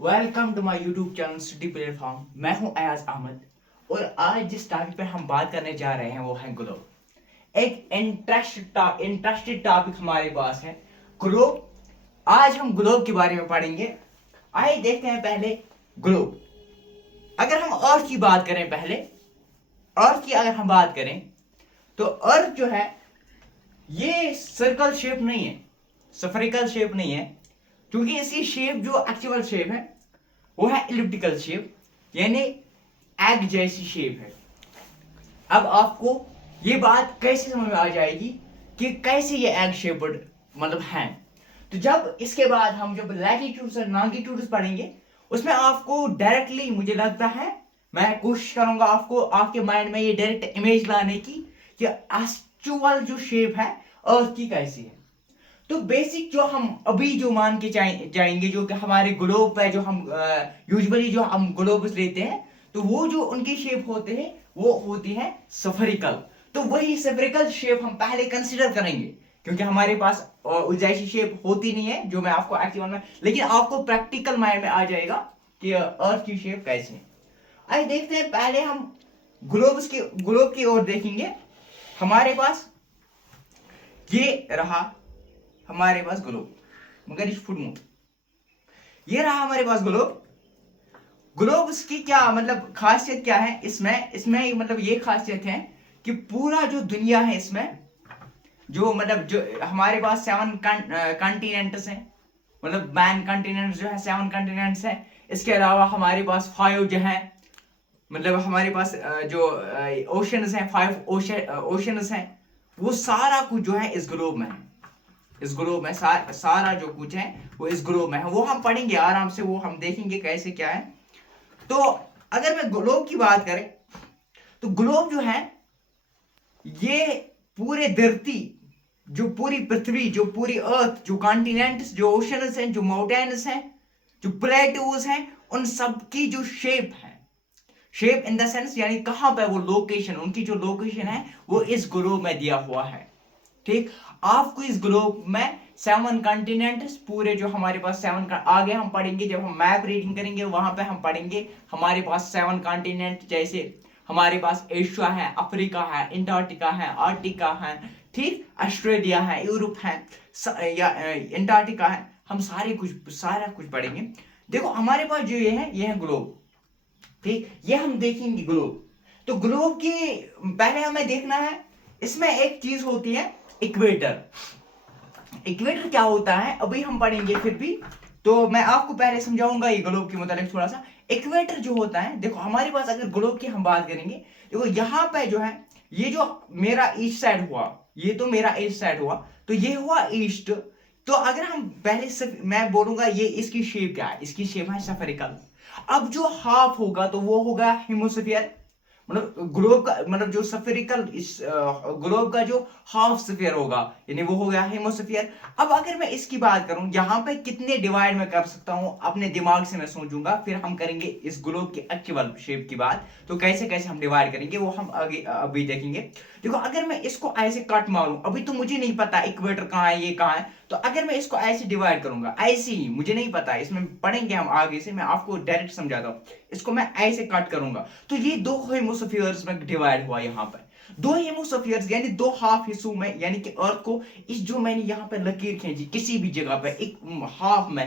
Welcome to my YouTube channel city platform. मैं हूं अयाज अहमद और आज जिस टॉपिक पे हम बात करने जा रहे हैं वो है ग्लोब। एक इंटरेस्टेड टॉपिक हमारे पास है ग्लोब। आज हम ग्लोब के बारे में पढ़ेंगे। आइए देखते हैं पहले ग्लोब। अगर हम अर्थ की बात करें, पहले अर्थ की अगर हम बात करें तो अर्थ जो है ये सर्कल शेप नहीं है, स्फेरिकल शेप नहीं है, क्योंकि इसकी शेप जो एक्चुअल शेप है वो है इलिप्टिकल शेप, यानी एग जैसी शेप है। अब आपको ये बात कैसे समझ में आ जाएगी कि कैसे ये एग शेप्ड मतलब है। तो जब इसके बाद हम जब लैटिट्यूड्स और लॉन्गिट्यूड्स पढ़ेंगे उसमें आपको डायरेक्टली, मुझे लगता है, मैं कोशिश करूंगा आपको आपके माइंड में ये डायरेक्ट इमेज लाने की कि एक्चुअल जो शेप है अर्थ की कैसी है। तो बेसिक जो हम अभी जो मान के जाएंगे, जो कि हमारे ग्लोब है, जो हम यूजुअली जो हम ग्लोब्स लेते हैं, तो वो जो उनकी शेप होते हैं वो होती है स्फेरिकल। तो वही स्फेरिकल शेप हम पहले कंसीडर करेंगे, क्योंकि हमारे पास उस जैसी शेप होती नहीं है जो मैं आपको एक्चुअल में, लेकिन आपको प्रैक्टिकल माइंड में आ जाएगा कि अर्थ की शेप कैसी है। आइए देखते हैं, पहले हम ग्लोब की ओर देखेंगे। हमारे पास ये रहा, हमारे पास ग्लोब, मगर इस फुट मूव, ये रहा हमारे पास ग्लोब। ग्लोब की क्या मतलब खासियत क्या है इसमें मतलब ये खासियत है कि पूरा जो दुनिया है इसमें जो मतलब जो हमारे पास 7 कॉन्टिनेंट्स हैं, मतलब मैन कॉन्टिनेंट जो है 7 कॉन्टिनेंट्स हैं। इसके अलावा हमारे पास 5 जो है, मतलब हमारे पास जो ओशंस हैं, 5 ओशंस हैं, वो सारा कुछ जो है इस ग्लोब में है। इस ग्लोब में सारा जो कुछ है वो इस ग्लोब में है। वो हम पढ़ेंगे आराम से, वो हम देखेंगे कैसे क्या है। तो अगर मैं ग्लोब की बात करें तो ग्लोब जो है ये पूरे धरती, जो पूरी पृथ्वी, जो पूरी अर्थ, जो कॉन्टिनेंट्स, जो ओशंस हैं, जो माउंटेन्स हैं, जो प्लेटूज हैं, उन सब की जो शेप है, शेप इन द सेंस यानी कहां पे वो लोकेशन, उनकी जो लोकेशन है वो इस ग्लोब में दिया हुआ है। ठीक, आपको इस ग्लोब में 7 कॉन्टिनेंट्स पूरे जो हमारे पास 7 आगे हम पढ़ेंगे, जब हम मैप रीडिंग करेंगे वहां पे हम पढ़ेंगे हमारे पास 7 कॉन्टिनेंट। जैसे हमारे पास एशिया है, अफ्रीका है, अंटार्कटिका है, आर्टिका है, ठीक, ऑस्ट्रेलिया है, यूरोप है, या अंटार्कटिका है। हम सारा कुछ पढ़ेंगे। देखो हमारे पास जो ये है ग्लोब। ठीक, ये हम देखेंगे ग्लोब। तो ग्लोब की पहले हमें देखना है, इसमें एक चीज होती है इक्वेटर। इक्वेटर क्या होता है अभी हम पढ़ेंगे, फिर भी तो मैं आपको पहले समझाऊंगा ये ग्लोब के मतलब थोड़ा सा। इक्वेटर जो होता है, देखो हमारे पास अगर ग्लोब की हम बात करेंगे, देखो यहाँ पे जो है ये जो मेरा ईस्ट साइड हुआ, ये तो मेरा ईस्ट साइड हुआ, तो ये हुआ ईस्ट। तो अगर हम पहले से मैं बोलूंगा ये इसकी शेप क्या है, इसकी शेप है स्फेरिकल। अब जो हाफ होगा तो वो होगा हेमोस्फीयर, मतलब ग्लोब का मतलब जो स्फेरिकल, इस ग्लोब का जो हाफ स्फीयर होगा यानी वो हो गया हेमोस्फीयर। अब अगर मैं इसकी बात करूं यहाँ पे कितने डिवाइड में कर सकता हूं, अपने दिमाग से मैं सोचूंगा, फिर हम करेंगे इस ग्लोब की एक्चुअल शेप की बात। तो कैसे कैसे हम डिवाइड करेंगे वो हम आगे अभी देखेंगे। देखो अगर मैं इसको ऐसे कट मारूं, अभी तो मुझे नहीं पता इक्वेटर कहाँ है, ये कहाँ है, तो अगर मैं इसको ऐसे डिवाइड करूंगा, ऐसे ही, मुझे नहीं पता, इसमें पढ़ेंगे हम आगे से, मैं आपको डायरेक्ट समझाता हूँ। इसको मैं ऐसे कट करूंगा तो ये 2 हेमोस्फीयर्स में डिवाइड हुआ। यहाँ पर 2 हेमोस्फीयर्स यानी 2 हाफ हिस्सों में, यानी कि अर्थ को इस जो मैंने यहाँ पे लकीर खींची किसी भी जगह पे एक हाफ में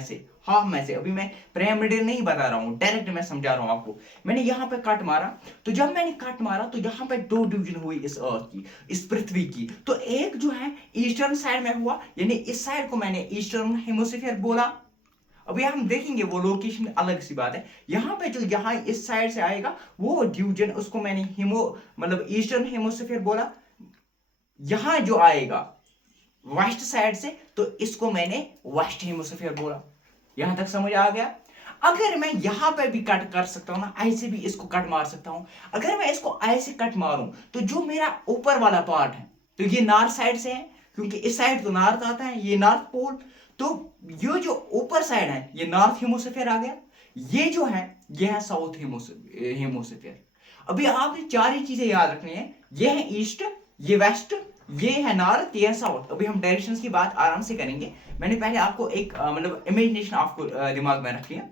से अभी मैं पिरामिड नहीं बता रहा हूँ, डायरेक्ट मैं समझा रहा हूँ आपको। मैंने यहाँ पे कट मारा, तो जब मैंने कट मारा तो यहाँ पे 2 डिवीजन हुई इस अर्थ की, इस पृथ्वी की। तो एक जो है ईस्टर्न साइड में हुआ, यानी इस साइड को मैंने ईस्टर्न हेमोस्फीयर बोला। अभी हम देखेंगे वो लोकेशन अलग सी बात है। यहाँ पे जो यहाँ इस साइड से आएगा वो डिवीजन, उसको मैंने मतलब ईस्टर्न हेमोस्फीयर बोला। यहाँ जो आएगा वेस्ट साइड से, तो इसको मैंने वेस्ट हेमोस्फीयर बोला। यहां तक समझ आ गया। अगर मैं यहां पे भी कट कर सकता हूं ना, ऐसे भी इसको कट मार सकता हूं। अगर मैं इसको ऐसे कट मारूं तो जो मेरा ऊपर वाला पार्ट है, तो ये नॉर्थ साइड से है, क्योंकि इस साइड तो नॉर्थ आता है, ये नॉर्थ पोल। तो ये जो ऊपर साइड है ये नॉर्थ हेमोस्फीयर आ गया, ये जो है ये है साउथ हेमोस्फीयर। अभी आपने 4 ही चीजें याद रखनी है, ये है ईस्ट, ये वेस्ट, ये है नॉर्थ, ये है साउथ। अभी हम डायरेक्शंस की बात आराम से करेंगे। मैंने पहले आपको एक मतलब इमेजिनेशन आपको दिमाग में रखी है।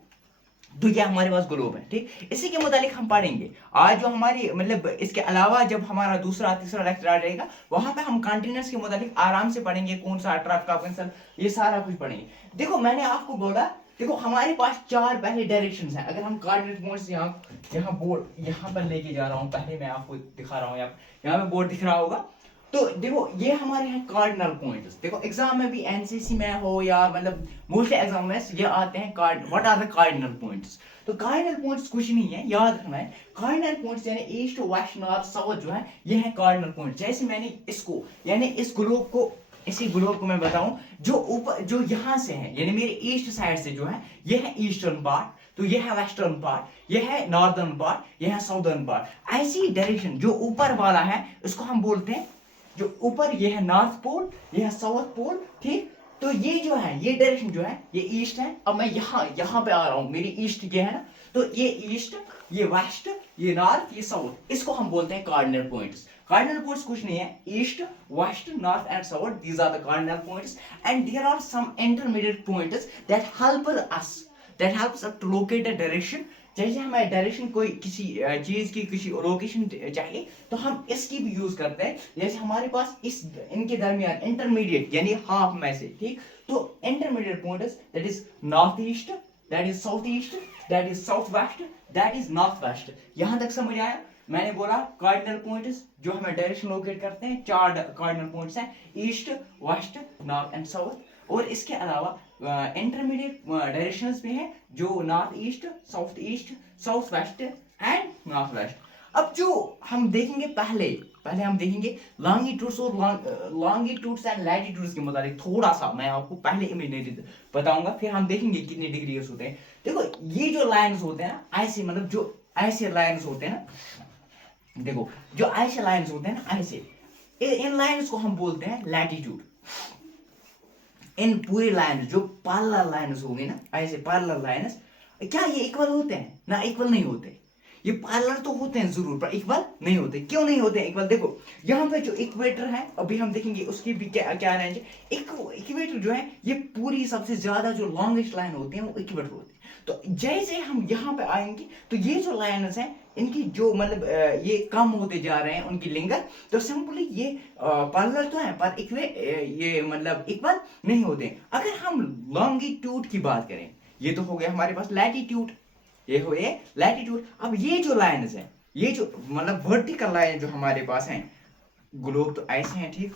तो ये हमारे पास ग्लोब है, ठीक। इसी के मुतालिक हम पढ़ेंगे आज जो हमारी मतलब इसके अलावा जब हमारा दूसरा तीसरा लेक्चर आ जाएगा वहां पे हम कॉन्टिनेंट्स के मुतालिक आराम से पढ़ेंगे, कौन सा ट्रैफिक ऑफ कैंसर, ये सारा कुछ पढ़ेंगे। देखो मैंने आपको बोला, देखो हमारे पास चार पहले डायरेक्शंस हैं। अगर हम कोऑर्डिनेट पॉइंट्स यहाँ बोर्ड यहाँ पर लेके जा रहा हूँ, पहले मैं आपको दिखा रहा हूँ, यहाँ पे बोर्ड दिख रहा होगा। तो देखो ये हमारे हैं कार्डिनल पॉइंट्स। देखो एग्जाम में भी एनसीसी में हो या मतलब मोस्टली एग्जाम में ये आते हैं, what are the cardinal points. तो कार्डिनल पॉइंट्स कुछ नहीं है, याद रखना है। कार्डिनल पॉइंट्स यानी ईस्ट वेस्ट नॉर्थ साउथ जो है ये है कार्डिनल पॉइंट। जैसे मैंने इसको यानी इस ग्लोब को, इसी ग्लोब को मैं बताऊं जो ऊपर जो यहाँ से है यानी मेरे ईस्ट साइड से जो है ये है ईस्टर्न पार्ट, तो ये है वेस्टर्न पार्ट, ये है नॉर्दर्न पार्ट, ये है साउदर्न पार्ट। ऐसी डायरेक्शन जो ऊपर वाला है उसको हम बोलते हैं, जो ऊपर ये है नॉर्थ पोल, ये है साउथ पोल, ठीक। तो ये जो है ये डायरेक्शन जो है ये ईस्ट है। अब मैं यहाँ पे आ रहा हूँ, मेरी ईस्ट ये है ना, तो ये ईस्ट, ये वेस्ट, ये नॉर्थ, ये साउथ, इसको हम बोलते हैं कार्डिनल पॉइंट्स। कार्डिनल पॉइंट्स कुछ नहीं है, east west north and south, these are the cardinal points and there are some intermediate points that helps us to locate a direction. जैसे हमें डायरेक्शन कोई किसी चीज की किसी लोकेशन चाहिए तो हम इसकी भी यूज करते हैं। जैसे हमारे पास इस इनके दरमियान इंटरमीडिएट यानी हाफ में से, ठीक। तो intermediate point that is north east, that is south east, that is south west, that is north west. यहां तक समझ आया? मैंने बोला कार्डिनल पॉइंट्स जो हमें डायरेक्शन लोकेट करते हैं, चार कार्डिनल पॉइंट्स हैं, east west north and south. और इसके अलावा इंटरमीडिएट डायरेक्शंस भी हैं जो north east, south west and north west. अब जो हम देखेंगे पहले हम देखेंगे लॉन्गिट्यूड्स और लॉन्गिट्यूड्स एंड लैटिट्यूड्स के मुताबिक थोड़ा सा मैं आपको पहले इमेजनरी बताऊंगा, फिर हम देखेंगे कितने डिग्रीज होते हैं। देखो ये जो लाइंस होते हैं ना ऐसे, मतलब जो ऐसे लाइंस होते हैं ना, देखो जो ऐसे लाइंस होते हैं ना ऐसे, इन लाइंस को हम बोलते हैं लैटिट्यूड। इन पूरी लाइन जो पैरेलल लाइन्स होंगी ना ऐसे पैरेलल लाइन्स, क्या ये इक्वल होते हैं? ना इक्वल नहीं होते। ये पैरेलल तो होते हैं जरूर पर इक्वल नहीं होते। क्यों नहीं होते इक्वल? देखो यहाँ पे जो इक्वेटर है अभी हम देखेंगे उसकी भी क्या क्या रेंज है। इक्वेटर जो है ये पूरी सबसे ज्यादा जो लॉन्गेस्ट लाइन होती है वो इक्वेटर होती है। तो जैसे हम यहाँ पे आएंगे तो ये जो लाइन्स हैं इनकी जो मतलब ये कम होते जा रहे हैं उनकी लिंगत, तो सिंपली ये पैरेलल तो है पर ये मतलब इक्वल नहीं होते। अगर हम लॉन्गिट्यूड की बात करें, ये तो हो गया हमारे पास लैटिट्यूड, ये हो ये लैटिट्यूड। अब ये जो लाइन्स है, ये जो मतलब वर्टिकल लाइन जो हमारे पास हैं, ग्लोब तो ऐसे हैं, ठीक।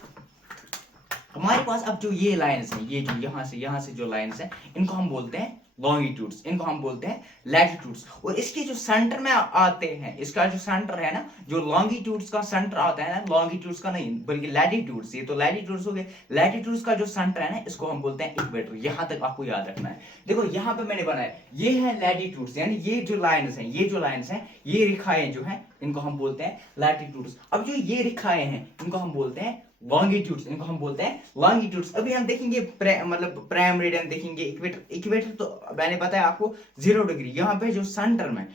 हमारे पास अब जो ये लाइन्स हैं, ये जो यहाँ से जो लाइन्स हैं इनको हम बोलते हैं लॉन्गिट्यूड्स, इनको हम बोलते हैं लैटिट्यूड्स। और इसके जो सेंटर में आते हैं, इसका जो सेंटर है ना, जो लॉन्गिट्यूड्स का सेंटर आता है ना, लॉन्गिट्यूड्स का नहीं बल्कि लैटिट्यूड्स, ये तो लैटिट्यूड्स हो गए। लैटिट्यूड्स का जो सेंटर है ना इसको हम बोलते हैं इक्वेटर। यहां तक आपको याद रखना है। देखो यहाँ पे मैंने बनाया, ये है लैटिट्यूड्स यानी ये जो लाइन्स हैं, ये जो लाइन्स हैं, ये रेखाएं जो हैं इनको हम बोलते हैं लैटिट्यूड्स। अब जो ये रेखाएं हैं इनको हम बोलते हैं लॉन्गिट्यूड्स, इनको हम बोलते हैं लॉन्गिट्यूड्स। अभी हम देखेंगे मतलब प्राइम मेरिडियन देखेंगे, इक्वेटर तो मैंने बताया आपको 0 डिग्री। यहाँ पे जो सेंटर में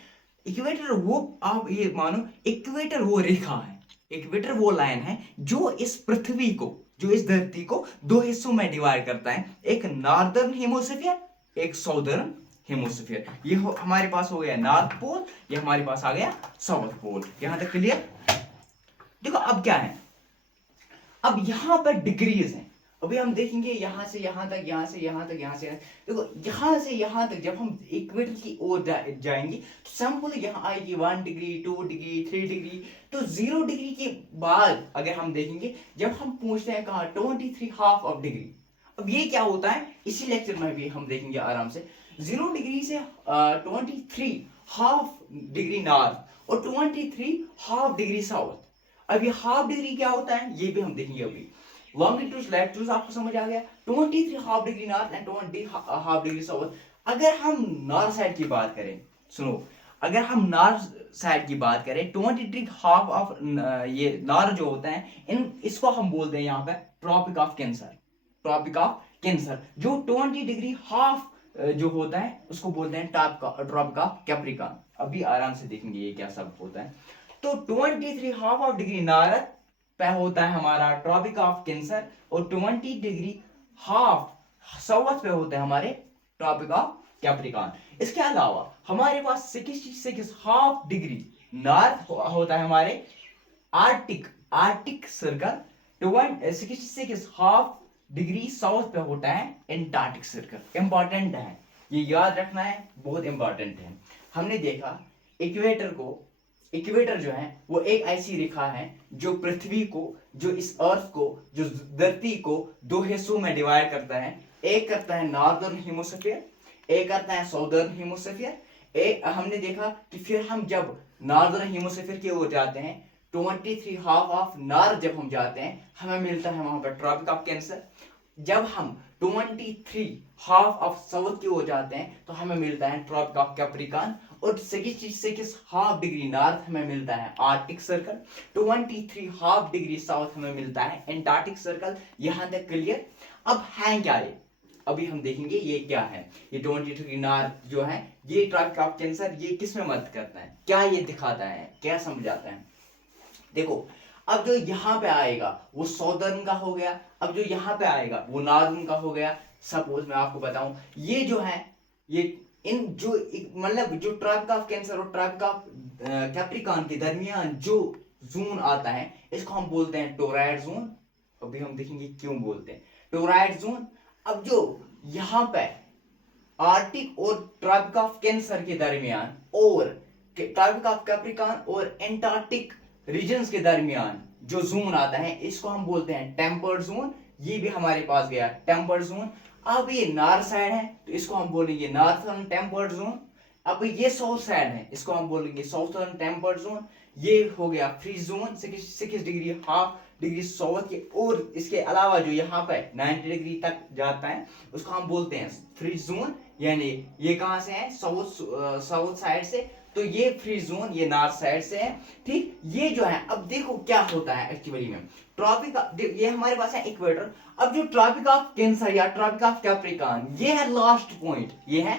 इक्वेटर, वो आप ये मानो इक्वेटर वो रेखा है, इक्वेटर वो लाइन है जो इस पृथ्वी को, जो इस धरती को दो हिस्सों में डिवाइड करता है, एक नॉर्दर्न हेमोस्फीयर, एक साउदर्न हेमोस्फीयर। ये हमारे पास हो गया नॉर्थ पोल, ये हमारे पास आ गया साउथ पोल। यहां तक क्लियर? देखो अब क्या है, अब यहां पर डिग्रीज हैं। अभी हम देखेंगे यहां से यहां तक, यहां से यहां तक, यहां से देखो यहां से यहां तक जब हम इक्वेटर की ओर जाएंगे तो सिंपल यहां आएगी 1 डिग्री, 2 डिग्री, 3 डिग्री। तो 0 डिग्री के बाद अगर हम देखेंगे जब हम पूछते हैं कहा 23 हाफ ऑफ डिग्री। अब ये क्या होता है इसी लेक्चर में भी हम देखेंगे आराम से। 0 डिग्री से 23 हाफ डिग्री नॉर्थ और 23 हाफ डिग्री साउथ। अब ये हाफ डिग्री क्या होता है ये भी हम देखेंगे। अभी लॉन्गिट्यूड लैटिट्यूड आपको समझ आ गया, 23 half degree north and 20 half degree south. अगर हम नॉर्थ साइड की बात करें, सुनो, अगर हम नॉर्थ साइड की बात करें 23 हाफ ऑफ ये नॉर्थ जो होता है इसको हम बोलते हैं यहाँ पे Tropic of Cancer. Tropic of Cancer जो 20 डिग्री हाफ जो होता है उसको बोलते हैं ट्रॉपिक ऑफ कैप्रिकॉर्न। अभी आराम से देखेंगे ये क्या सब होता है। तो 23 हाफ ऑफ डिग्री नॉर्थ पे होता है हमारा ट्रॉपिक ऑफ कैंसर और 20 डिग्री हाफ साउथ पे होता है हमारे ट्रॉपिक ऑफ कैप्रिकॉन। इसके अलावा हमारे पास 66 हाफ डिग्री नॉर्थ होता है हमारे Arctic circle. 66 half degree south पे होता है एंटार्क्टिक सर्कल। इंपॉर्टेंट है, ये याद रखना है, बहुत इंपॉर्टेंट है। हमने देखा इक्वेटर जो है वो एक ऐसी रेखा है जो पृथ्वी को, जो इस अर्थ को, जो धरती को दो हिस्सों में डिवाइड करता है। एक करता है नॉर्दर्न हेमिस्फीयर, एक करता है साउदर्न हेमिस्फीयर। एक हमने देखा कि फिर हम जब नॉर्दर्न हेमिस्फीयर की ओर जाते हैं, 23 हाफ ऑफ नॉर्थ जब हम जाते हैं, हमें मिलता है वहां पर ट्रॉपिक ऑफ कैंसर। जब हम 23 हाफ ऑफ साउथ की ओर जाते हैं तो हमें मिलता है ट्रॉपिक ऑफ कैप्रिकॉन। और 66 हाफ डिग्री नॉर्थ हमें मिलता है Arctic circle. 23 half degree south हमें मिलता है एंटार्क्टिक सर्कल। यहां तक क्लियर। अब है क्या ये, अभी हम देखेंगे ये क्या है। ये 23 नॉर्थ जो है, ये ट्रॉपिक ऑफ कैंसर, ये किस में मदद करता है, क्या ये दिखाता है, क्या समझाता है। देखो, अब जो यहाँ पे आएगा वो साउदर्न का हो गया, अब जो यहाँ पे आएगा वो नॉर्दर्न का हो गया। सपोज मैं आपको बताऊं, ये जो है, ये इन जो मतलब जो ट्रॉपिक ऑफ कैंसर और ट्रॉपिक ऑफ कैप्रिकॉन के दरमियान जो जोन आता है, इसको हम बोलते हैं टोराइड जोन। अभी हम देखेंगे क्यों बोलते हैं टोराइड जोन। अब जो यहाँ पे आर्टिक और ट्रॉपिक ऑफ कैंसर के दरमियान और ट्रॉपिक ऑफ कैप्रिकॉन और एंटार्क्टिक रीजन्स के दरमियान जो जोन आता है, इसको हम बोलते हैं टेम्पर्ड जोन। ये भी हमारे पास गया टेम्पर्ड जोन। अब ये नॉर्थ साइड है तो इसको हम बोलेंगे नॉर्थर्न टेम्पर्ड जोन। अब ये साउथ साइड है, इसको हम बोलेंगे साउथर्न टेम्पर्ड जोन। ये हो गया free zone 6 degree half degree south के, और इसके अलावा जो यहाँ पे 90 डिग्री तक जाता है उसको हम बोलते हैं फ्री जोन। यानी ये कहाँ से है, साउथ साइड से, तो ये फ्री जोन ये नॉर्थ साइड से है। ठीक, ये जो है, अब देखो क्या होता है एक्चुअली में ट्रॉपिक, ये हमारे पास है इक्वेटर। अब जो ट्रॉपिक ऑफ कैंसर या ट्रॉपिक ऑफ कैप्रिकॉन, ये है लास्ट पॉइंट, ये है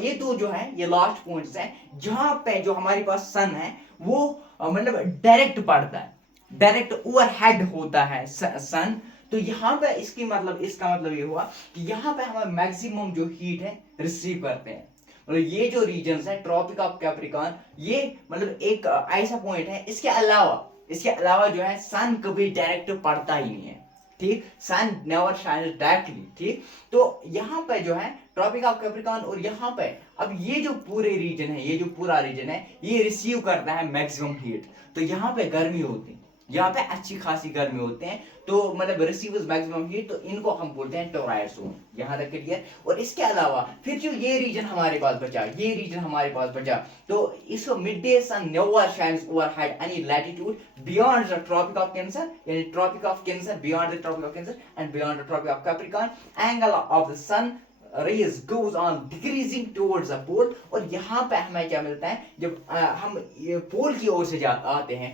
ये दो जो है ये लास्ट पॉइंट्स हैं जहां पे जो हमारे पास सन है वो मतलब डायरेक्ट पड़ता है, डायरेक्ट ओवरहेड होता है सन। तो यहाँ पे इसका मतलब ये हुआ कि यहाँ पे हम मैक्सिमम जो हीट है रिसीव करते हैं। मतलब ये जो रीजन्स है ट्रॉपिक ऑफ कैप्रिकॉन, ये मतलब एक ऐसा पॉइंट है। इसके अलावा जो है सन कभी डायरेक्ट पड़ता ही नहीं है। ठीक, सन नेवर शाइन्स डायरेक्टली। ठीक, तो यहाँ पे जो है ट्रॉपिक ऑफ कैप्रिकॉन, और यहाँ पे अब ये जो पूरे रीजन है, ये जो पूरा रीजन है, ये रिसीव करता है मैक्सिमम हीट। तो यहाँ पे गर्मी होती है, यहाँ पे अच्छी खासी गर्मी होते हैं, तो मतलब रिसीवर्स मैक्सिमम हीट, तो इनको हम बोलते हैं टोराइड जोन। यहाँ तक क्लियर। और इसके अलावा फिर जो ये रीजन हमारे पास बचा, तो इसको midday sun never shines overhead any latitude beyond the Tropic of Cancer, यानी Tropic of Cancer, beyond the Tropic of Cancer and beyond the Tropic of Capricorn, angle of the sun rays goes on decreasing towards the pole। और यहाँ पे हमें क्या मिलता है, जब हम पोल की ओर से आते हैं,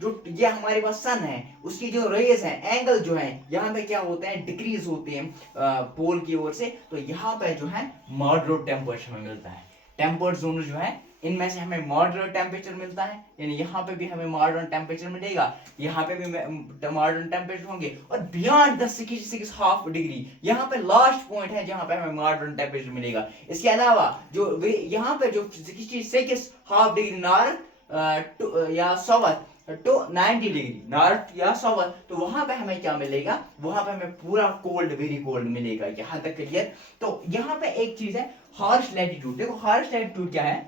जो ये हमारे पास सन है उसकी जो रेज है, एंगल जो है यहाँ पे क्या होते हैं, डिक्रीज होते हैं पोल की ओर से। तो यहाँ पे जो है मॉडरेट टेम्परेचर हमें मिलता है। टेम्पर्ड जोन जो है इनमें से हमें मॉडरेट टेम्परेचर मिलता है, यानी यहाँ पे भी हमें मॉडरेट टेम्परेचर मिलेगा, यहाँ पे भी मॉडरेट टेम्परेचर होंगे। और बियॉन्ड द 66 हाफ डिग्री, यहाँ पे लास्ट पॉइंट है जहाँ पे हमें मॉडरेट टेम्परेचर मिलेगा। इसके अलावा जो यहाँ पे जो 66 हाफ डिग्री नॉर्थ या साउथ तो 90 डिग्री नॉर्थ या साउथ, तो वहां पे हमें क्या मिलेगा, वहां पे हमें पूरा कोल्ड, वेरी कोल्ड मिलेगा। यहाँ तक क्लियर। तो यहाँ पे एक चीज है हार्श लैटिट्यूड। देखो हार्श लैटिट्यूड क्या है,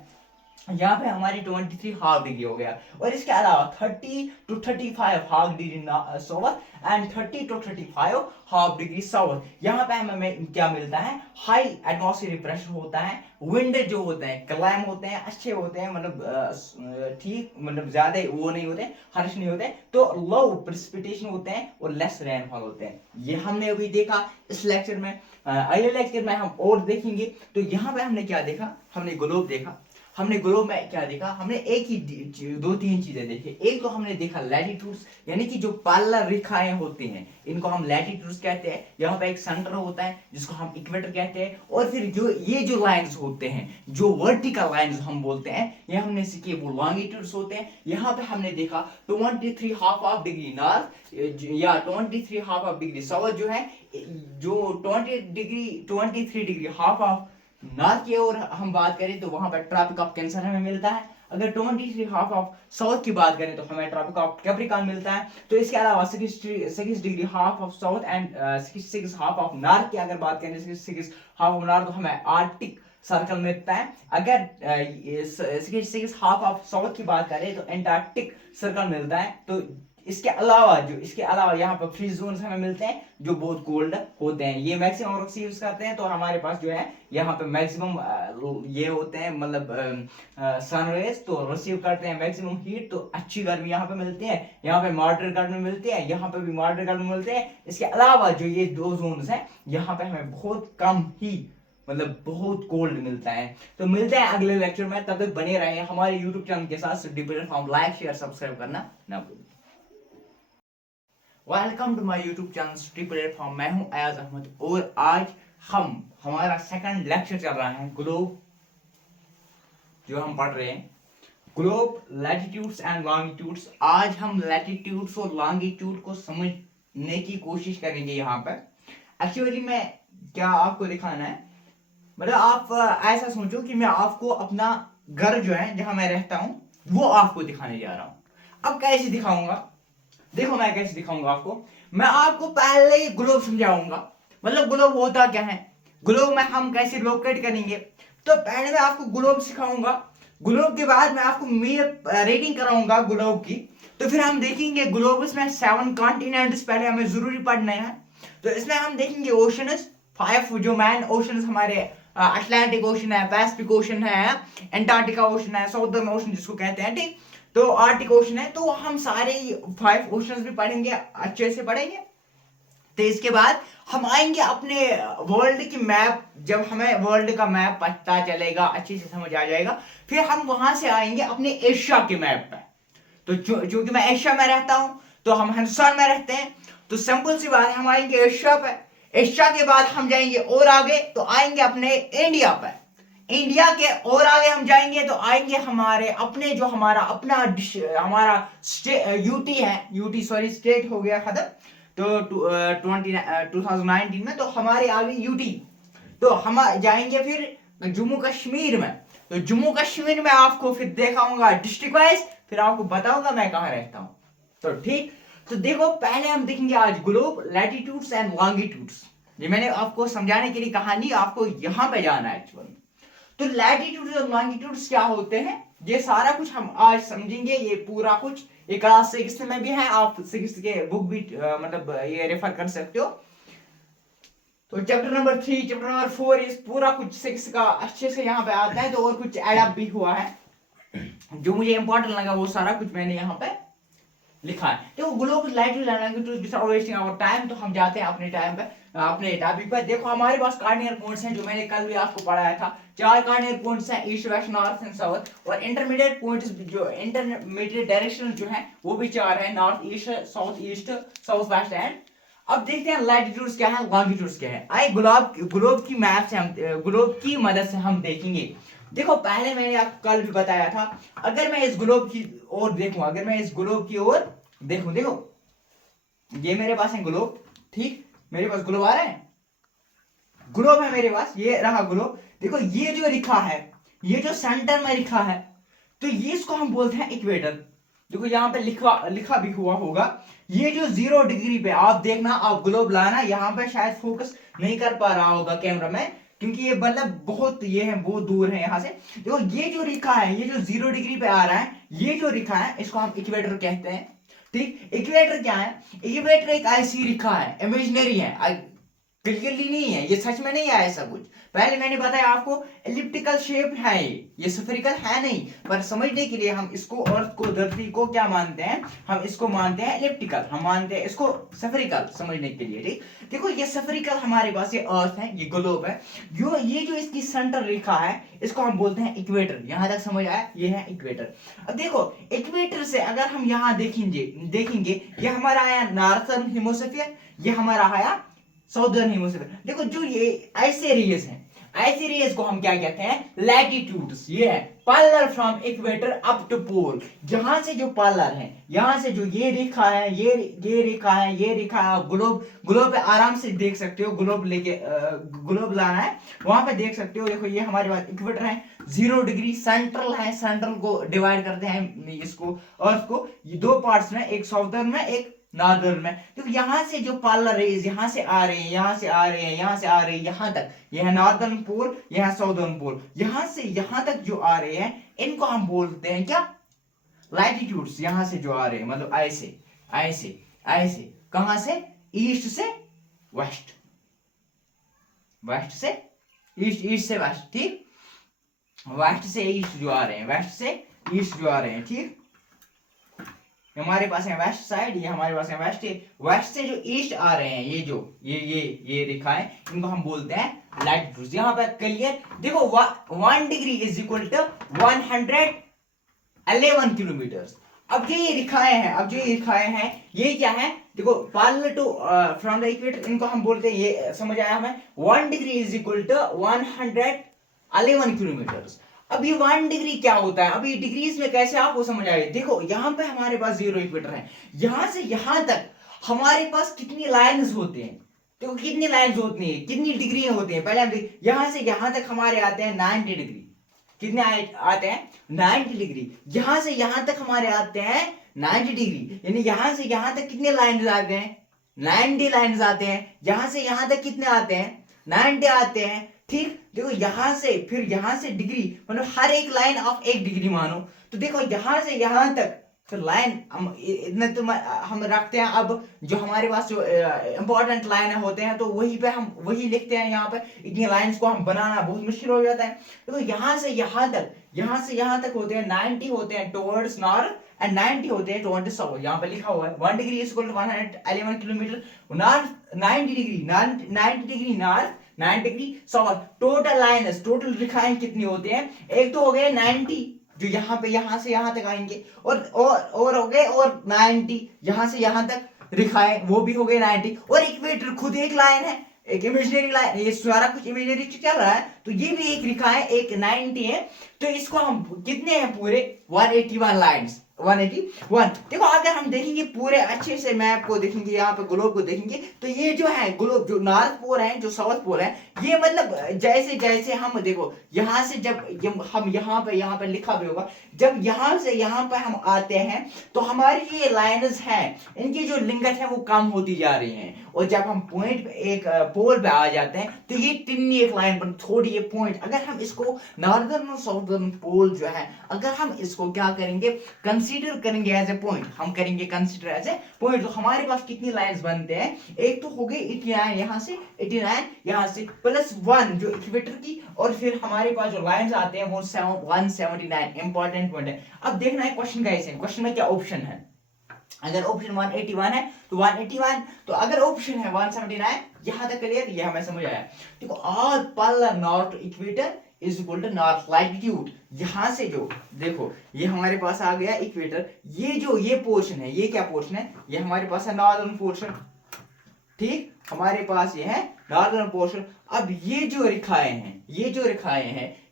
यहाँ पे हमारी 23 हाफ डिग्री हो गया, और इसके अलावा 30 to 35 half degree south and 30 to 35 half degree south. यहाँ पे हमें क्या मिलता है, हाई एटमॉस्फेरिक प्रेशर होता है, विंड जो होते हैं क्लाइम होते हैं, अच्छे होते हैं, मतलब ठीक, मतलब ज्यादा वो नहीं होते, हार्श नहीं होते, तो लो प्रेसिपिटेशन होते हैं और लेस रेनफॉल होते हैं। ये हमने अभी देखा इस लेक्चर में। अगले लेक्चर में हम और देखेंगे। तो यहाँ पे हमने क्या देखा, हमने ग्लोब देखा। हमने ग्लोब में क्या देखा, हमने एक ही 2-3 चीजें देखी। एक तो हमने देखा लैटिट्यूड्स, यानी कि जो पालर रेखाएं होती हैं इनको हम लैटिट्यूड्स कहते हैं। यहाँ पे एक सेंटर होता है जिसको हम इक्वेटर कहते हैं, और फिर जो ये जो लाइंस होते हैं, जो वर्टिकल लाइंस हम बोलते हैं, ये हमने सीखे वो लॉन्गिट्यूड्स होते हैं। यहाँ पे हमने देखा 23 हाफ ऑफ डिग्री नॉर्थ या 23 हाफ ऑफ डिग्री साउथ जो है, जो 23 डिग्री हाफ ऑफ नॉर्थ की ओर हम बात करें तो वहां पर ट्रॉपिक ऑफ कैंसर हमें मिलता है। अगर 23 हाफ ऑफ साउथ की बात करें तो हमें ट्रॉपिक ऑफ कैप्रिकॉर्न मिलता है। तो इसके अलावा 6 degree half of south and 6 half of north की अगर बात करें 6 हाफ ऑफ नॉर्थ तो हमें आर्कटिक सर्कल मिलता है। अगर 6 हाफ ऑफ साउथ की बात करें तो एंटार्क्टिक सर्कल मिलता है। तो इसके अलावा यहाँ पर फ्री जोन्स हमें मिलते हैं जो बहुत कोल्ड होते हैं। ये मैक्सिमम रिसीव करते हैं। तो हमारे पास जो है यहाँ पे मैक्सिमम ये होते हैं मतलब सनरेज तो रिसीव करते हैं मैक्सिमम हीट। तो अच्छी गर्मी यहाँ पे मिलती है। यहाँ पे मॉडरेट गर्मी मिलती है, यहाँ पे भी मॉडरेट गर्मी मिलते हैं। इसके अलावा जो ये दो जोन्स हैं यहाँ पे हमें बहुत कम ही मतलब बहुत कोल्ड मिलता है। तो मिलते हैं अगले लेक्चर में, तब तक बने रहे हमारे यूट्यूब चैनल के साथ। Study platform like share subscribe करना ना भूलें। Welcome to my YouTube channel study platform. मैं हूं अयाज अहमद और आज हमारा सेकंड लेक्चर चल रहा है ग्लोब, जो हम पढ़ रहे हैं ग्लोब लैटिट्यूड्स एंड लॉन्गिट्यूड्स। आज हम लैटिट्यूड्स और लॉन्गिट्यूड को समझने की कोशिश करेंगे। यहाँ पर एक्चुअली में क्या आपको दिखाना है, मतलब आप ऐसा सोचो कि मैं आपको अपना घर जो है जहां मैं रहता हूं वो आपको दिखाने जा रहा हूं। अब कैसे दिखाऊंगा, देखो मैं कैसे दिखाऊंगा आपको। मैं आपको पहले ही ग्लोब समझाऊंगा, मतलब ग्लोब होता क्या है, ग्लोब में हम कैसे लोकेट करेंगे। तो पहले मैं आपको ग्लोब सिखाऊंगा, ग्लोब के बाद मैं आपको रेटिंग कराऊंगा ग्लोब की। तो फिर हम देखेंगे ग्लोब में 7 कॉन्टिनेंट्स पहले हमें जरूरी पढ़ने हैं। तो इसमें हम देखेंगे ओशंस 5 जो मैन ओशंस हमारे अटलांटिक ओशन है, पैसिफिक ओशन है, एंटार्क्टिका ओशन है, साउदर्न ओशन जिसको कहते हैं, ठीक। तो आर्टिक ओशन है। तो हम सारे 5 ओशंस भी पढ़ेंगे, अच्छे से पढ़ेंगे। तो इसके बाद हम आएंगे अपने वर्ल्ड की मैप। जब हमें वर्ल्ड का मैप पता चलेगा, अच्छे से समझ आ जाएगा, फिर हम वहां से आएंगे अपने एशिया के मैप पे। तो चूंकि मैं एशिया में रहता हूं तो हम हिंदुस्तान में रहते हैं। तो सिंपल सी बात है, हम आएंगे एशिया पे। एशिया के बाद हम जाएंगे और आगे तो आएंगे अपने इंडिया पे। इंडिया के और आगे हम जाएंगे तो आएंगे हमारे अपने जो हमारा अपना हमारा यूटी है, यूटी सॉरी स्टेट हो गया खत्म। तो 2019 में तो हमारे आगे यूटी। तो हम जाएंगे फिर जम्मू कश्मीर में। तो जम्मू कश्मीर में आपको फिर दिखाऊंगा डिस्ट्रिक्ट वाइज, फिर आपको बताऊंगा मैं कहाँ रहता हूँ। तो ठीक, तो देखो पहले हम देखेंगे आज ग्लोब लैटिट्यूड्स एंड लॉन्गिट्यूड्स। ये मैंने आपको समझाने के लिए कहानी आपको यहाँ पे जाना है एक्चुअली। तो लैटिट्यूड्स और लॉन्गिट्यूड्स क्या होते हैं ये सारा कुछ हम आज समझेंगे। ये पूरा कुछ ये क्लास 6 में भी है, आप 6 के बुक भी मतलब ये रेफर कर सकते हो। तो चैप्टर नंबर 3 चैप्टर नंबर 4 इस पूरा कुछ 6 का अच्छे से यहाँ पे आता है। तो और कुछ ऐड अप भी हुआ है जो मुझे इंपॉर्टेंट लगा, वो सारा कुछ मैंने यहाँ पे लिखा है। तो global latitude without wasting our time, तो हम जाते हैं अपने टाइम पे अपने टॉपिक पर। देखो हमारे पास कार्डिनल पॉइंट्स हैं जो मैंने कल भी आपको पढ़ाया था। 4 कार्डिनल पॉइंट्स हैं, east west north and south. और इंटरमीडिएट पॉइंट्स जो इंटरमीडिएट डायरेक्शन जो है वो भी 4 है, north east south west and. अब देखते हैं लैटिट्यूड्स क्या है, लॉन्गिट्यूड्स क्या है। आइए ग्लोब की मैप से हम ग्लोब की मदद से हम देखेंगे। देखो पहले मैंने आपको कल भी बताया था, अगर मैं इस ग्लोब की ओर देखूं, अगर मैं इस ग्लोब की ओर देखूं, देखो ये मेरे पास है ग्लोब, ठीक। मेरे पास ग्लोब आ रहा है, ग्लोब है मेरे पास, ये रहा ग्लोब। देखो ये जो लिखा है, ये जो सेंटर में लिखा है, तो ये इसको हम बोलते हैं इक्वेटर। देखो यहाँ पे लिखा भी हुआ होगा। ये जो 0 डिग्री पे आप देखना, आप ग्लोब लाना, यहाँ पे शायद फोकस नहीं कर पा रहा होगा कैमरा में क्योंकि ये मतलब बहुत ये है, बहुत दूर है यहाँ से। देखो ये जो लिखा है, ये जो 0 डिग्री पे आ रहा है, ये जो लिखा है इसको हम इक्वेटर कहते हैं, ठीक। इक्वेटर क्या है, इक्वेटर एक ऐसी रेखा है, इमेजिनरी है, क्लियरली नहीं है, ये सच में नहीं है ऐसा कुछ। पहले मैंने बताया आपको एलिप्टिकल शेप है, ये स्फेरिकल है नहीं। पर समझने के लिए हम इसको अर्थ को, धरती को क्या मानते हैं, हम इसको मानते हैं एलिप्टिकल, हम मानते हैं इसको स्फेरिकल समझने के लिए, ठीक। देखो ये स्फेरिकल हमारे पास ये अर्थ है, ये ग्लोब है। ये जो इसकी सेंटर रेखा है इसको हम बोलते हैं इक्वेटर। यहां तक समझ आया, ये है इक्वेटर। अब देखो इक्वेटर से अगर हम यहाँ देखेंगे ये हमारा आया नॉर्थर्न हेमिस्फीयर, ये हमारा आया साउदर्न हेमिस्फीयर। देखो जो ये ऐसे रेस हैं, ऐसी रेस को हम क्या कहते हैं, लैटिट्यूड्स। ये है parallel from equator up to pole. यहां से जो पार्लर है, यहां से जो ये रेखा है, ये रेखा है, ये रेखा है, ग्लोब पे आराम से देख सकते हो, ग्लोब लेके ग्लोब लाना है, वहां पे देख सकते हो। देखो ये हमारे पास इक्वेटर है, 0 डिग्री सेंट्रल है, सेंट्रल को डिवाइड करते हैं इसको अर्थ को ये दो पार्ट्स में, एक साउदर्न में एक नॉर्दर्न में। तो यहां से जो पार्लर रेज यहां से आ रहे हैं, यहां से आ रहे हैं, यहां से आ रहे हैं, यहां तक, यह है नॉर्दर्न पोल, यह है साउदर्न पोल, यहां से यहां तक जो आ रहे हैं इनको हम बोलते हैं क्या, लैटिट्यूड्स। यहां से जो आ रहे हैं मतलब ऐसे ऐसे ऐसे, कहां से, ईस्ट से वेस्ट, वेस्ट से ईस्ट, ईस्ट से वेस्ट, ठीक, वेस्ट से ईस्ट जो आ रहे हैं, वेस्ट से ईस्ट जो आ रहे हैं, ठीक। हमारे पास है वेस्ट साइड, ये हमारे पास है वेस्ट, वेस्ट से जो ईस्ट आ रहे हैं, ये जो ये रेखा है, इनको हम बोलते हैं लैटिट्यूड्स। यहाँ पे क्लियर देखो, 1 degree is equal to 111 kilometre. अब जो ये रेखाएं हैं, अब जो ये रेखाएं हैं, ये क्या है, देखो parallel to from the equator, इनको हम बोलते हैं, ये समझ आया हमें, 1 degree is equal to 111 kilometre. अब ये 1 डिग्री क्या होता है, अब ये डिग्रीज में कैसे आपको समझ आएगा। देखो यहाँ पे हमारे पास 0 इक्वेटर है, यहां से यहां तक हमारे पास कितनी लाइन्स होते हैं, देखो कितनी लाइन्स होती हैं, कितनी डिग्री होती हैं। पहले हम देख, यहां से यहां तक हमारे आते हैं 90 डिग्री, कितने आते हैं 90 डिग्री। यहां से यहां तक हमारे आते हैं 90 डिग्री, यानी यहां से यहां तक कितने लाइन्स आते हैं, 90 लाइन्स आते हैं। यहां से यहां तक कितने आते हैं, 90 आते हैं, ठीक। देखो यहां से फिर यहां से डिग्री, मतलब हर एक लाइन ऑफ 1 डिग्री मानो, तो देखो यहां से यहां तक फिर लाइन हम इतने तो हम रखते हैं। अब जो हमारे पास जो इंपॉर्टेंट लाइन होते हैं तो वही पे हम वही लिखते हैं। यहाँ पे इतनी लाइंस को हम बनाना बहुत मुश्किल हो जाता है। देखो यहां से यहां तक, यहां से यहां तक होते हैं 90 होते हैं टुवर्ड्स नॉर्थ एंड 90 होते हैं टुवर्ड्स साउथ। यहाँ पे लिखा हुआ है 1 degree is equal to 111 kilometre, north 90 degree, 90 degree north, 90 degree south. Total lines, total रेखाएं कितनी होते हैं, एक तो हो गए 90 जो यहाँ पे यहां से यहां तक आएंगे, और हो गए, और 90 यहां से यहां तक रेखाएं वो भी हो गए 90, और इक्वेटर खुद एक लाइन है, एक इमेजिनरी लाइन, ये सारा कुछ इमेजिनरी चल रहा है, तो ये भी एक रेखा है, एक 90 है। तो इसको हम कितने हैं पूरे 181 लाइन्स, 181। देखो अगर हम देखेंगे पूरे अच्छे से मैप को देखेंगे, यहाँ पे ग्लोब को देखेंगे, तो ये जो है ग्लोब, जो नॉर्थ पोल है, जो साउथ पोल है, ये मतलब जैसे जैसे हम देखो यहाँ से जब हम यहाँ पे लिखा भी होगा, जब यहाँ से यहाँ पे हम आते हैं तो हमारी ये लाइन्स हैं, इनकी जो लिंगत है वो कम होती जा रही है, और जब हम पॉइंट एक पोल पे आ जाते हैं तो ये टिन्नी एक लाइन बन, थोड़ी ये पॉइंट, अगर हम इसको नॉर्दर्न और साउदर्न पोल जो है, अगर हम इसको क्या करेंगे, कंसीडर करेंगे एज ए पॉइंट, हम करेंगे कंसीडर एज ए पॉइंट, तो हमारे पास कितनी लाइंस बनते हैं, एक तो हो गई 89 यहाँ से, 89 यहाँ से, प्लस 1 जो इक्वेटर की, और फिर हमारे पास जो लाइंस आते हैं वो 179। इंपॉर्टेंट पॉइंट है। अब देखना है क्वेश्चन कैसे, क्वेश्चन में क्या ऑप्शन है। अगर ऑप्शन 181 है तो 181, तो अगर ऑप्शन है 179, यहां तक क्लियर, ये हमें समझ आया। देखो all polar north equator is equal to north latitude. यहां से जो देखो ये हमारे पास आ गया इक्वेटर, ये पोर्शन है, ये क्या पोर्शन है, ये हमारे पास है नॉर्दर्न पोर्शन, ठीक, हमारे पास ये है नॉर्दर्न पोर्शन। अब ये जो रेखाएं हैं,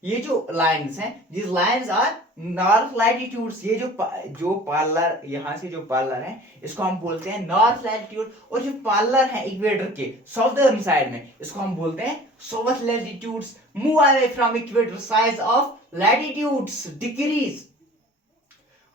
ये जो लाइंस हैं, this lines are north latitudes. ये जो पार्लर, यहाँ से जो पार्लर है इसको हम बोलते हैं नॉर्थ लैटिट्यूड, और जो पार्लर है इक्वेटर के साउदर्न साइड में इसको हम बोलते हैं south latitudes. Move away from equator, size of latitudes decrease.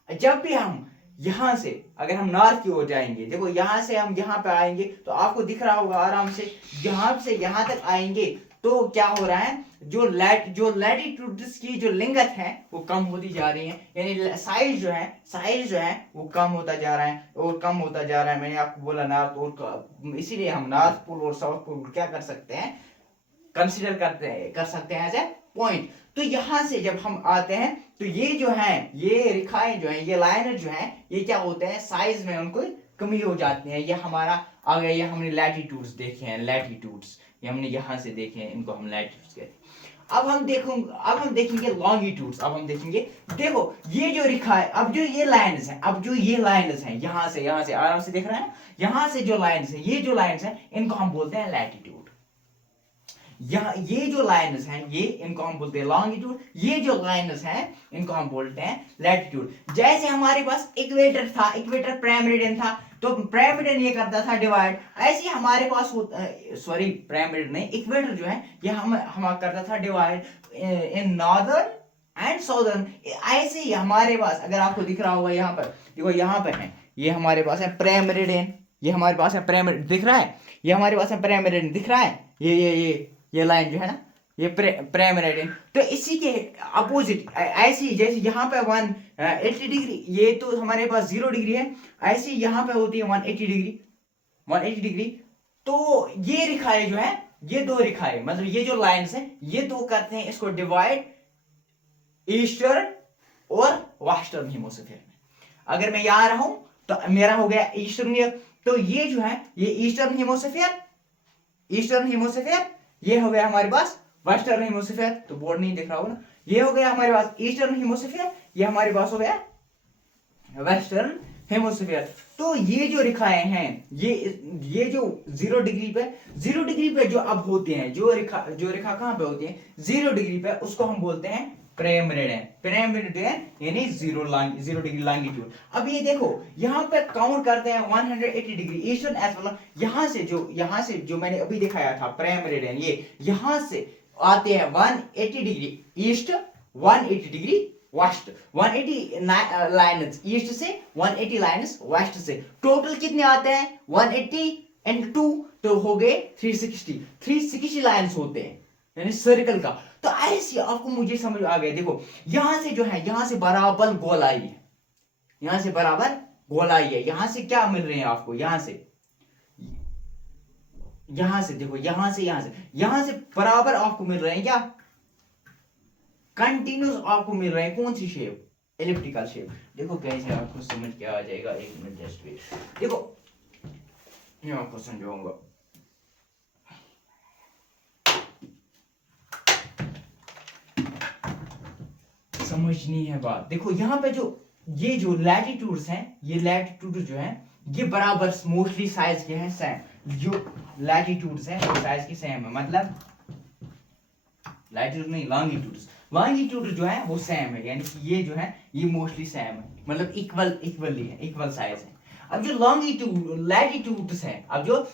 जब भी हम यहां से अगर हम नॉर्थ की ओर जाएंगे, देखो यहां से हम यहां पे आएंगे तो आपको दिख रहा होगा आराम से, यहां से यहां तक आएंगे तो क्या हो रहा है, जो लैटिट्यूड्स की जो लिंगत है वो कम होती जा रही है, यानी साइज जो है वो कम होता जा रहा है, और कम होता जा रहा है। मैंने आपको बोला नॉर्थ पोल, इसीलिए हम नॉर्थ पोल और साउथ पोल क्या कर सकते हैं, कंसीडर कर सकते हैं एज ए पॉइंट। तो यहां से जब हम आते हैं तो ये जो है, ये रेखाएं जो है, ये लाइन जो है, ये क्या होते हैं, साइज में उनको कमी हो जाती है। ये हमारा आ गया, ये हमने लैटिट्यूड्स देखे हैं, लैटिट्यूड्स ये हमने यहां से देखे हैं, इनको हम लैटिट्यूड्स कहते हैं। अब हम देखेंगे लॉन्गिट्यूड्स। अब हम देखेंगे, देखो ये जो रेखा है, अब जो ये लाइन्स हैं, यहां से आराम से देख रहे हैं, यहां से जो लाइन्स है, ये जो लाइन्स है इनको हम बोलते हैं लैटिट्यूड। यहाँ ये जो लाइन्स हैं ये इनको हम बोलते हैं लॉन्गिट्यूड, ये जो लाइन्स हैं इनको हम बोलते हैं लैटिट्यूड। जैसे हमारे पास इक्वेटर था, इक्वेटर प्राइम मेरिडियन था, तो प्राइम मेरिडियन ये करता था डिवाइड, ऐसे हमारे पास सॉरी प्राइम मेरिडियन नहीं, इक्वेटर जो है ये हम करता था divide in northern and southern. ऐसे ही हमारे पास अगर आपको दिख रहा होगा यहाँ पर, देखो यहाँ पर है, ये हमारे पास है प्राइम मेरिडियन, ये हमारे पास है प्राइम मेरिडियन दिख रहा है, ये हमारे पास है प्राइम मेरिडियन दिख रहा है, ये लाइन जो है ना ये प्राइम मेरिडियन। तो इसी के अपोजिट ऐसे ही जैसे यहाँ पे 180 डिग्री, ये तो हमारे पास 0 डिग्री है, ऐसे यहाँ पे होती है 180 डिग्री, 180 डिग्री। तो ये रेखाएं जो है, ये दो रेखाएं मतलब ये जो लाइन्स हैं ये दो करते हैं इसको डिवाइड ईस्टर्न और वेस्टर्न हेमिस्फीयर में। अगर मैं यहाँ रहा हूं तो मेरा हो गया ईस्टर्न, तो ये जो है ये ईस्टर्न हेमिस्फीयर, ईस्टर्न हेमिस्फीयर, ये हो गया हमारे पास वेस्टर्न हेमिस्फीयर, तो बोर्ड नहीं दिख रहा होगा ना, ये हो गया हमारे पास ईस्टर्न हेमिस्फीयर, ये हमारे पास हो गया वेस्टर्न हेमिस्फीयर। तो ये जो रेखाएं हैं ये जो 0 डिग्री पे जो अब होते हैं, जो रेखा कहां पे होती है 0 डिग्री पे, उसको हम बोलते हैं प्राइम मेरिडियन, प्राइम मेरिडियन यानी 0 डिग्री लॉन्गिट्यूड। अब ये देखो यहाँ पे काउंट करते हैं 180 डिग्री ईस्टर्न एज वेल, यहाँ से जो मैंने अभी दिखाया था प्राइम मेरिडियन, ये यहाँ से आते हैं 180 degree east, 180 degree west, 180 lines east से, 180 लाइन्स वेस्ट से, टोटल कितने आते हैं 180 एंड 2 तो हो गए 360 लाइन्स होते हैं यानी सर्कल का। तो ऐसे आपको मुझे समझ आ गया, देखो यहां से जो है यहां से बराबर गोलाई है, यहां से बराबर गोलाई है, यहां से क्या मिल रहे हैं आपको, यहां से देखो यहां से बराबर आपको मिल रहे हैं क्या, कंटिन्यूस आपको मिल रहे हैं कौन सी शेप, एलिप्टिकल शेप। देखो कैसे आपको समझ के आ जाएगा, एक मिनट जस्ट वेट, देखो मैं आपको समझाऊंगा। समझनी है बात, देखो यहाँ पे ये जो लैटिट्यूड्स हैं, ये लैटिट्यूड जो है ये बराबर मोस्टली साइज के हैं सेम, जो लैटिट्यूड्स हैं वो साइज के सेम है, मतलब लैटिट्यूड नहीं लॉन्गिट्यूड जो है वो सेम है, यानी कि ये जो है ये मोस्टली सेम है, मतलब इक्वली है, इक्वल साइज है। अब जो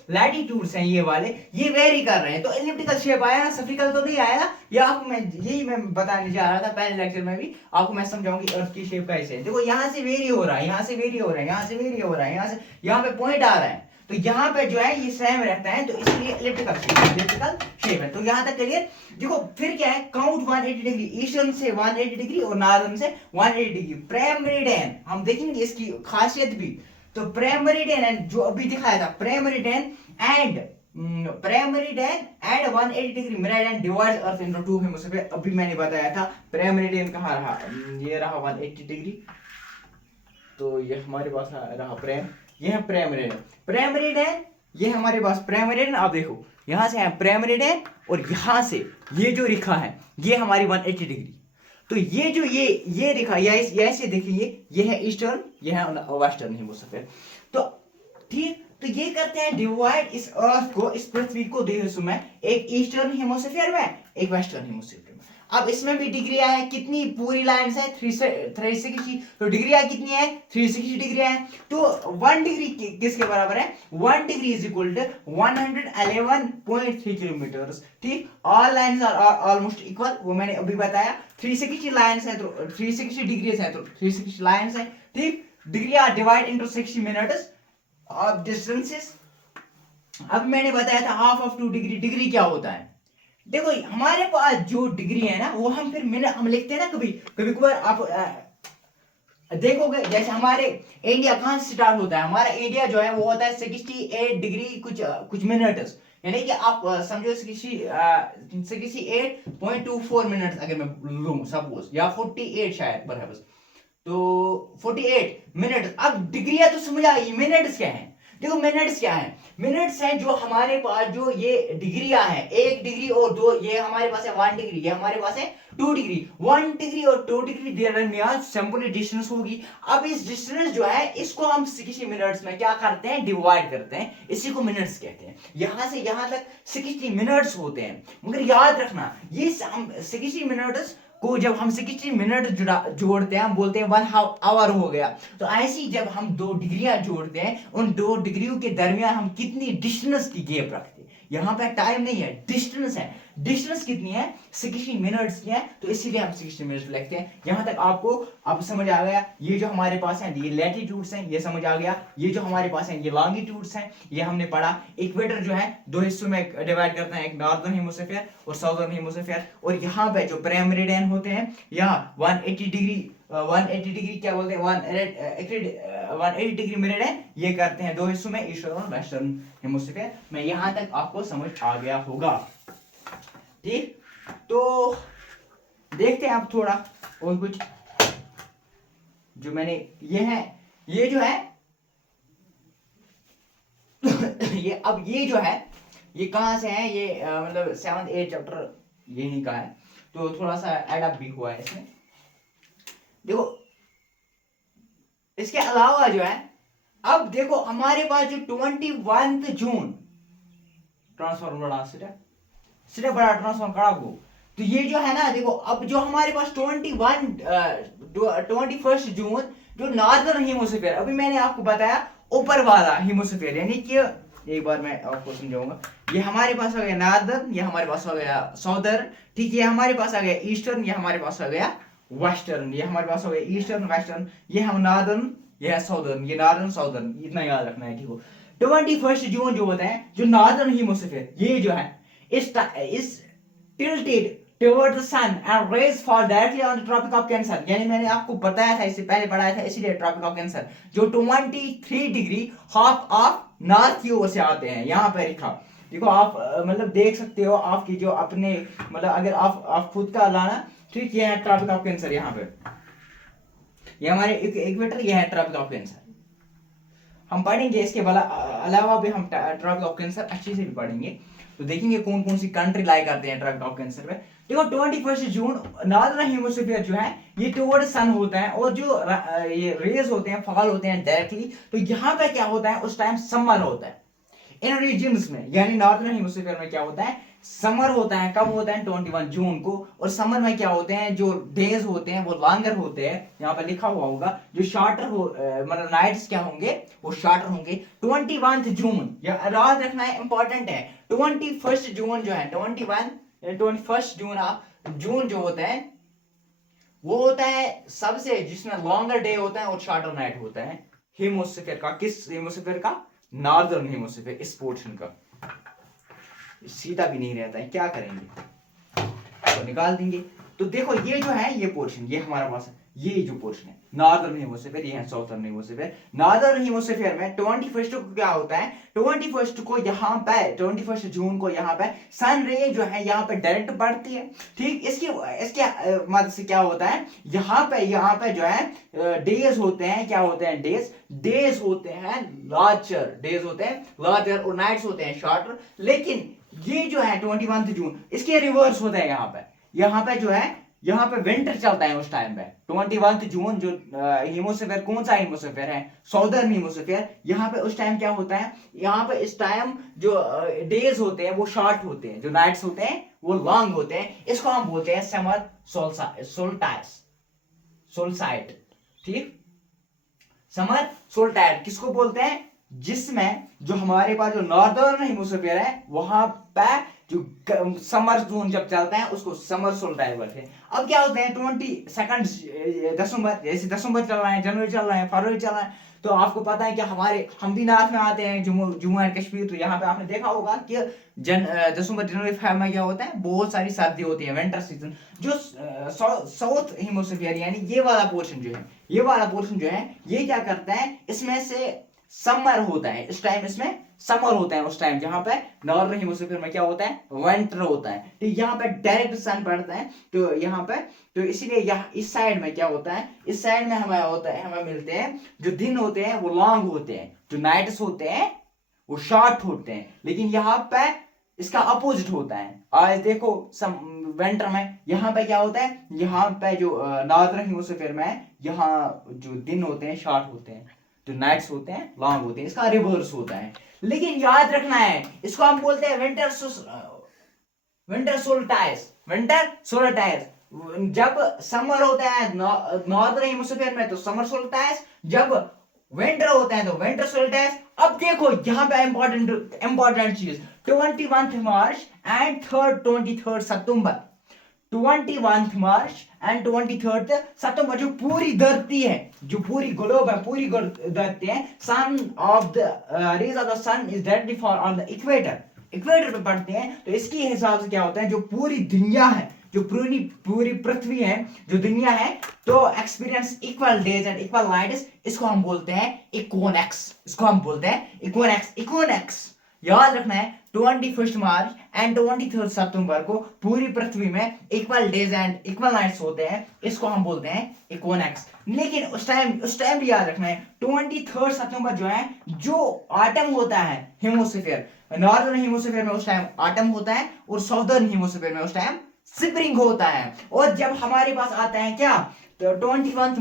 लैटिट्यूड्स हैं ये वाले ये वेरी कर रहे हैं, तो एलिप्टिकल शेप आया ना, स्फेरिकल तो नहीं आया ना। ये आपको मैं बताने जा रहा था पहले लेक्चर में भी, आपको मैं समझाऊंगी अर्थ की शेप कैसे है। देखो यहाँ से वेरी हो रहा है, यहाँ से वेरी हो रहा है, यहाँ से वेरी हो रहा है, यहाँ पे पॉइंट आ रहा है, तो यहाँ पे जो है ये सेम रहता है, तो इसलिए एलिप्टिकल शेप है। तो यहाँ तक क्लियर। देखो फिर क्या है, काउंट 180 डिग्री, ईस्टर्न से 180 डिग्री और नॉर्दर्न से 180 डिग्री। प्राइम मेरिडियन हम देखेंगे इसकी खासियत भी, तो प्राइम मेरिडियन एंड जो अभी दिखाया था prime meridian and 180 degree meridian divides earth into two hemisphere. अभी मैंने बताया था प्राइम मेरिडियन कहाँ रहा, ये रहा 180 डिग्री, तो ये हमारे पास रहा प्राइम, ये है प्राइम मेरिडियन, ये हमारे पास प्राइम मेरिडियन। आप देखो यहाँ से है प्राइम मेरिडियन और यहाँ से ये जो रेखा है ये हमारी 180 डिग्री, तो ये जो ये रेखा ऐसे देखिए, ये है ईस्टर्न, ये है वेस्टर्न हेमिस्फीयर। तो ठीक, तो ये करते हैं डिवाइड इस अर्थ को, इस पृथ्वी को दो हिस्सों में, एक ईस्टर्न हेमिस्फीयर में, एक वेस्टर्न हेमिस्फीयर में। अब इसमें भी डिग्रियां है, कितनी पूरी लाइन है 360, तो डिग्रियां कितनी है 360 डिग्रियां है। तो 1 डिग्री किसके बराबर है, 1 degree is equal to 111.3 kilometre. ठीक, all lines are almost equal, वो मैंने अभी बताया। 360 लाइंस है तो 360 डिग्रीज है तो 360 लाइंस है। ठीक, डिग्रियां divide into 60 minutes of distances. अब मैंने बताया था हाफ ऑफ 2 डिग्री, डिग्री क्या होता है, देखो हमारे पास जो डिग्री है ना वो हम फिर मिनट हम लिखते हैं ना, कभी कभार आप देखोगे, जैसे हमारे इंडिया कहाँ से स्टार्ट होता है, हमारा इंडिया जो है वो होता है 68 डिग्री कुछ मिनट्स, यानी कि आप समझो 68.24 मिनट्स अगर मैं लूं सपोज, या 48 शायद बराबर, तो 48 मिनट। अब डिग्रियां तो समझ आई, मिनट्स क्या है, देखो मिनट्स क्या है, मिनट्स हैं जो हमारे पास, जो ये डिग्रियां हैं, 1 डिग्री और 2, ये हमारे पास है 1 डिग्री, ये हमारे पास है 2 डिग्री। 1 डिग्री और 2 डिग्री दरमियान सिंपली डिस्टेंस होगी। अब इस डिस्टेंस जो है इसको हम 60 मिनट्स में क्या करते हैं, डिवाइड करते हैं, इसी को मिनट्स कहते हैं। यहां से यहां तक 60 मिनट्स होते हैं। मगर याद रखना ये हम 60 मिनट्स को जब हम 60 मिनट जोड़ते हैं, हम बोलते हैं 1 आवर हो गया। तो ऐसे ही जब हम 2 डिग्रियां जोड़ते हैं, उन 2 डिग्रियों के दरमियान हम कितनी डिस्टेंस की गैप रखते हैं। यहाँ पे टाइम नहीं है, डिस्टेंस है। डिस्टेंस कितनी है, 60 मिनट्स की है, तो इसीलिए हम 60 मिनट्स लिखते हैं। यहाँ तक आपको अब समझ आ गया। ये जो हमारे पास है ये लैटिट्यूड्स हैं, ये समझ आ गया। ये जो हमारे पास है ये लॉन्गिट्यूड्स हैं, ये हमने पढ़ा। इक्वेटर जो है 2 हिस्सों में डिवाइड करते हैं, एक नॉर्दर्न हेमिस्फीयर और साउदर्न हेमिस्फीयर। और यहाँ पे जो प्राइम होते हैं, यहाँ 180 डिग्री क्या बोलते हैं, 180 डिग्री मेरिडियन, ये करते हैं 2 हिस्सों में, ईस्टर्न और वेस्टर्न हेमिस्फीयर में। यहाँ तक आपको समझ आ गया होगा। ठीक, तो देखते हैं आप थोड़ा और कुछ जो मैंने ये जो है ये जो है ये कहाँ से है, ये मतलब 7th 8th चैप्टर यही का है, तो थोड़ा सा एडअप भी हुआ है इसमें। देखो इसके अलावा जो है, अब देखो हमारे पास जो 21 जून ट्रांसफॉर्म बड़ा सिर्फ बड़ा ट्रांसफॉर्म करा को, तो ये जो है ना, देखो अब जो हमारे पास 21st जून जो नॉर्दर्न हेमिस्फीयर, अभी मैंने आपको बताया ऊपर वाला हेमिस्फीयर, यानी कि एक बार मैं आपको समझाऊंगा। ये हमारे पास आ गया नॉर्दर्न, ये हमारे पास आ गया साउदर्न, ठीक, ये हमारे पास आ गया ईस्टर्न, ये हमारे पास आ गया वेस्टर्न, ये हमारे पास हो गया ईस्टर्न वेस्टर्न, ये हम नॉर्दर्न, ये है साउदर्न, ये नॉर्दर्न साउदर्न, इतना याद रखना है, ठीक हो। 21st जून जो होता है, जो नॉर्दर्न हेमिस्फीयर, ये जो है is tilted toward the sun and rays fall directly on the Tropic of Cancer। यानी मैंने आपको बताया था, इससे पहले पढ़ाया था, इसीलिए ट्रॉपिक ऑफ कैंसर जो 23 डिग्री हाफ ऑफ नॉर्थ की ओर से आते हैं, यहाँ पे लिखा। देखो आप मतलब देख सकते हो आपकी जो अपने मतलब अगर आप खुद का लाना, ठीक, ये है ट्रॉपिक ऑफ कैंसर, यहाँ पे ये हमारे इक्वेटर, ये है ट्रॉपिक ऑफ कैंसर। हम पढ़ेंगे इसके अलावा भी हम ट्रॉपिक ऑफ कैंसर अच्छे से भी पढ़ेंगे, तो देखेंगे कौन कौन सी कंट्री लाई करते हैं ट्रॉपिक ऑफ कैंसर में। देखो 21 जून नॉर्दर्न हेमिस्फीयर जो है ये टुवर्ड सन होता है, और जो ये रेज होते हैं फॉल होते हैं डायरेक्टली, तो यहाँ पे क्या होता है, उस टाइम समर होता है इन रीजन्स में। यानी नॉर्दर्न हेमिस्फीयर में क्या होता है, समर होता है। कब होता है, 21 जून को। और समर में क्या होते हैं, जो डेज होते हैं वो लॉन्गर होते हैं, यहाँ पे लिखा हुआ होगा। जो शॉर्टर हो मतलब नाइट्स क्या होंगे, वो शॉर्टर होंगे। 21 जून याद रखना है, इंपॉर्टेंट है। 21 जून जो है 21 जून जून जो होता है वो होता है सबसे जिसमें लॉन्गर डे होता है और शॉर्टर नाइट होता है हेमिस्फीयर का। किस हेमिस्फीयर का, नॉर्दर्न हेमिस्फीयर, इस पोर्शन का। सीधा भी नहीं रहता है, क्या करेंगे, तो निकाल देंगे। तो देखो ये जो है ये पोर्शन, ये हमारा पास है, ये जो पोर्शन है नॉर्दर्न हेमिस्फीयर, ये है साउदर्न हेमिस्फीयर। नॉर्दर्न हेमिस्फीयर में 21 को क्या होता है, 21 को यहाँ पे 21 जून को यहाँ पे सन रे जो है यहाँ पे डायरेक्ट पड़ती है, ठीक। इसके मदद से क्या होता है, यहाँ पे जो है डेज होते हैं, क्या होते हैं, डेज होते हैं लार्जर और नाइट्स होते हैं शॉर्टर। लेकिन ये जो है 21 जून इसके रिवर्स होता है। यहाँ पे जो है यहाँ पे विंटर चलता है उस टाइम पे। 21 जून जो हेमिस्फीयर, कौन सा हेमिस्फीयर है, साउदर्न हेमिस्फीयर। यहाँ पे उस टाइम क्या होता है, यहाँ पे इस टाइम जो डेज होते हैं वो शॉर्ट होते हैं, जो नाइट्स होते हैं वो लॉन्ग होते हैं। इसको हम बोलते हैं समर सोल्स्टाइस, ठीक। समर सोल्स्टाइस किसको बोलते हैं, जिसमें जो हमारे पास जो नॉर्दर्न हेमिस्फीयर है वहां पे जो समर जोन जब चलता है उसको समर सोल्स्टाइस बोलते हैं। अब क्या होते हैं 22 दिसंबर, जैसे दिसंबर चल रहा है, जनवरी चल रहा है, फरवरी चल रहा है, तो आपको पता है कि हम भी नॉर्थ में आते हैं, जम्मू एंड कश्मीर। तो यहाँ पे आपने देखा होगा कि दिसंबर जनवरी फरवरी में क्या होता है, बहुत सारी सर्दी होती है, विंटर सीजन। जो साउथ हेमिस्फीयर यानी ये वाला पोर्शन जो है ये क्या करता है, इसमें से समर होता है, इस टाइम इसमें समर होता है। उस टाइम जहां पे नॉर्दर्न हेमिस्फीयर में क्या होता है, विंटर होता है। तो यहाँ पे डायरेक्ट सन पड़ता है, तो यहाँ पे तो इसीलिए यहाँ इस साइड में क्या होता है, इस साइड में हमें मिलते हैं जो दिन होते हैं वो लॉन्ग होते हैं, जो नाइट्स होते हैं वो शॉर्ट होते हैं, लेकिन यहाँ पे इसका अपोजिट होता है। आज देखो विंटर में यहाँ पे क्या होता है, यहाँ पे जो नॉर्दर्न हेमिस्फीयर में है, यहाँ जो दिन होते हैं शॉर्ट होते हैं, जो नाइट्स होते हैं लॉन्ग होते हैं, इसका रिवर्स होता है। लेकिन याद रखना है, इसको हम बोलते हैं विंटर सोल्टाइस, विंटर सोल्टाइस। जब समर होता है नॉर्दर्न हेमिस्फीयर में तो समर सोल्टाइस, जब विंटर होता है तो विंटर सोल्टाइस। अब देखो यहाँ पे इंपॉर्टेंट चीज, 21 मार्च एंड 23 सितंबर, 21 मार्च एंड 23 सितंबर, जो पूरी धरती है, जो पूरी ग्लोब है, पूरी धरती है, sun of the rays of the sun is directly fall on the equator, equator पे पड़ते हैं। तो इसके हिसाब से क्या होता है, जो पूरी दुनिया है, जो पूरी पृथ्वी है, जो दुनिया है, तो experience equal days and equal nights, इसको हम बोलते हैं इक्वोनेक्स, इसको हम बोलते हैं इक्वोनेक्स, इक्वोनेक्स। याद रखना है 21 मार्च एंड 23 सितंबर को पूरी पृथ्वी में equal days and equal nights होते हैं, इसको हम बोलते हैं इक्वोनेक्स। लेकिन उस टाइम भी याद रखना है 23 सितंबर जो है, जो ऑटम होता है हेमिस्फीयर, नॉर्दर्न हेमिस्फीयर में उस टाइम ऑटम होता है और साउदर्न हेमिस्फीयर में उस टाइम स्प्रिंग होता है। और जब हमारे पास आता है क्या, तो 21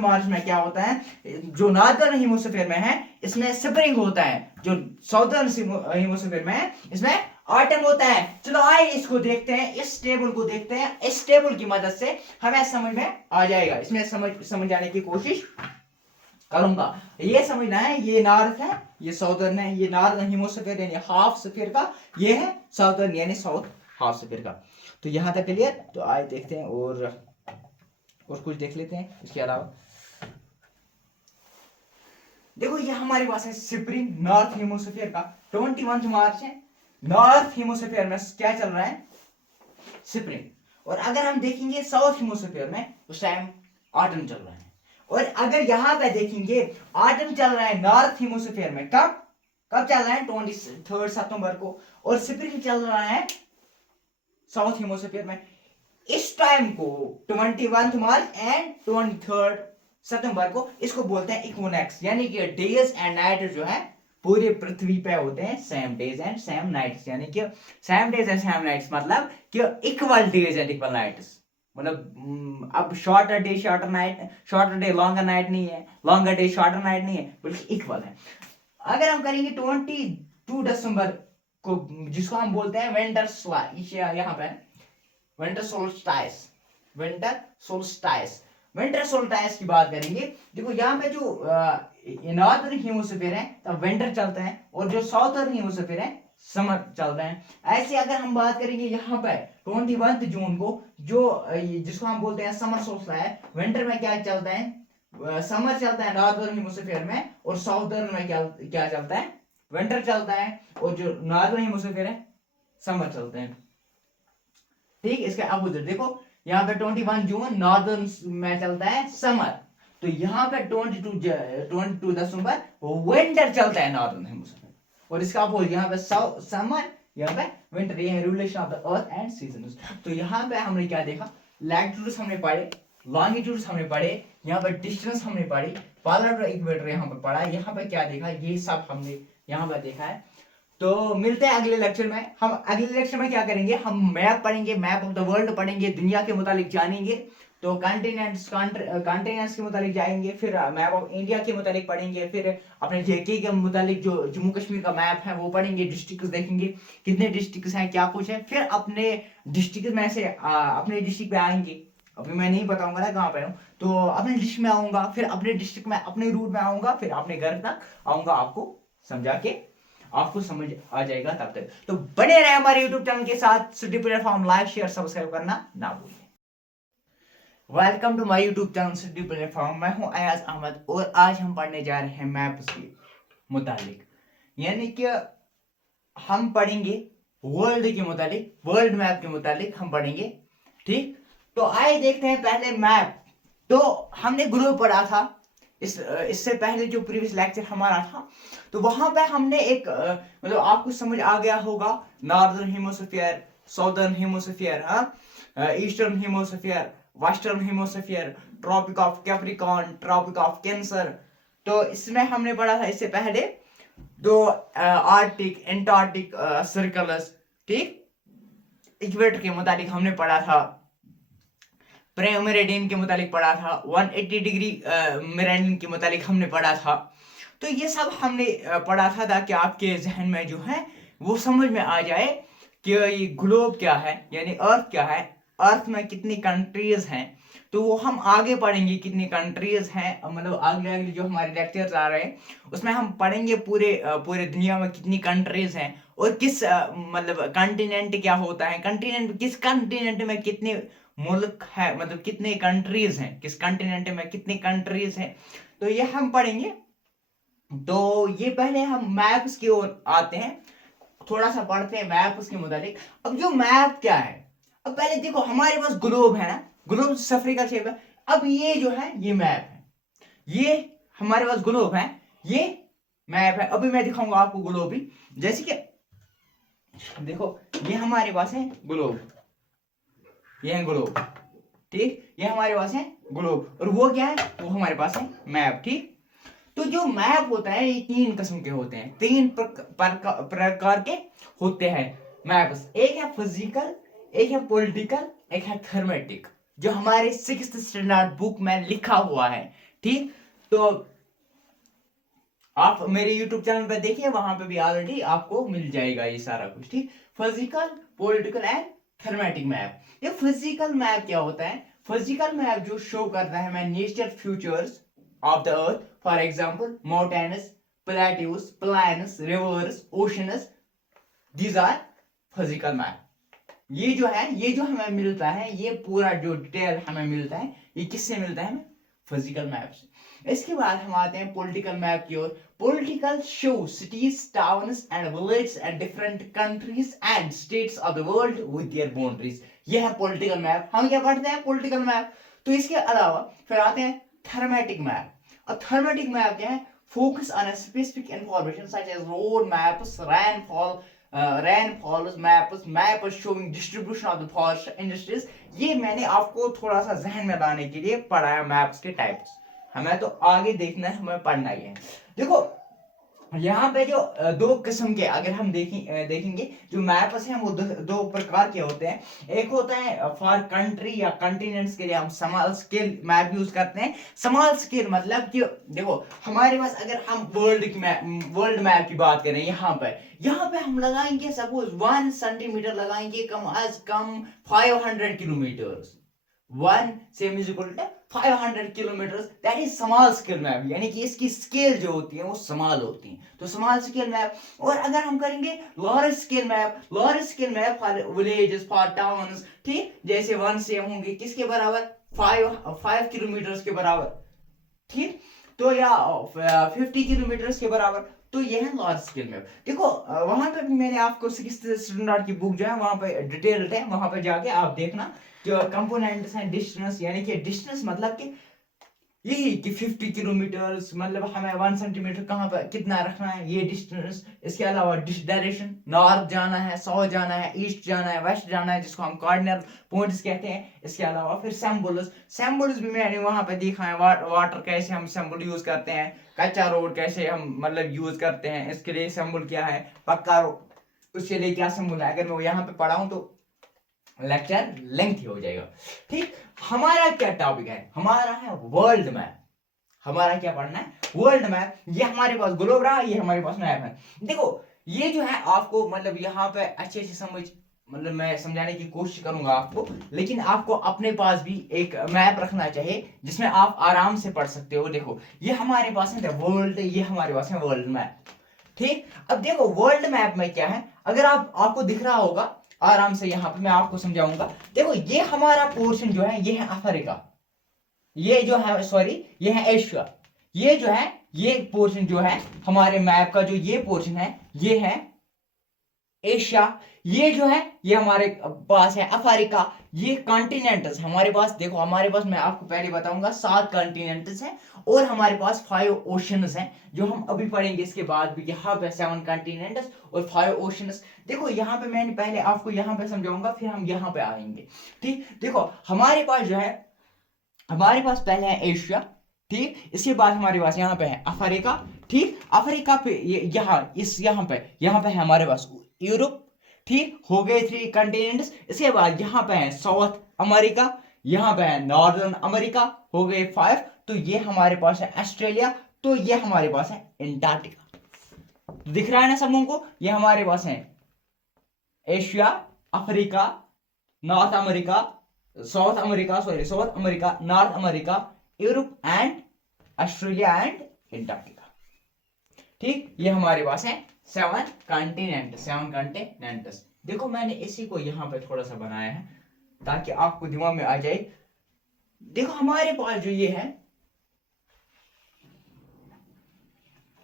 मार्च में क्या होता है, जो नॉर्दर्न हेमिस्फीयर में है इसमें स्प्रिंग होता है, जो साउदर्न हेमिस्फीयर में है इसमें ऑटम होता है। चलो आइए इसको देखते हैं, इस टेबल को देखते हैं, इस टेबल की मदद से हमें समझ में आ जाएगा, इसमें समझाने की कोशिश करूंगा। ये समझना है, ये नॉर्थ है, ये साउदर्न है, ये नॉर्दर्न हेमिस्फीयर यानी हाफ स्फीयर का, ये है साउदर्न यानी साउथ हाफ स्फीयर का। तो यहां तक क्लियर। तो आइए देखते हैं और कुछ देख लेते हैं इसके अलावा। देखो ये हमारे पास है स्प्रिंग नॉर्थ हेमिस्फीयर का, 21 मार्च है, नॉर्थ हेमिस्फीयर में क्या चल रहा है, स्प्रिंग। और अगर हम देखेंगे साउथ हेमिस्फीयर में उस टाइम ऑटम चल रहा है। और अगर यहां पे देखेंगे ऑटम चल रहा है नॉर्थ हेमिस्फीयर में, कब चल रहा है, 23 सितंबर को, और स्प्रिंग चल रहा है साउथ हेमिस्फीयर में। इस टाइम को 21 मार्च एंड 23 सितंबर को इसको बोलते हैं इक्विनॉक्स, यानी कि डेज एंड नाइट जो है पूरे पृथ्वी पे होते हैं same days and same nights, यानी कि same days and same nights मतलब कि equal days and equal nights. मतलब अब shorter day shorter night, shorter day longer night नहीं है, लॉन्गर डे शॉर्टर नाइट नहीं है, बल्कि इक्वल है। अगर हम करेंगे 22 दिसंबर को, जिसको हम बोलते हैं विंटर सोल्स्टिस, यहाँ पे winter solstice, winter solstice, winter solstice की बात करेंगे। देखो यहाँ पे जो नॉर्दर्न हेमिस्फीयर है तब विंटर चलता है, और जो साउदर्न हेमिस्फीयर है समर चलता है। ऐसे अगर हम बात करेंगे यहाँ पे 21 जून को, जो जिसको हम बोलते हैं समर सोल्स्टिस, विंटर में क्या चलता है, समर चलता है नॉर्दर्न हेमिस्फीयर में, और साउदर्न में क्या चलता है, विंटर चलता है, और जो नॉर्दर्न हेमिस्फीयर है समर चलते हैं। ठीक, इसका अपोजिट देखो, यहाँ पे 21 जून नॉर्दर्न में चलता है समर, तो यहाँ पे 22 दिसंबर विंटर चलता है नॉर्दर्न हेमिस्फीयर, और इसका अपोजिट यहाँ पे समर, यहाँ पे विंटर। ये है relation of the earth and seasons. तो यहाँ पे हमने क्या देखा, लैटिट्यूड्स हमने पढ़े, लॉन्गिट्यूड्स हमने पढ़े, यहाँ पे डिस्टेंस हमने पढ़ी, पोलर इक्वेटर यहाँ पे पढ़ा, यहाँ पे क्या देखा, ये सब हमने यहाँ पे देखा है। तो मिलते हैं अगले लेक्चर में। हम अगले लेक्चर में क्या करेंगे, हम मैप पढ़ेंगे, मैप ऑफ द वर्ल्ड पढ़ेंगे, दुनिया के मुतालिक जानेंगे। तो कॉन्टिनेंट्स के मुतालिक जाएंगे, फिर मैप ऑफ इंडिया के मुतालिक पढ़ेंगे, फिर अपने जेके के मुतालिक जो जम्मू कश्मीर का मैप है वो पढ़ेंगे, डिस्ट्रिक्ट्स देखेंगे कितने डिस्ट्रिक्ट्स हैं, क्या कुछ है, फिर अपने डिस्ट्रिक्ट में से अपने डिस्ट्रिक्ट पे आएंगे। अभी मैं नहीं बताऊंगा ना कहाँ पे हूँ, तो अपने डिस्ट्रिक्ट में आऊंगा, फिर अपने डिस्ट्रिक्ट में अपने रूट में आऊंगा, फिर अपने घर तक आऊंगा, आपको समझा के आपको समझ आ जाएगा। तब तक तो बने रहे हमारे YouTube चैनल के साथ। City platform like share subscribe करना ना भूलिए। Welcome to my YouTube channel city platform. मैं हूं अयाज अहमद और आज हम पढ़ने जा रहे हैं मैप्स के मुतालिक, यानी कि हम पढ़ेंगे वर्ल्ड के मुतालिक, वर्ल्ड मैप के मुतालिक हम पढ़ेंगे। ठीक, तो आइए देखते हैं पहले मैप। तो हमने ग्लोब पढ़ा था, इससे पहले जो प्रीवियस लेक्चर हमारा था, तो वहां पे हमने एक मतलब आपको समझ आ गया होगा, northern hemisphere, southern hemisphere, eastern hemisphere, western hemisphere, Tropic of Capricorn, Tropic of Cancer. तो इसमें हमने पढ़ा था इससे पहले तो आर्टिक एंटार्क्टिक सर्कल्स, ठीक, इक्वेटर के मुताबिक हमने पढ़ा था, मेरिडियन के मुताबिक पढ़ा था, 180 डिग्री मेरिडियन के मुताबिक हमने पढ़ा था। तो ये सब हमने पढ़ा था ताकि आपके जहन में जो है वो समझ में आ जाए कि ये ग्लोब क्या है, यानी अर्थ क्या है, अर्थ में कितनी कंट्रीज हैं। तो वो हम आगे पढ़ेंगे कितनी कंट्रीज हैं, मतलब अगले अगले जो हमारे लेक्चर्स आ रहे हैं उसमें हम पढ़ेंगे पूरे दुनिया में कितनी कंट्रीज हैं और किस मतलब कंटिनेंट क्या होता है, कंटिनेंट किस कंटिनेंट में कितने मुल्क है, मतलब कितने कंट्रीज हैं, किस कंटिनेंट में कितनी कंट्रीज हैं, तो ये हम पढ़ेंगे। तो ये पहले हम मैप्स की ओर आते हैं, थोड़ा सा पढ़ते हैं मैप उसके मुताबिक। अब जो मैप क्या है, अब पहले देखो हमारे पास ग्लोब है ना, ग्लोब सफरी शेप है। अब ये जो है ये मैप है, ये हमारे पास ग्लोब है, ये मैप है। अभी मैं दिखाऊंगा आपको ग्लोब भी, जैसे कि देखो ये हमारे पास है ग्लोब, ये है ग्लोब, ठीक, ये हमारे पास है ग्लोब, और वो क्या है, वो हमारे पास है मैप, ठीक। तो जो मैप होता है ये तीन किस्म के होते हैं, तीन प्रकार के होते हैं मैप्स। एक है फिजिकल, एक है पॉलिटिकल, एक है थर्मेटिक, जो हमारे 6th स्टैंडर्ड बुक में लिखा हुआ है, ठीक। तो आप मेरे YouTube चैनल पर देखिए, वहां पे भी ऑलरेडी आपको मिल जाएगा ये सारा कुछ, ठीक। Physical, political and thematic map. ये फिजिकल मैप क्या होता है, फिजिकल मैप जो शो करता है मैं nature features of the earth, for example mountains, plateaus, plains, rivers, oceans, these are physical map. ये जो है, ये जो हमें मिलता है, ये पूरा जो डिटेल हमें मिलता है, ये किससे मिलता है, हमें फिजिकल मैप से। इसके बाद हम आते हैं पॉलिटिकल मैप की ओर। Political show cities, towns and villages and different countries and states of the world with their boundaries. ये है पॉलिटिकल मैप, हम क्या पढ़ते हैं, पॉलिटिकल मैप। तो इसके अलावा फिर आते हैं थर्मेटिक मैप। अब थर्मेटिक मैप क्या है, focus on a specific information such as road maps, rainfalls maps showing distribution of the forest industries। ये मैंने आपको थोड़ा सा जहन में लाने के लिए पढ़ाया मैप्स के टाइप्स, हमें तो आगे देखना है, हमें पढ़ना ही है। देखो यहाँ पे जो दो किस्म के अगर हम देखेंगे जो मैप्स हैं वो दो प्रकार के होते हैं। एक होता है फॉर कंट्री या कंटिनेंट्स के लिए हम स्मॉल स्केल मैप यूज करते हैं। स्मॉल स्केल मतलब कि देखो हमारे पास अगर हम वर्ल्ड मैप की बात करें, यहाँ पे हम लगाएंगे सपोज 1 सेंटीमीटर लगाएंगे, कम आज कम 500 kilometre, 1 same is equal to 500 kilometre, that is small scale map, यानी कि इसकी स्केल जो होती है वो स्मॉल होती है, तो स्मॉल स्केल मैप। और अगर हम करेंगे large scale map for villages, for towns, ठीक, जैसे 1 सेम होंगे किसके बराबर, 5 किलोमीटर के बराबर, ठीक, तो या 50 किलोमीटर के बराबर, तो ये है लार्ज स्केल मैप। देखो वहां पे भी मैंने आपको 6th स्टैंडर्ड की बुक जो है वहां पे डिटेल्ड है, वहां पे जाके आप देखना जो कंपोनेंट्स हैं। डिस्टेंस यानी कि डिस्टेंस मतलब कि यही कि 50 किलोमीटर, मतलब हमें 1 सेंटीमीटर कहाँ पर कितना रखना है, ये डिस्टेंस। इसके अलावा डायरेक्शन, नॉर्थ जाना है, साउथ जाना है, ईस्ट जाना है, वेस्ट जाना है, जिसको हम कार्डिनल पॉइंट्स कहते हैं। इसके अलावा फिर सिंबल्स भी मैंने वहां पे देखा है, वाटर कैसे हम सिंबल यूज करते हैं, कच्चा रोड कैसे हम मतलब यूज करते हैं, इसके लिए सिंबल क्या है, पक्का रोड उसके लिए क्या सिंबल है। अगर मैं यहाँ पे पढ़ाऊं तो लेक्चर लेंथी हो जाएगा, ठीक। हमारा क्या टॉपिक है, हमारा है वर्ल्ड मैप। हमारा क्या पढ़ना है, वर्ल्ड मैप। ये हमारे पास ग्लोब रहा, ये हमारे पास मैप है। देखो ये जो है आपको मतलब यहाँ पे अच्छे से समझ, मतलब मैं समझाने की कोशिश करूंगा आपको, लेकिन आपको अपने पास भी एक मैप रखना चाहिए जिसमें आप आराम से पढ़ सकते हो। देखो ये हमारे पास है वर्ल्ड, ये हमारे पास है वर्ल्ड मैप, ठीक। अब देखो वर्ल्ड मैप में क्या है, अगर आपको दिख रहा होगा आराम से, यहाँ पे मैं आपको समझाऊंगा। देखो ये हमारा पोर्शन जो है ये है अफ्रीका, ये जो है सॉरी ये है एशिया, ये जो है ये पोर्शन जो है हमारे मैप का जो ये पोर्शन है ये है एशिया, ये जो है ये हमारे पास है अफ्रीका। ये कॉन्टिनेंट्स हमारे पास, देखो हमारे पास मैं आपको पहले बताऊंगा 7 कॉन्टिनेंट्स हैं और हमारे पास 5 ओशंस हैं जो हम अभी पढ़ेंगे। इसके बाद भी यहाँ पे 7 कॉन्टिनेंट्स और 5 ओशंस। देखो यहाँ पे मैंने पहले आपको यहाँ पे समझाऊंगा, फिर हम यहाँ पे आएंगे, ठीक। देखो हमारे पास जो है, हमारे पास पहले है एशिया, ठीक, इसके बाद हमारे पास यहाँ पे है अफ्रीका, ठीक। अफ्रीका पे यहाँ पे है हमारे पास यूरोप, ठीक। हो गए 3 कंटिनेंट्स। इसके बाद यहाँ पे है साउथ अमेरिका, यहाँ पे है नॉर्दर्न अमेरिका, हो गए 5। तो ये हमारे पास है ऑस्ट्रेलिया, तो ये हमारे पास है एंटार्क्टिका। तो दिख रहा है ना समूह को, ये हमारे पास है Asia, Africa, north America, south America, north America, Europe and Australia and Antarctica. ठीक, ये हमारे पास है 7 कॉन्टिनेंट्स। देखो मैंने इसी को यहां पे थोड़ा सा बनाया है ताकि आपको दिमाग में आ जाए। देखो हमारे पास जो ये है,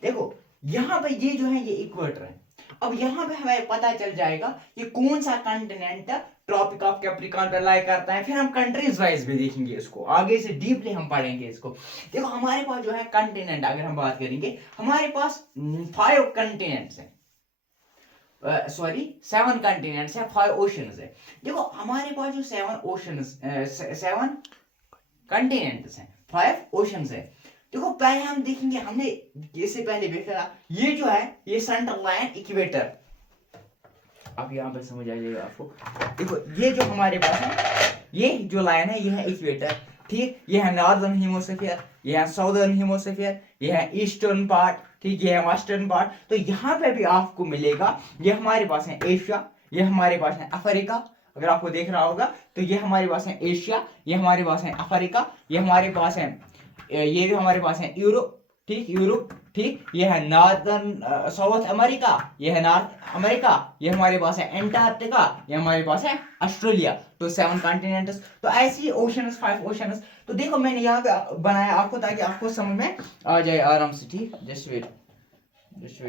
देखो यहां पे ये जो है ये इक्वेटर है। अब यहां पे हमें पता चल जाएगा कि कौन सा कॉन्टिनेंट ट्रॉपिक ऑफ कैप्रिकॉर्न पे लाई करता है। फिर हम कंट्रीज वाइज भी देखेंगे इसको, आगे से डीपली हम पढ़ेंगे इसको। देखो हमारे पास जो है कॉन्टिनेंट, अगर हम बात करेंगे, हमारे पास 5 कॉन्टिनेंट्स हैं, सॉरी 7 कॉन्टिनेंट्स है, 5 ओशंस है। देखो हमारे पास जो 7 कॉन्टिनेंट्स हैं, 5 ओशंस है। देखो पहले हम देखेंगे, हमने इससे पहले देखा ये जो है ये सेंट्रल लाइन इक्वेटर। अब यहाँ पे समझ आ जाएगा आपको। देखो ये जो हमारे पास है, ये जो लाइन है ये है इक्वेटर, ठीक। ये है नॉर्दर्न हेमिस्फीयर, ये है साउदर्न हेमिस्फीयर, ये है ईस्टर्न पार्ट, ठीक। ये है वेस्टर्न पार्ट। तो यहाँ पे भी आपको मिलेगा, ये हमारे पास है एशिया, ये हमारे पास है अफ्रीका, अगर आपको देख रहा होगा तो ये हमारे पास है एशिया, ये हमारे पास है अफ्रीका, ये हमारे पास है, ये भी हमारे पास है यूरोप, ठीक। ये है नॉर्दर्न साउथ अमेरिका, ये है नॉर्थ अमेरिका, ये हमारे पास है एंटार्क्टिका, ये हमारे पास है ऑस्ट्रेलिया। तो 7 कॉन्टिनेंट्स। तो ऐसी ओशंस, 5 ओशंस। तो देखो मैंने यहाँ पे बनाया आपको ताकि आपको समझ में आ जाए आराम से, ठीक। जस्ट वेट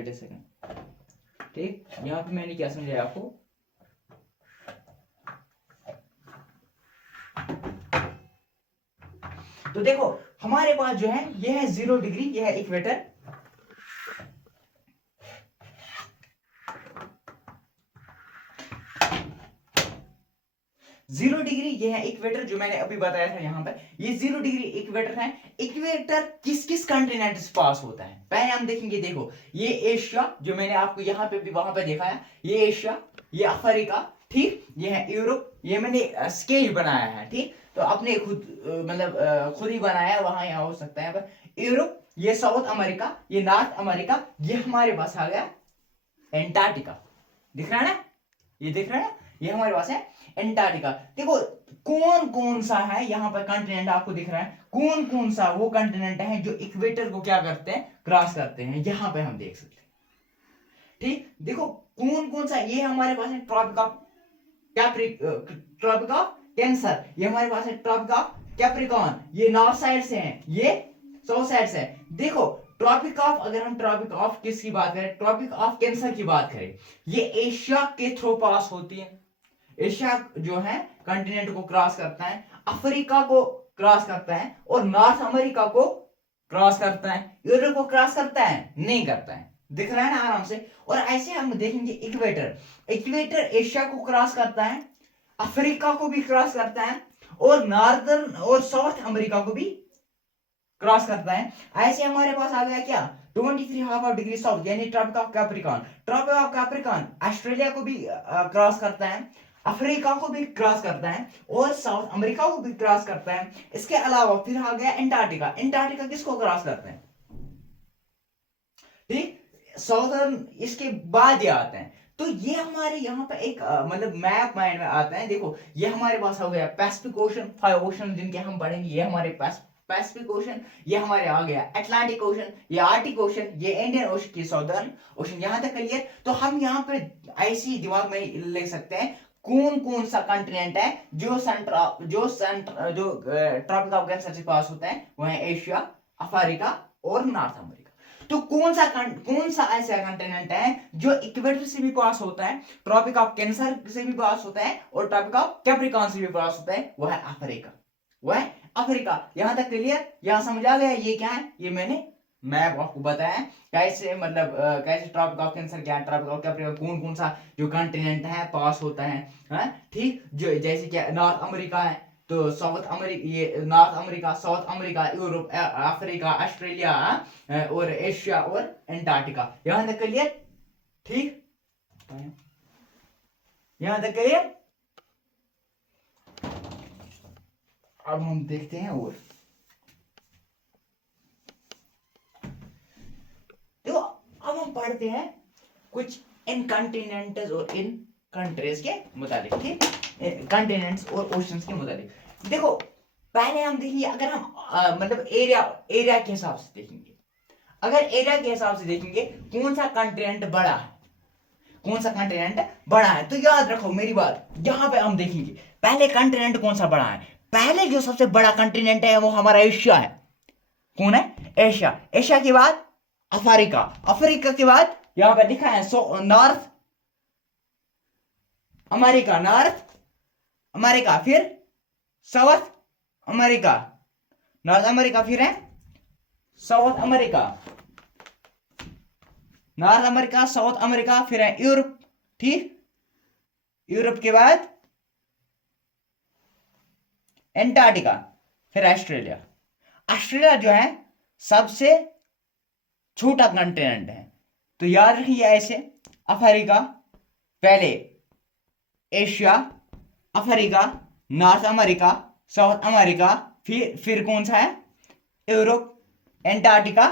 ए सेकंड, ठीक। यहाँ पे मैंने क्या समझाया आपको, तो देखो हमारे पास जो है ये है 0 डिग्री, ये है इक्वेटर, जीरो डिग्री ये है इक्वेटर, जो मैंने अभी बताया था यहाँ पे, ये 0 डिग्री इक्वेटर है। इक्वेटर किस किस कॉन्टिनेंट से पास होता है पहले हम देखेंगे। देखो ये एशिया, जो मैंने आपको यहाँ पे भी वहां पे दिखाया, ये एशिया, ये अफ्रीका, ठीक। ये है यूरोप, ये मैंने स्केच बनाया है, ठीक। तो अपने खुद मतलब खुद ही बनाया, वहां यहाँ हो सकता है पर यूरोप, ये साउथ अमेरिका, ये नॉर्थ अमेरिका, ये हमारे पास आ गया एंटार्क्टिका। दिख रहा है ना, ये दिख रहा है ना, ये हमारे पास है एंटार्क्टिका। देखो कौन कौन सा है यहाँ पर कॉन्टिनेंट आपको दिख रहा है, कौन कौन सा वो कॉन्टिनेंट है जो इक्वेटर को क्या करते हैं, क्रॉस करते हैं, यहाँ पे हम देख सकते हैं, ठीक। देखो कौन कौन सा, ये हमारे पास है ट्रॉपिक ऑफ कैंसर, ये हमारे पास है ट्रॉपिक ऑफ कैप्रिकॉर्न, ये नॉर्थ साइड से है, ये साउथ साइड से है। देखो ट्रॉपिक ऑफ, अगर हम ट्रॉपिक ऑफ किसकी बात करें, ट्रॉपिक ऑफ कैंसर की बात करें, ये एशिया के थ्रू पास होती है। एशिया जो है कंटिनेंट को क्रॉस करता है, अफ्रीका को क्रॉस करता है, और नॉर्थ अमेरिका को क्रॉस करता है। यूरोप को क्रॉस करता है, नहीं करता है। दिख रहा है ना आराम से। और ऐसे हम देखेंगे इक्वेटर एशिया को क्रॉस करता है, अफ्रीका को भी क्रॉस करता है, और नॉर्दर्न और साउथ अमेरिका को भी क्रॉस करता है। ऐसे हमारे पास आ गया क्या, 23½ डिग्री साउथ, यानी ट्रॉपिक ऑफ कैप्रिकॉर्न ऑस्ट्रेलिया को भी क्रॉस करता है, अफ्रीका को भी क्रॉस करता है, और साउथ अमेरिका को भी क्रॉस करता है। इसके अलावा फिर आ गया एंटार्क्टिका किसको क्रॉस करते हैं, ठीक। साउदर्न इसके बाद ये आते हैं। तो ये हमारे यहाँ पे एक मतलब मैप माइंड में आता है। देखो ये हमारे पास हो गया पैसिफिक ओशन, 5 ओशन जिनके हम पढ़ेंगे, ये हमारे पास पैसिफिक ओशन, ये हमारे आ गया अटलांटिक ओशन, ये आर्टिक ओशन, ये इंडियन ओशन की सदर्न ओशन, यहां तक क्लियर। तो हम यहाँ पे ऐसी दिमाग में ले सकते हैं कौन कौन सा कॉन्टिनेंट है जो ट्रॉपिक ऑफ कैंसर से पास होता है, वो है एशिया, अफ्रीका और नॉर्थ अमेरिका। तो कौन सा ऐसा कॉन्टिनेंट है जो इक्वेटर से भी पास होता है, ट्रॉपिक ऑफ कैंसर से भी पास होता है, और ट्रॉपिक ऑफ कैप्रिकॉर्न से भी पास होता है, वो है अफ्रीका। यहां तक क्लियर, यहां समझ आ गया ये क्या है, ये मैंने मैप आपको बताया कैसे, मतलब कैसे ट्रॉपिक ऑफ कैंसर क्या है, ट्रॉपिक ऑफ कैप्रिकॉर्न कौन कौन सा जो कॉन्टिनेंट है पास होता है, ठीक। जो जैसे क्या नॉर्थ अमेरिका है, तो साउथ अमेरिका, ये north America, south America, Europe, Africa, Australia और एशिया और एंटार्क्टिका। यहां तक क्लियर? ठीक, यहां तक क्लियर? अब हम देखते हैं और देखो, अब हम पढ़ते हैं कुछ इन कॉन्टिनेंट्स और इन कंट्रीज के मुताबिक, ठीक, कॉन्टिनेंट्स और ओशंस के मुताबिक। देखो पहले हम देखेंगे, अगर हम मतलब एरिया के हिसाब से देखेंगे, अगर एरिया के हिसाब से देखेंगे कौन सा कॉन्टिनेंट बड़ा है, कौन सा कॉन्टिनेंट बड़ा है, तो याद रखो मेरी बात, यहां पे हम देखेंगे पहले कॉन्टिनेंट कौन सा बड़ा है। पहले जो सबसे बड़ा कॉन्टिनेंट है वो हमारा एशिया है। कौन है? एशिया। एशिया के बाद अफ्रीका, अफ्रीका के बाद यहां पे लिखा है नॉर्थ अमेरिका, नॉर्थ अमेरिका, फिर साउथ अमेरिका, नॉर्थ अमेरिका, फिर है South America, north America, south America, फिर है यूरोप, ठीक, यूरोप के बाद एंटार्क्टिका, फिर ऑस्ट्रेलिया। ऑस्ट्रेलिया जो है सबसे छोटा कॉन्टिनेंट है, तो याद रखिए ऐसे, अफ्रीका पहले, Asia, Africa, north America, south America, फिर कौन सा है? यूरोप, एंटार्क्टिका,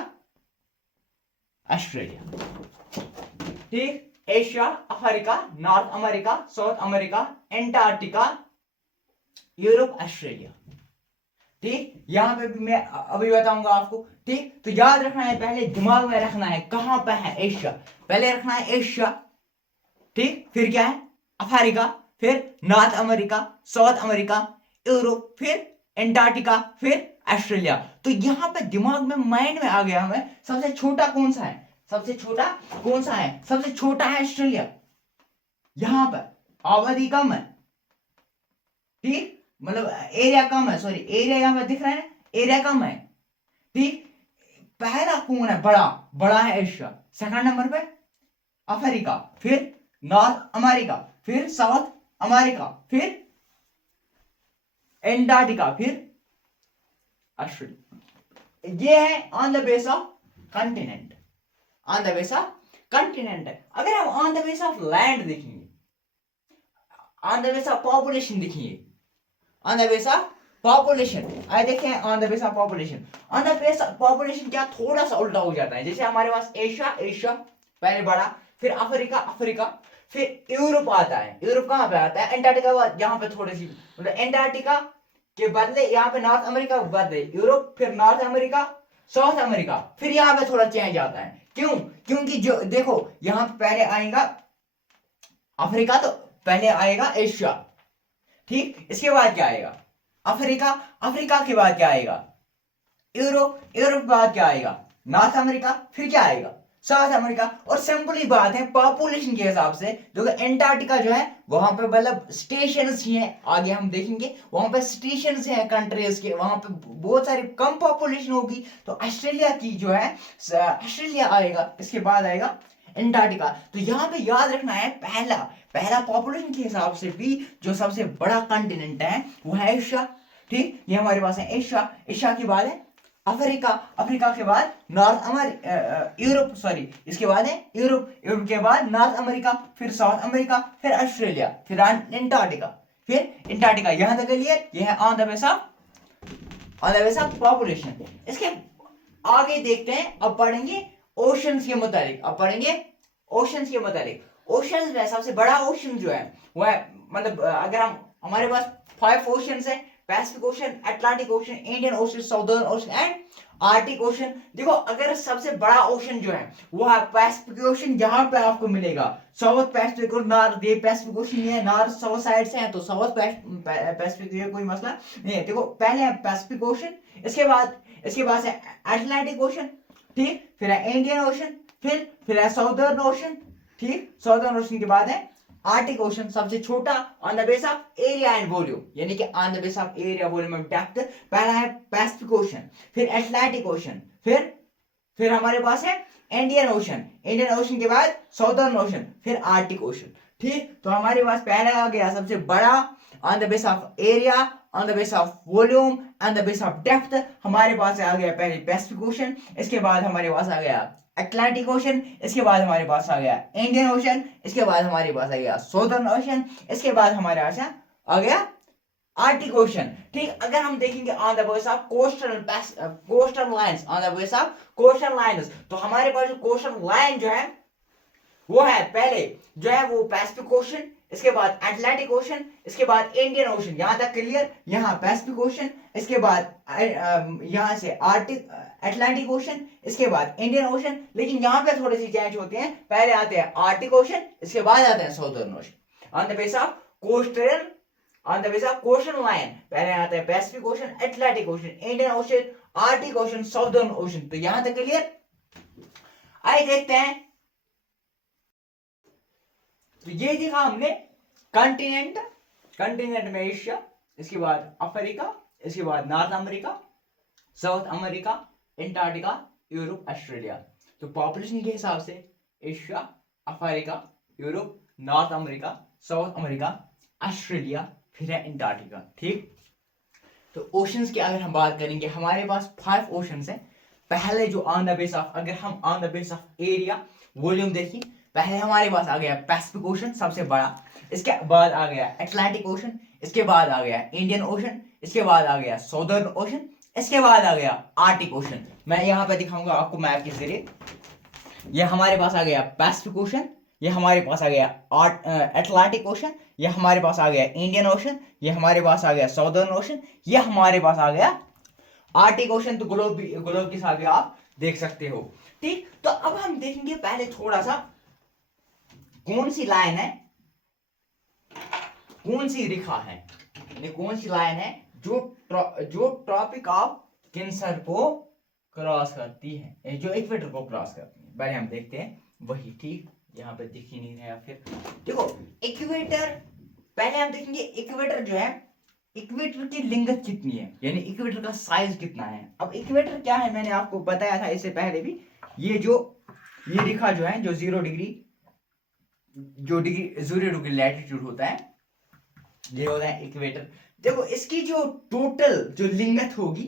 ऑस्ट्रेलिया, ठीक, Asia, Africa, north America, south America, Antarctica, Europe, Australia, ठीक। यहां पे भी मैं अभी बताऊंगा आपको, ठीक। तो याद रखना है, पहले दिमाग में रखना है कहां पे है एशिया, पहले रखना है एशिया, ठीक, फिर क्या है? अफ्रीका, फिर North America, south America, Europe, फिर एंटार्क्टिका, फिर ऑस्ट्रेलिया। तो यहां पे दिमाग में, माइंड में आ गया हमें सबसे छोटा कौन सा है, सबसे छोटा कौन सा है? सबसे छोटा है ऑस्ट्रेलिया। यहां पर आबादी कम है, ठीक, मतलब एरिया कम है, सॉरी एरिया यहां पर दिख रहा है ना, एरिया कम है, ठीक। पहला कौन है बड़ा? बड़ा है एशिया। सेकंड नंबर पे अफ्रीका, फिर नॉर्थ अमेरिका, फिर साउथ अमेरिका, फिर एंटार्क्टिका, फिर ऑस्ट्रेलिया। ये है on the base of continent, on the base of continent है। अगर हम on the base of land देखेंगे, on the base of population देखेंगे, on the base of population, आए देखें on the base of population, on the base of population क्या थोड़ा सा उल्टा हो जाता है। जैसे हमारे पास एशिया, एशिया पहले बड़ा, फिर अफ्रीका, अफ्रीका, फिर यूरोप आता है। यूरोप कहां पे आता है? एंटार्क्टिका, यहाँ पे थोड़ी सी, मतलब एंटार्क्टिका के बदले यहाँ पे नॉर्थ अमेरिका के बदले यूरोप, फिर नॉर्थ अमेरिका, साउथ अमेरिका, फिर यहाँ पे थोड़ा चेंज आता है। क्यों? क्योंकि जो देखो यहाँ पे पहले आएगा अफ्रीका, तो पहले आएगा एशिया, ठीक, इसके बाद क्या आएगा? अफ्रीका, अफ्रीका के बाद क्या आएगा? यूरोप, यूरोप के बाद क्या आएगा? नॉर्थ अमेरिका, फिर क्या आएगा? South America. और सिंपल ही बात है, पॉपुलेशन के हिसाब से देखो एंटार्क्टिका जो है वहां पे मतलब स्टेशन ही है, आगे हम देखेंगे वहां पे स्टेशन हैं कंट्रीज के, वहां पे बहुत सारी कम पॉपुलेशन होगी, तो ऑस्ट्रेलिया की जो है ऑस्ट्रेलिया आएगा, इसके बाद आएगा एंटार्क्टिका। तो यहाँ पे याद रखना है, पहला पहला पॉपुलेशन के हिसाब से भी जो सबसे बड़ा कॉन्टिनेंट है वो है एशिया, ठीक, ये हमारे पास है एशिया। एशिया के बाद है अफ्रीका, अफ्रीका के बाद नॉर्थ अमेरिका, यूरोप, सॉरी इसके बाद है यूरोप, यूरोप के बाद नॉर्थ अमेरिका, फिर साउथ अमेरिका, फिर ऑस्ट्रेलिया, फिर एंटार्क्टिका, फिर एंटार्क्टिका। यहां तक क्लियर? ये है on the base of population. इसके आगे देखते हैं, अब पढ़ेंगे ओशंस के मुताबिक, अब पढ़ेंगे ओशंस के मुताबिक। ओशंस में सबसे बड़ा ओशन जो है वो है, मतलब अगर हम, हमारे पास 5 ओशंस है, Pacific Ocean, Atlantic Ocean, Indian ocean, southern ocean and Arctic ocean. देखो अगर सबसे बड़ा ओशन जो है वो है पैसिफिक ओशन, यहाँ पे आपको मिलेगा साउथ पैसिफिक और नॉर्थ, ये पैसिफिक ओशन ये नॉर्थ साउथ साइड से है, तो साउथ पैसिफिक ये कोई मसला नहीं है। देखो पहले है पैसिफिक ओशन, इसके बाद है अटलांटिक ओशन, ठीक, फिर है इंडियन ओशन, फिर है साउदर्न ओशन, ठीक, साउदर्न ओशन के बाद है आर्टिक ओशन, सबसे छोटा on the base of area and volume, यानी कि on the base of area volume and depth. पहला है पैसिफिक ओशन, फिर अटलांटिक ओशन, फिर हमारे पास है इंडियन ओशन, इंडियन ओशन के बाद साउदर्न ओशन, फिर आर्टिक ओशन, ठीक। तो हमारे पास पहला आ गया सबसे बड़ा on the base of area, on the base of volume and the base of depth हमारे पास आ गया पहले पैसिफिक ओशन, इसके बाद हमारे पास आ गया अटलांटिक ओशन, इसके बाद हमारे पास आ गया इंडियन ओशन, इसके बाद हमारे पास आ गया सौदर्न ओशन, इसके बाद हमारे पास आ गया आर्टिक ओशन। ठीक, अगर हम देखेंगे on the base of coastal lines, on the base of coastal lines, तो हमारे पास जो कोस्टल लाइन जो है वो है पहले जो है वो पैसिफिक ओशन, इसके बाद अटलांटिक ओशन, इसके बाद इंडियन ओशन, यहां तक क्लियर। यहाँ पैसिफिक ओशन, इसके बाद यहां से आर्टिक अटलांटिक ओशन, इसके बाद इंडियन ओशन। लेकिन यहाँ पे थोड़े से चेंज होते हैं, पहले आते हैं आर्टिक ओशन, इसके बाद आते हैं सौदर्न ocean. On the base of coastal, on the base of coastal line पहले आता है Pacific Ocean, Atlantic Ocean, Indian ocean, Arctic ocean, सौदर्न ocean. तो यहां तक क्लियर। आइए देखते हैं, तो ये देखा हमने कंटिनेंट, कंटिनेंट में एशिया, इसके बाद अफ्रीका, इसके बाद north America, south America, Antarctica, Europe, Australia. तो पॉपुलेशन के हिसाब से Asia, Africa, Europe, north America, south America, Australia, फिर है एंटार्क्टिका। ठीक, तो ओशंस की अगर हम बात करेंगे, हमारे पास 5 ओशंस है। पहले जो ऑन द बेस ऑफ, अगर हम on the base of area volume देखिए, पहले हमारे पास आ गया पैसिफिक ओशन सबसे बड़ा, इसके बाद आ गया अटलांटिक ओशन, इसके बाद आ गया इंडियन ओशन, इसके बाद आ गया सौदर्न ओशन, इसके बाद आ गया आर्टिक ओशन। मैं यहाँ पे दिखाऊंगा आपको मैप के जरिए। ये हमारे पास आ गया पैसिफिक ओशन, ये हमारे पास आ गया अटलांटिक ओशन, ये हमारे पास आ गया इंडियन ओशन, ये हमारे पास आ गया सौदर्न ओशन, ये हमारे पास आ गया आर्टिक ओशन। तो ग्लोब के हिसाब से आप देख सकते हो। ठीक, तो अब हम देखेंगे पहले थोड़ा सा कौन सी लाइन है, कौन सी रेखा है, कौन सी लाइन है जो ट्रॉपिक ऑफ कैंसर को क्रॉस करती है, जो इक्वेटर को क्रॉस करती है। पहले हम देखते हैं वही। ठीक, यहाँ पे दिख ही नहीं रहा। फिर देखो इक्वेटर, पहले हम देखेंगे इक्वेटर जो है, इक्वेटर की लिंगत कितनी है, यानी इक्वेटर का साइज कितना है। अब इक्वेटर क्या है, मैंने आपको बताया था इससे पहले भी। ये रेखा जो है, जो 0 डिग्री लैटिट्यूड होता है, ये होता है इक्वेटर। देखो इसकी जो टोटल जो लिंगत होगी,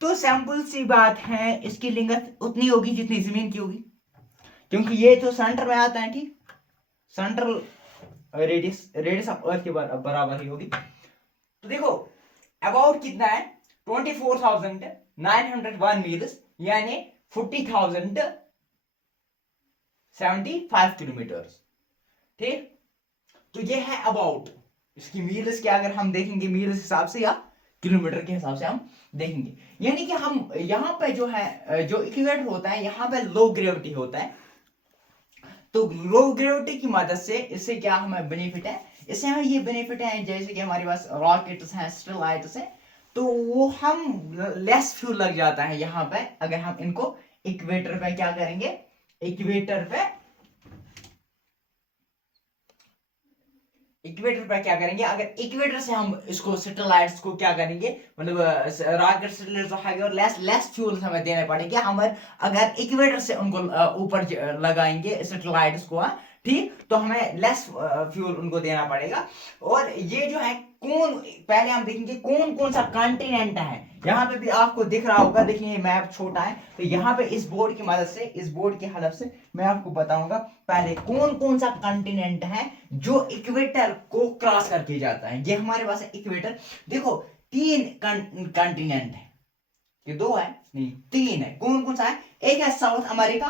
तो सैंपल सी बात है, इसकी लिंगत उतनी होगी जितनी जमीन की होगी, क्योंकि ये तो सेंटर में आता है। ठीक, सेंट्रल रेडियस ऑफ अर्थ के बराबर ही होगी। तो देखो अबाउट कितना है, 24,901 मील्स, यानी 40,075 किलोमीटर। ठीक, तो ये है अबाउट। इसकी मील्स के अगर हम देखेंगे मील्स हिसाब से या किलोमीटर के हिसाब से हम देखेंगे, यानी कि हम यहाँ पे जो है, जो इक्वेटर होता है, यहाँ पे लो ग्रेविटी होता है। तो लो ग्रेविटी की मदद से इससे क्या हमें बेनिफिट है, इससे हमें ये बेनिफिट है, जैसे कि हमारे पास रॉकेट्स हैं, सैटेलाइट्स हैं, तो वो हम लेस फ्यूल लग जाता है यहाँ पे, अगर हम इनको इक्वेटर पे क्या करेंगे, इक्वेटर पे क्या करेंगे, अगर इक्वेटर से हम इसको सैटेलाइट्स को क्या करेंगे, मतलब रॉकेट सैटेलाइट्स और लेस फ्यूल हमें देने पड़ेंगे। हम अगर इक्वेटर से उनको ऊपर लगाएंगे सैटेलाइट्स को, ठीक, तो हमें लेस फ्यूल उनको देना पड़ेगा। और ये जो है कौन, पहले हम देखेंगे कौन कौन सा कॉन्टिनेंट है। यहाँ पे भी आपको दिख रहा होगा, देखिए मैप छोटा है, तो यहाँ पे इस बोर्ड की मदद से, इस बोर्ड की हेल्प से मैं आपको बताऊंगा पहले कौन कौन सा कॉन्टिनेंट है जो इक्वेटर को क्रॉस करके जाता है। ये हमारे पास है इक्वेटर। देखो 3 कॉन्टिनेंट है, ये 2 है नहीं 3 है। कौन कौन सा है, एक है साउथ अमेरिका,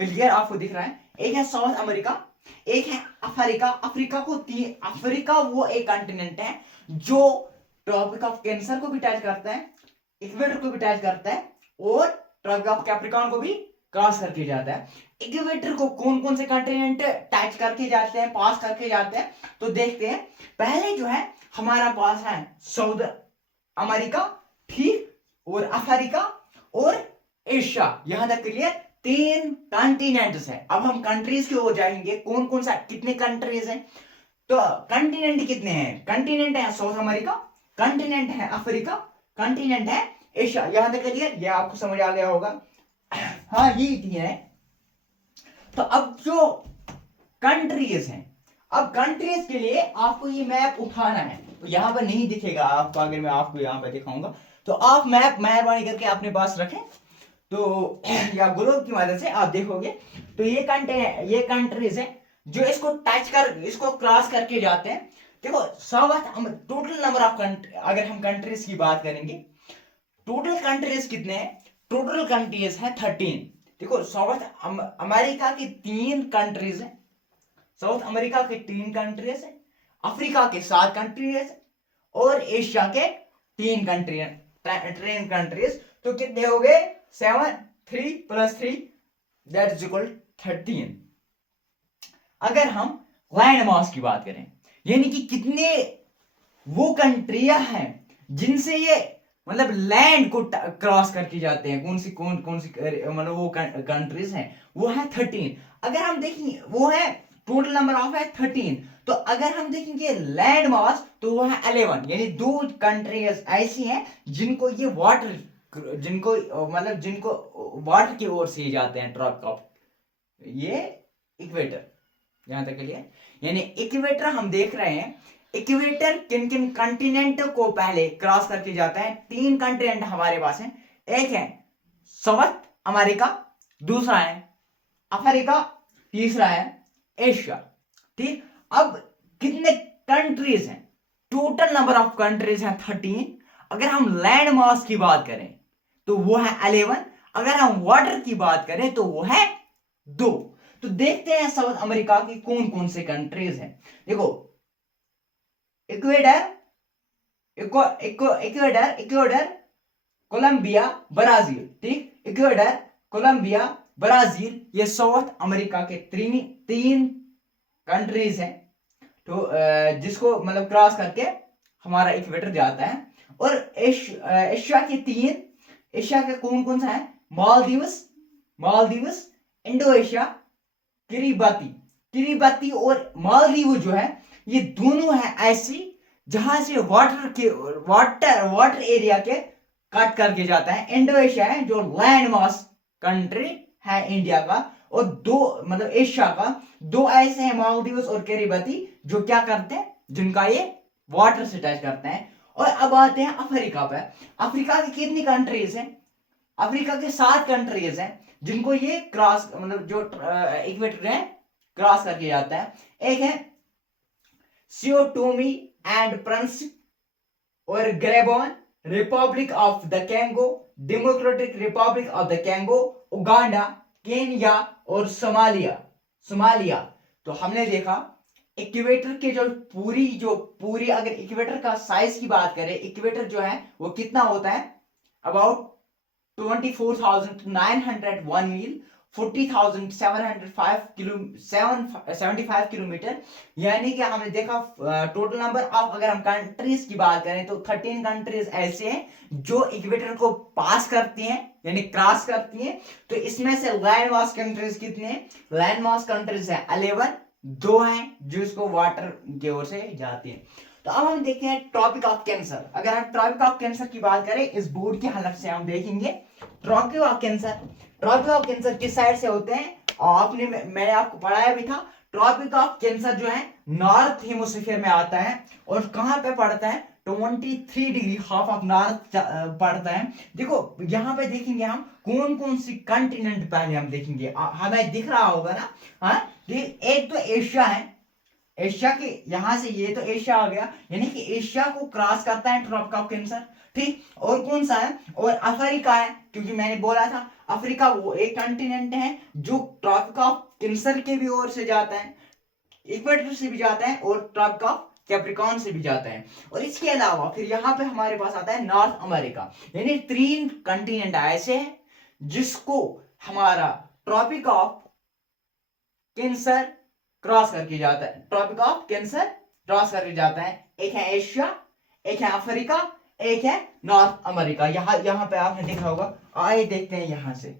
क्लियर आपको दिख रहा है, एक है साउथ अमेरिका, एक है अफ्रीका। अफ्रीका वो एक कॉन्टिनेंट है जो ट्रॉपिक ऑफ कैंसर को भी टच करता है, इक्वेटर को भी टच करता है, और ट्रॉपिक ऑफ कैप्रिकॉर्न को भी क्रॉस करके जाता है। इक्वेटर को कौन कौन से कॉन्टिनेंट टच करके जाते हैं, पास करके जाते हैं, तो देखते हैं। पहले जो है हमारा पास है साउथ अमेरिका, ठीक, और अफ्रीका और एशिया। यहां तक क्लियर, 3 कॉन्टिनेंट्स है। अब हम कंट्रीज की ओर जाएंगे, कौन कौन सा, कितने कंट्रीज हैं, तो कंटिनेंट कितने हैं, कंटिनेंट है साउथ अमेरिका, कंटिनेंट है अफ्रीका, कंटिनेंट है एशिया। यहां तक क्लियर, ये आपको समझ आ गया होगा। हाँ, ये 3 है। तो अब जो कंट्रीज हैं, अब कंट्रीज के लिए आपको ये मैप उठाना है। यहाँ पर नहीं दिखेगा आपको, अगर मैं आपको यहाँ पर दिखाऊंगा तो आप मैप मेहरबानी करके अपने पास रखें तो या ग्लोब की मदद से आप देखोगे तो ये कंट्रीज है जो इसको टच कर, इसको क्रॉस करके जाते हैं। देखो टोटल नंबर ऑफ अगर हम कंट्रीज की बात करेंगे, टोटल कंट्रीज कितने हैं? टोटल कंट्रीज है 13। देखो अमेरिका की 3 कंट्रीज है, साउथ अमेरिका के 3 कंट्रीज है, अफ्रीका के 7 कंट्रीज और एशिया के 3 कंट्रीज। तो कितने हो गए? 7, 3 + 3 दैट इज इक्वल 13। अगर हम लैंड मास की बात करें, यानी कि कितने वो कंट्रियां हैं जिनसे ये मतलब लैंड को क्रॉस करके जाते हैं, कौन सी मतलब वो कंट्रीज हैं, वो है 13। अगर हम देखेंगे वो है टोटल नंबर ऑफ है 13, तो अगर हम देखेंगे लैंड मास तो वो है 11। यानी 2 कंट्रीज ऐसी हैं जिनको ये वाटर, जिनको वाटर की ओर से जाते हैं ट्रॉपिक ऑफ ये इक्वेटर। यहां तक के लिए यानी इक्वेटर हम देख रहे हैं, इक्वेटर किन किन कंटिनेंट को पहले क्रॉस करके जाता है? 3 कंटिनेंट हमारे पास हैं। एक है साउथ अमेरिका, दूसरा है अफ्रीका, तीसरा है एशिया। ठीक, अब कितने कंट्रीज हैं? टोटल नंबर ऑफ कंट्रीज हैं 13। अगर हम लैंड मास की बात करें तो वो है 11। अगर हम वाटर की बात करें तो वो है 2। तो देखते हैं साउथ अमेरिका की कौन कौन से कंट्रीज हैं। देखो इक्वेडर, इक्वेडर, कोलंबिया, ब्राजील। ठीक, इक्वेडर, कोलंबिया, ब्राजील, ये साउथ अमेरिका के 3 कंट्रीज हैं तो जिसको मतलब क्रॉस करके हमारा इक्वेटर जाता है। और एशिया के 3, एशिया के कौन कौन सा है? मालदीव्स, इंडोनेशिया, किरिबाती और मालदीव जो है, ये दोनों है ऐसी जहां से वाटर एरिया के कट करके जाता है। इंडोनेशिया है जो लैंड मास कंट्री है इंडिया का, और 2 मतलब एशिया का 2 ऐसे हैं मालदीव्स और किरिबाती जो क्या करते हैं, जिनका ये वाटर से टच करते हैं। और अब आते हैं अफ्रीका पे। अफ्रीका की कितनी कंट्रीज हैं? अफ्रीका के 7 कंट्रीज हैं जिनको ये क्रॉस मतलब जो इक्वेटर है क्रॉस करके जाता है। एक है सियो टोमी एंड प्रिंसिप और Gabon, Republic of the Congo, Democratic Republic of the Congo, Uganda, Kenya और सोमालिया। तो हमने देखा इक्वेटर के जो पूरी अगर इक्वेटर का साइज की बात करें, इक्वेटर जो है वो कितना होता है? About 24,901 mile, 40,775 kilometre. यानी कि हमने देखा टोटल नंबर ऑफ, अगर हम कंट्रीज की बात करें तो 13 कंट्रीज ऐसे हैं जो इक्वेटर को पास करती हैं यानी क्रॉस करती हैं। तो इसमें से लैंड मास कंट्रीज कितने हैं? लैंड मास कंट्रीज है 11, 2 हैं जो इसको वाटर की ओर से जाती हैं। तो अब हम देखते हैं ट्रॉपिक ऑफ कैंसर। अगर हम ट्रॉपिक ऑफ कैंसर की बात करें इस बोर्ड की हलफ से हम देखेंगे ट्रॉपिक ऑफ कैंसर किस साइड से होते हैं? आपने मैंने आपको पढ़ाया भी था। ट्रॉपिक ऑफ कैंसर जो है नॉर्थ हेमिस्फीयर में आता है और कहां पे पड़ता है? 23 डिग्री हाफ ऑफ नॉर्थ पड़ता है। देखो यहां पे देखेंगे हम कौन कौन सी कंटिनेंट पहले हम देखेंगे, हमें दिख रहा होगा ना। हाँ, एक तो एशिया है, एशिया के यहां से ये तो एशिया आ गया, यानी कि एशिया को क्रॉस करता है ट्रॉपिक ऑफ कैंसर। ठीक, और कौन सा है? और अफ्रीका है, क्योंकि मैंने बोला था अफ्रीका वो एक कंटिनेंट है जो ट्रॉपिक ऑफ कैंसर के भी ओर से जाता है, इक्वेटर से भी जाता है और ट्रॉपिक ऑफ कैप्रिकॉर्न से भी जाता है। और इसके अलावा फिर यहाँ पे हमारे पास आता है नॉर्थ अमेरिका। यानी 3 कंटिनेंट ऐसे हैं जिसको हमारा ट्रॉपिक ऑफ कैंसर क्रॉस करके जाता है, ट्रॉपिक ऑफ कैंसर क्रॉस करके जाता है। एक है एशिया, एक है अफ्रीका, एक है नॉर्थ अमेरिका। यहां पे आपने देखा होगा। आइए देखते हैं यहां से।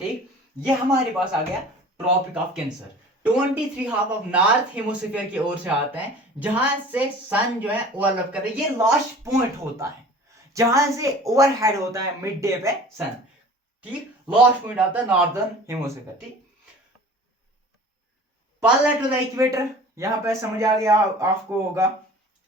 ठीक, ये हमारे पास आ गया Tropic of Cancer. 23 half of north hemisphere की ओर से आता है जहां से सन जो है ओवरलैप कर रहा है। ये लास्ट पॉइंट होता है जहां से ओवरहेड होता है मिड डे पे सन। ठीक, लास्ट पॉइंट आता है नॉर्दर्न हेमिस्फीयर। ठीक, पैरेलल टू द इक्वेटर, यहां पे समझ आ गया आपको होगा।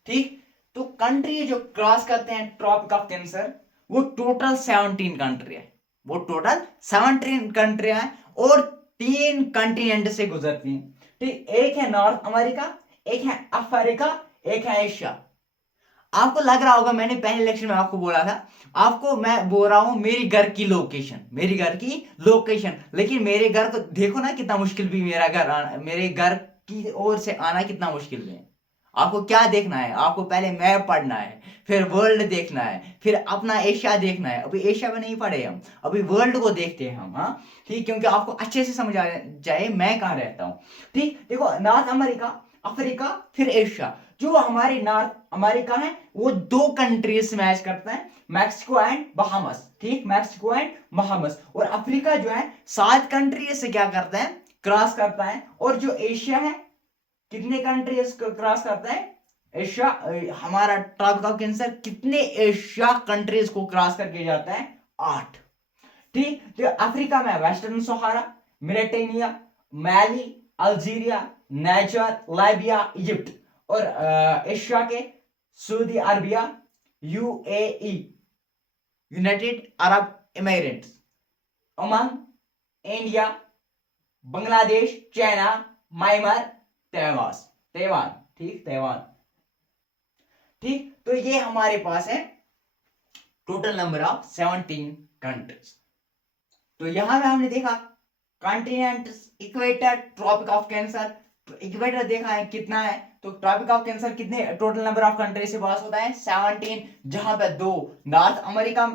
ठीक। तो कंट्री जो क्रॉस करते हैं ट्रॉपिक ऑफ कैंसर वो टोटल 17 कंट्री है, वो टोटल 17 कंट्री है और 3 कंटिनेंट से गुजरती हैं। ठीक, एक है नॉर्थ अमेरिका, एक है अफ्रीका, एक है एशिया। आपको लग रहा होगा मैंने पहले लेक्चर में आपको बोला था, आपको मैं बोल रहा हूं मेरी घर की लोकेशन, मेरी घर की लोकेशन, लेकिन मेरे घर को देखो ना कितना मुश्किल भी मेरा घर मेरे घर की ओर से आना कितना मुश्किल है। आपको क्या देखना है, आपको पहले मैप पढ़ना है, फिर वर्ल्ड देखना है, फिर अपना एशिया देखना है। अभी एशिया में नहीं पढ़े हम, अभी वर्ल्ड को देखते हैं हम। हाँ ठीक, क्योंकि आपको अच्छे से समझ आ जाए मैं कहाँ रहता हूँ। ठीक, देखो नॉर्थ अमेरिका, अफ्रीका, फिर एशिया। जो हमारे नॉर्थ अमेरिका है वो 2 कंट्रीज से मैच करता है, मैक्सिको एंड बहामस। ठीक, मैक्सिको एंड बहामस। और अफ्रीका जो है 7 कंट्रीज से क्या करता है, क्रॉस करता है। और जो एशिया है कितने कंट्रीज को क्रॉस करता है, एशिया, हमारा ट्रॉपिक ऑफ कैंसर कितने एशिया कंट्रीज को क्रॉस करके जाता है, 8। ठीक, तो अफ्रीका में वेस्टर्न सहारा, मिरेटेनिया, मैली, अल्जीरिया, नाइजर, लाइबिया, इजिप्ट। और एशिया के Saudi Arabia, UAE, United Arab emirates, Oman, India, Bangladesh, China, Myanmar, Taiwan. ठीक, ताइवान। ठीक, तो ये हमारे पास है टोटल नंबर ऑफ 17 कंट्रीज। तो यहां में हमने देखा continent, equator, Tropic of Cancer. Equator देखा है कितना है, तो ट्रॉपिक ऑफ कैंसर कितने टोटल नंबर ऑफ कंट्री से पास होता है, 17, जहां पे 2 नॉर्थ अमेरिका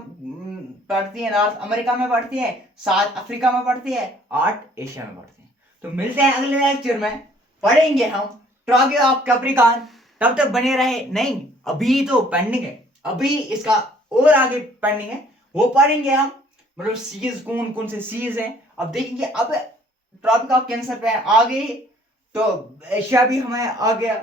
पड़ती है, नॉर्थ अमेरिका में पड़ती है, 7 अफ्रीका में पड़ती है, 8 एशिया में पड़ती है। तो मिलते हैं अगले लेक्चर में, पढ़ेंगे हम ट्रॉपिक ऑफ कैप्रिकॉर्न। तब तक बने रहे, नहीं अभी तो पेंडिंग है, अभी इसका और आगे पेंडिंग है, वो पढ़ेंगे हम। मतलब सीज कौन कौन से सीज हैं अब देखेंगे। अब ट्रॉपिक ऑफ कैंसर पे आ गई तो एशिया भी हमें आ गया,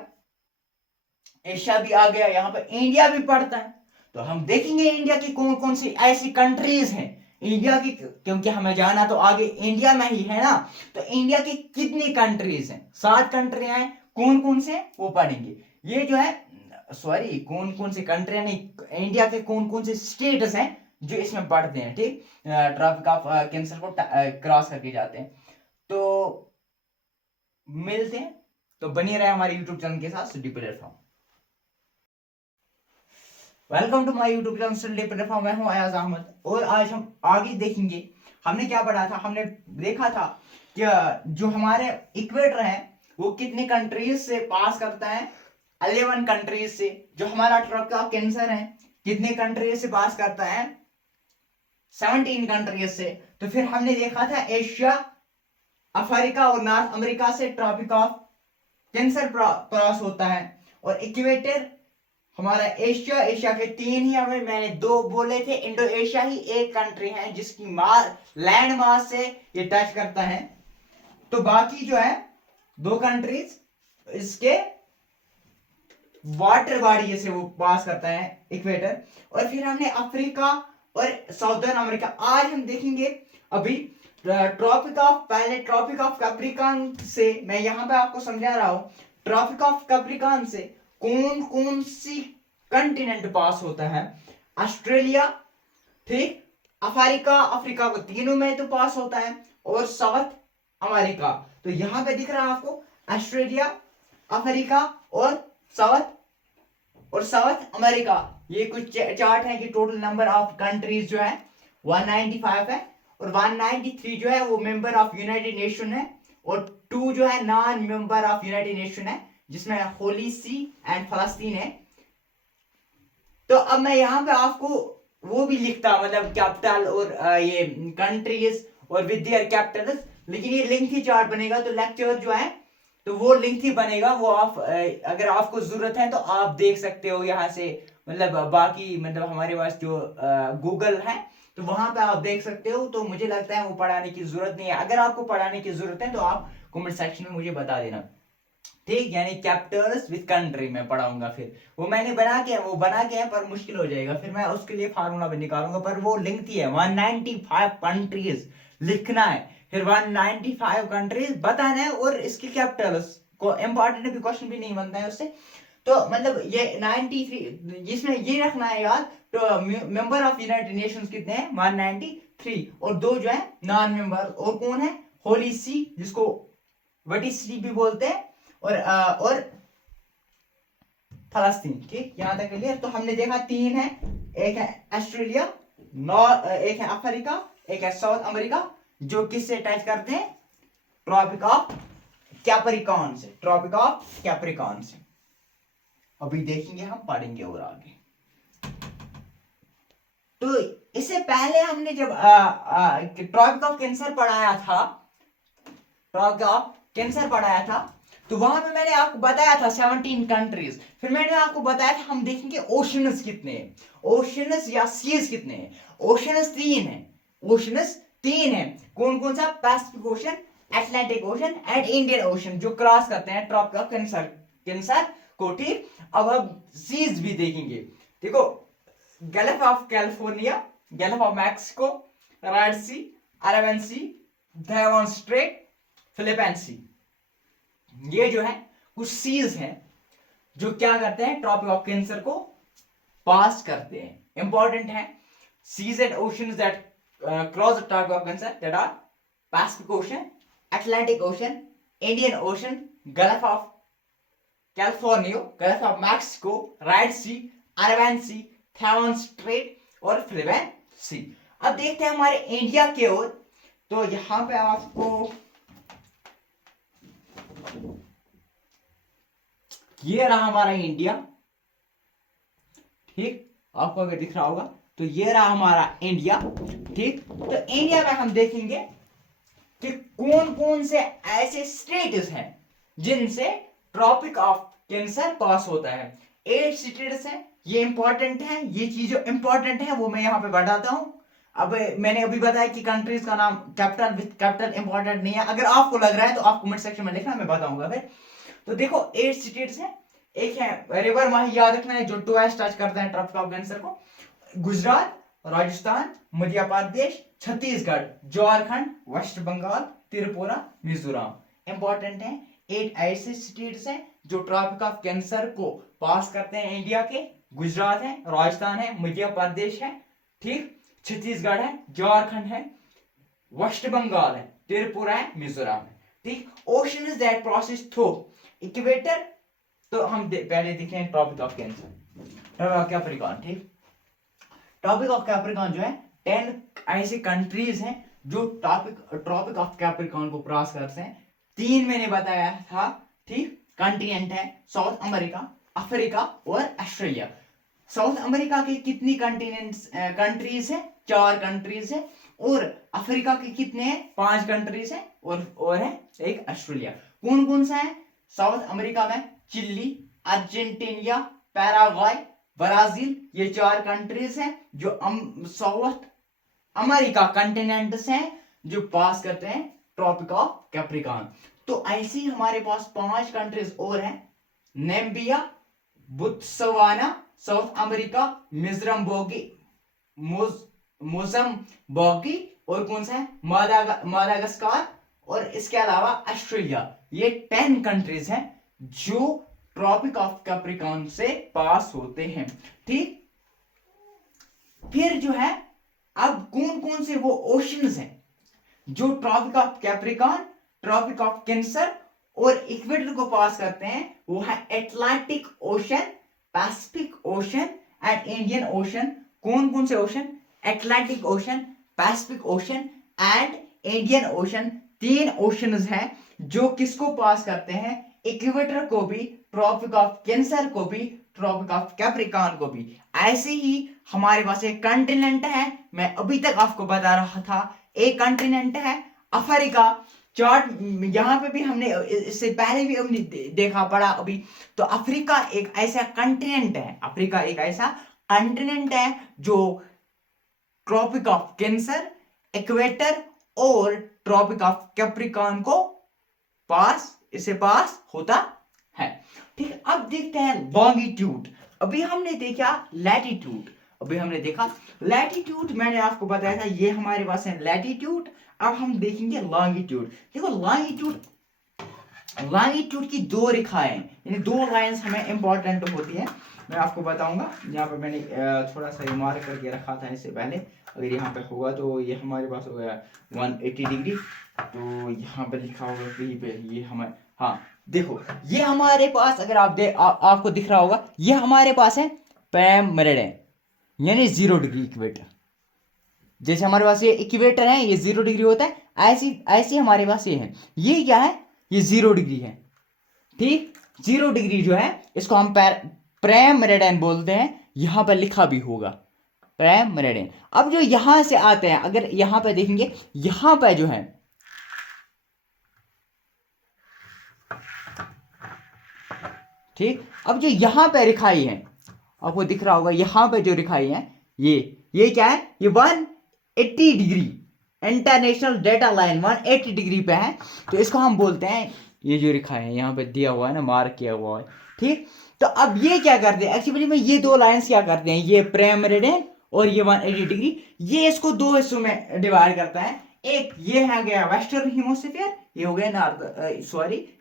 एशिया भी आ गया, यहाँ पर इंडिया भी पड़ता है। तो हम देखेंगे इंडिया की कौन कौन सी ऐसी कंट्रीज हैं, इंडिया की, क्योंकि हमें जाना तो आगे इंडिया में ही है ना। तो इंडिया की कितनी कंट्रीज हैं, 7 कंट्री हैं, कौन कौन से वो पढ़ेंगे। ये जो है सॉरी कौन कौन से कंट्री नहीं, इंडिया के कौन कौन से स्टेट्स हैं जो इसमें पढ़ते हैं। ठीक, ट्रॉपिक ऑफ कैंसर को क्रॉस करके जाते हैं। तो मिलते हैं, तो बनिए रहे हमारे यूट्यूब चैनल के साथ study platform. Welcome to my YouTube channel study platform, मैं हूं अयाज अहमद। और आज हम आगे देखेंगे, हमने क्या पढ़ा था, हमने देखा था कि जो हमारे इक्वेटर है वो कितने कंट्रीज से पास करता है, 11 कंट्रीज से। जो हमारा ट्रॉपिक ऑफ कैंसर है कितने कंट्रीज से पास करता है, 17 कंट्रीज से। तो फिर हमने देखा था एशिया, अफ्रीका और नॉर्थ अमेरिका से ट्रॉपिक ऑफ कैंसर क्रॉस होता है। और इक्वेटर हमारा एशिया, एशिया के 3 ही हमें, मैंने 2 बोले थे, इंडो एशिया ही एक कंट्री है जिसकी लैंड मास से ये टच करता है। तो बाकी जो है 2 कंट्रीज इसके वाटर बॉडी से वो पास करता है इक्वेटर। और फिर हमने अफ्रीका और साउदर्न अमेरिका, आज हम देखेंगे अभी ट्रॉपिक ऑफ, पहले ट्रॉपिक ऑफ कैप्रिकॉर्न से मैं यहां पे आपको समझा रहा हूं, ट्रॉपिक ऑफ कैप्रिकॉर्न से कौन कौन सी कंटिनेंट पास होता है। ऑस्ट्रेलिया, ठीक, अफ्रीका, अफ्रीका को तीनों में तो पास होता है, और साउथ अमेरिका। तो यहां पे दिख रहा है आपको ऑस्ट्रेलिया, अफ्रीका और साउथ अमेरिका। ये कुछ चार्ट है कि टोटल नंबर ऑफ कंट्रीज जो है 195 है, और 193 जो है वो मेंबर ऑफ यूनाइटेड नेशन है, और 2 जो है non member of United nation है, जिसमें होली सी एंड फलस्तीन है। तो अब मैं यहां पे आपको वो भी लिखता, मतलब कैपिटल और ये कंट्रीज और विद देयर कैपिटल्स, लेकिन ये लिंक ही चार्ट बनेगा, तो लेक्चर जो है तो वो लिंक ही बनेगा। वो आप अगर आपको जरूरत है तो आप देख सकते हो यहाँ से, मतलब बाकी मतलब हमारे पास जो गूगल है तो वहां पे आप देख सकते हो। तो मुझे लगता है वो पढ़ाने की जरूरत नहीं है, अगर आपको पढ़ाने की जरूरत है तो आप कमेंट सेक्शन में मुझे बता देना। ठीक, यानी कैपिटल्स विद कंट्री में पढ़ाऊंगा। फिर वो मैंने बना के है पर मुश्किल हो जाएगा, फिर मैं उसके लिए फार्मूला भी निकालूंगा, पर वो लिंक ही है 195 कंट्रीज लिखना है, फिर 195 कंट्रीज बताना है, और इसकी कैपिटल्स को इंपॉर्टेंट भी क्वेश्चन भी नहीं बनता है उससे। तो मतलब ये 93, जिसमें ये रखना है याद, तो मेंबर ऑफ यूनाइटेड नेशंस कितने हैं, 193, और दो जो है नॉन मेंबर, और कौन है, होली सी जिसको वटी सी भी बोलते हैं, और फलस्तीन। ठीक, यहां तक क्लियर। तो हमने देखा तीन है, एक है ऑस्ट्रेलिया, एक है अफ्रीका, एक है साउथ अमेरिका, जो किससे टच करते हैं, ट्रॉपिक ऑफ कैप्रिकॉर्न से, ट्रॉपिक ऑफ कैप्रिकॉर्न से। अभी देखेंगे, हम पढ़ेंगे और आगे। तो इससे पहले हमने जब ट्रॉपिक ऑफ कैंसर पढ़ाया था, ट्रॉपिक ऑफ कैंसर पढ़ाया था, तो वहां पे मैंने आपको बताया था 17 कंट्रीज। फिर मैंने आपको बताया था हम देखेंगे ओशंस कितने हैं, ओशंस या सीज कितने हैं। ओशंस तीन है, ओशंस तीन है। कौन कौन सा, Pacific Ocean, Atlantic ocean and Indian ocean, जो क्रॉस करते हैं ट्रॉपिक ऑफ कैंसर को। ठीक, अब हम सीज भी देखेंगे। देखो, Gulf of California, Gulf of Mexico, Red Sea, Arabian Sea, Taiwan Strait, Philippine Sea, ये जो है कुछ सीज हैं जो क्या करते हैं, ट्रॉपिक ऑफ कैंसर को पास करते हैं। इंपॉर्टेंट है, seas and oceans that cross the Tropic of Cancer, that are Pacific Ocean, Atlantic Ocean, Indian Ocean, Gulf of California, Gulf of Mexico, Red Sea, Arabian Sea, Taiwan Strait और Philippine Sea. अब देखते हैं हमारे India की ओर। तो यहां पे आपको ये रहा हमारा इंडिया। ठीक, आपको अगर दिख रहा होगा तो ये रहा हमारा इंडिया। ठीक, तो इंडिया में हम देखेंगे कि कौन कौन से ऐसे स्टेट्स हैं जिनसे ट्रॉपिक ऑफ कैंसर पास होता है। 8 स्टेट्स हैं, ये इंपॉर्टेंट है, ये चीज जो इंपॉर्टेंट है वो मैं यहाँ पे बताता हूं। अब मैंने अभी बताया कि कंट्रीज का नाम कैपिटल विद कैपिटल इंपॉर्टेंट नहीं है, अगर आपको लग रहा है तो आप कमेंट सेक्शन में लिखना, मैं बताऊंगा फिर। तो देखो 8 स्टेट्स हैं। एक है रिवर माही, याद रखना है, जो टूएस टच करते हैं ट्रॉपिक ऑफ कैंसर को। गुजरात, राजस्थान, मध्य प्रदेश, छत्तीसगढ़, झारखंड, वेस्ट बंगाल, त्रिपुरा, मिजोरम। इंपॉर्टेंट है, 8 ऐसे स्टेट्स हैं जो ट्रॉपिक ऑफ कैंसर को पास करते हैं इंडिया के। गुजरात है, राजस्थान है, मध्य प्रदेश है, ठीक, छत्तीसगढ़ है, झारखंड है, वेस्ट बंगाल है, त्रिपुरा है, मिजोरम है। ठीक, ocean is that process through equator. तो हम पहले देखें Tropic of Cancer, Tropic of Capricorn. ठीक, ट्रॉपिक ऑफ कैप्रिकॉर्न जो है 10 ऐसे कंट्रीज हैं जो ट्रॉपिक ऑफ कैप्रिकॉर्न को क्रॉस करते हैं। 3 मैंने बताया था। ठीक, कंटिनेंट है साउथ अमेरिका, अफ्रीका और ऑस्ट्रेलिया। साउथ अमेरिका के कितनी कंट्रीज है, 4 कंट्रीज है, और अफ्रीका के कितने हैं, 5 कंट्रीज है, और है एक ऑस्ट्रेलिया। कौन कौन सा है साउथ अमेरिका में, चिली, अर्जेंटीना, पैराग्वाय, ब्राजील, ये 4 कंट्रीज हैं जो साउथ अमेरिका कंटिनेंट्स हैं जो पास करते हैं ट्रॉपिक ऑफ कैप्रिकॉर्न। तो ऐसी हमारे पास 5 कंट्रीज और हैं, Namibia, Botswana, south America, Mozambique, और कौन सा है, मादागास्कार, और इसके अलावा ऑस्ट्रेलिया। ये 10 कंट्रीज हैं जो ट्रॉपिक ऑफ कैप्रिकॉर्न से पास होते हैं। ठीक, फिर जो है अब कौन कौन से वो ओशंस हैं जो Tropic of Capricorn, Tropic of Cancer और इक्वेटर को पास करते हैं। वो है Atlantic Ocean, Pacific Ocean and Indian Ocean. कौन कौन से ocean, Atlantic Ocean, Pacific Ocean and Indian Ocean. 3 oceans हैं जो किसको पास करते हैं, इक्वेटर को भी, ट्रॉपिक ऑफ कैंसर को भी, ट्रॉपिक ऑफ कैप्रिकॉर्न को भी। ऐसे ही हमारे पास एक कॉन्टिनेंट है, मैं अभी तक आपको बता रहा था, एक कॉन्टिनेंट है अफ्रीका। चार्ट यहाँ पे भी हमने इससे पहले भी हमने देखा पढ़ा अभी। तो अफ्रीका एक ऐसा कॉन्टिनेंट है, अफ्रीका एक ऐसा कॉन्टिनेंट है जो ट्रॉपिक ऑफ कैंसर, इक्वेटर और ट्रॉपिक ऑफ कैप्रिकॉर्न को इसे पास होता है। ठीक है, अब देखते हैं लॉन्गिट्यूड। अभी हमने देखा लैटिट्यूड, मैंने आपको बताया था ये हमारे पास है लैटिट्यूड। अब हम देखेंगे लॉन्गिट्यूड। देखो लॉन्गिट्यूड लॉन्गिट्यूड की दो रेखाएं यानी दो लाइंस हमें इंपॉर्टेंट होती है। मैं आपको बताऊंगा, यहाँ पर मैंने थोड़ा सा मार्क करके रखा था इससे पहले। अगर यहाँ पे होगा तो ये हमारे पास हो गया 180 डिग्री। तो यहाँ पे लिखा होगा कहीं पे ये हमारे, हाँ देखो ये हमारे पास, अगर आपको दिख रहा होगा, ये हमारे पास है प्राइम मेरिडियन यानी 0 डिग्री इक्वेटर। जैसे हमारे पास ये इक्वेटर है, ये 0 डिग्री होता है, ऐसी ऐसी हमारे पास ये है। ये क्या है, ये 0 डिग्री है। ठीक, 0 डिग्री जो है इसको हम प्राइम मेरिडियन बोलते हैं। यहां पर लिखा भी होगा प्राइम मेरिडियन। अब जो यहां से आते हैं, अगर यहां पर देखेंगे, यहां पर जो है ठीक, अब जो यहां पर रिखाई है, आपको दिख रहा होगा यहां पर जो रिखाई है, ये क्या है, ये 180 degree international data line 180 degree पे है। तो इसको हम बोलते हैं, ये जो लिखा है यहाँ पे दिया हुआ है ना, मार्क किया हुआ है। ठीक, तो अब ये क्या करते हैं एक्चुअली में, ये दो लाइंस क्या करते हैं, ये प्राइम मेरिडियन और ये 180 डिग्री, ये इसको दो हिस्सों में डिवाइड करता है। एक ये है गया वेस्टर्न हेमिस्फीयर, ये हो गया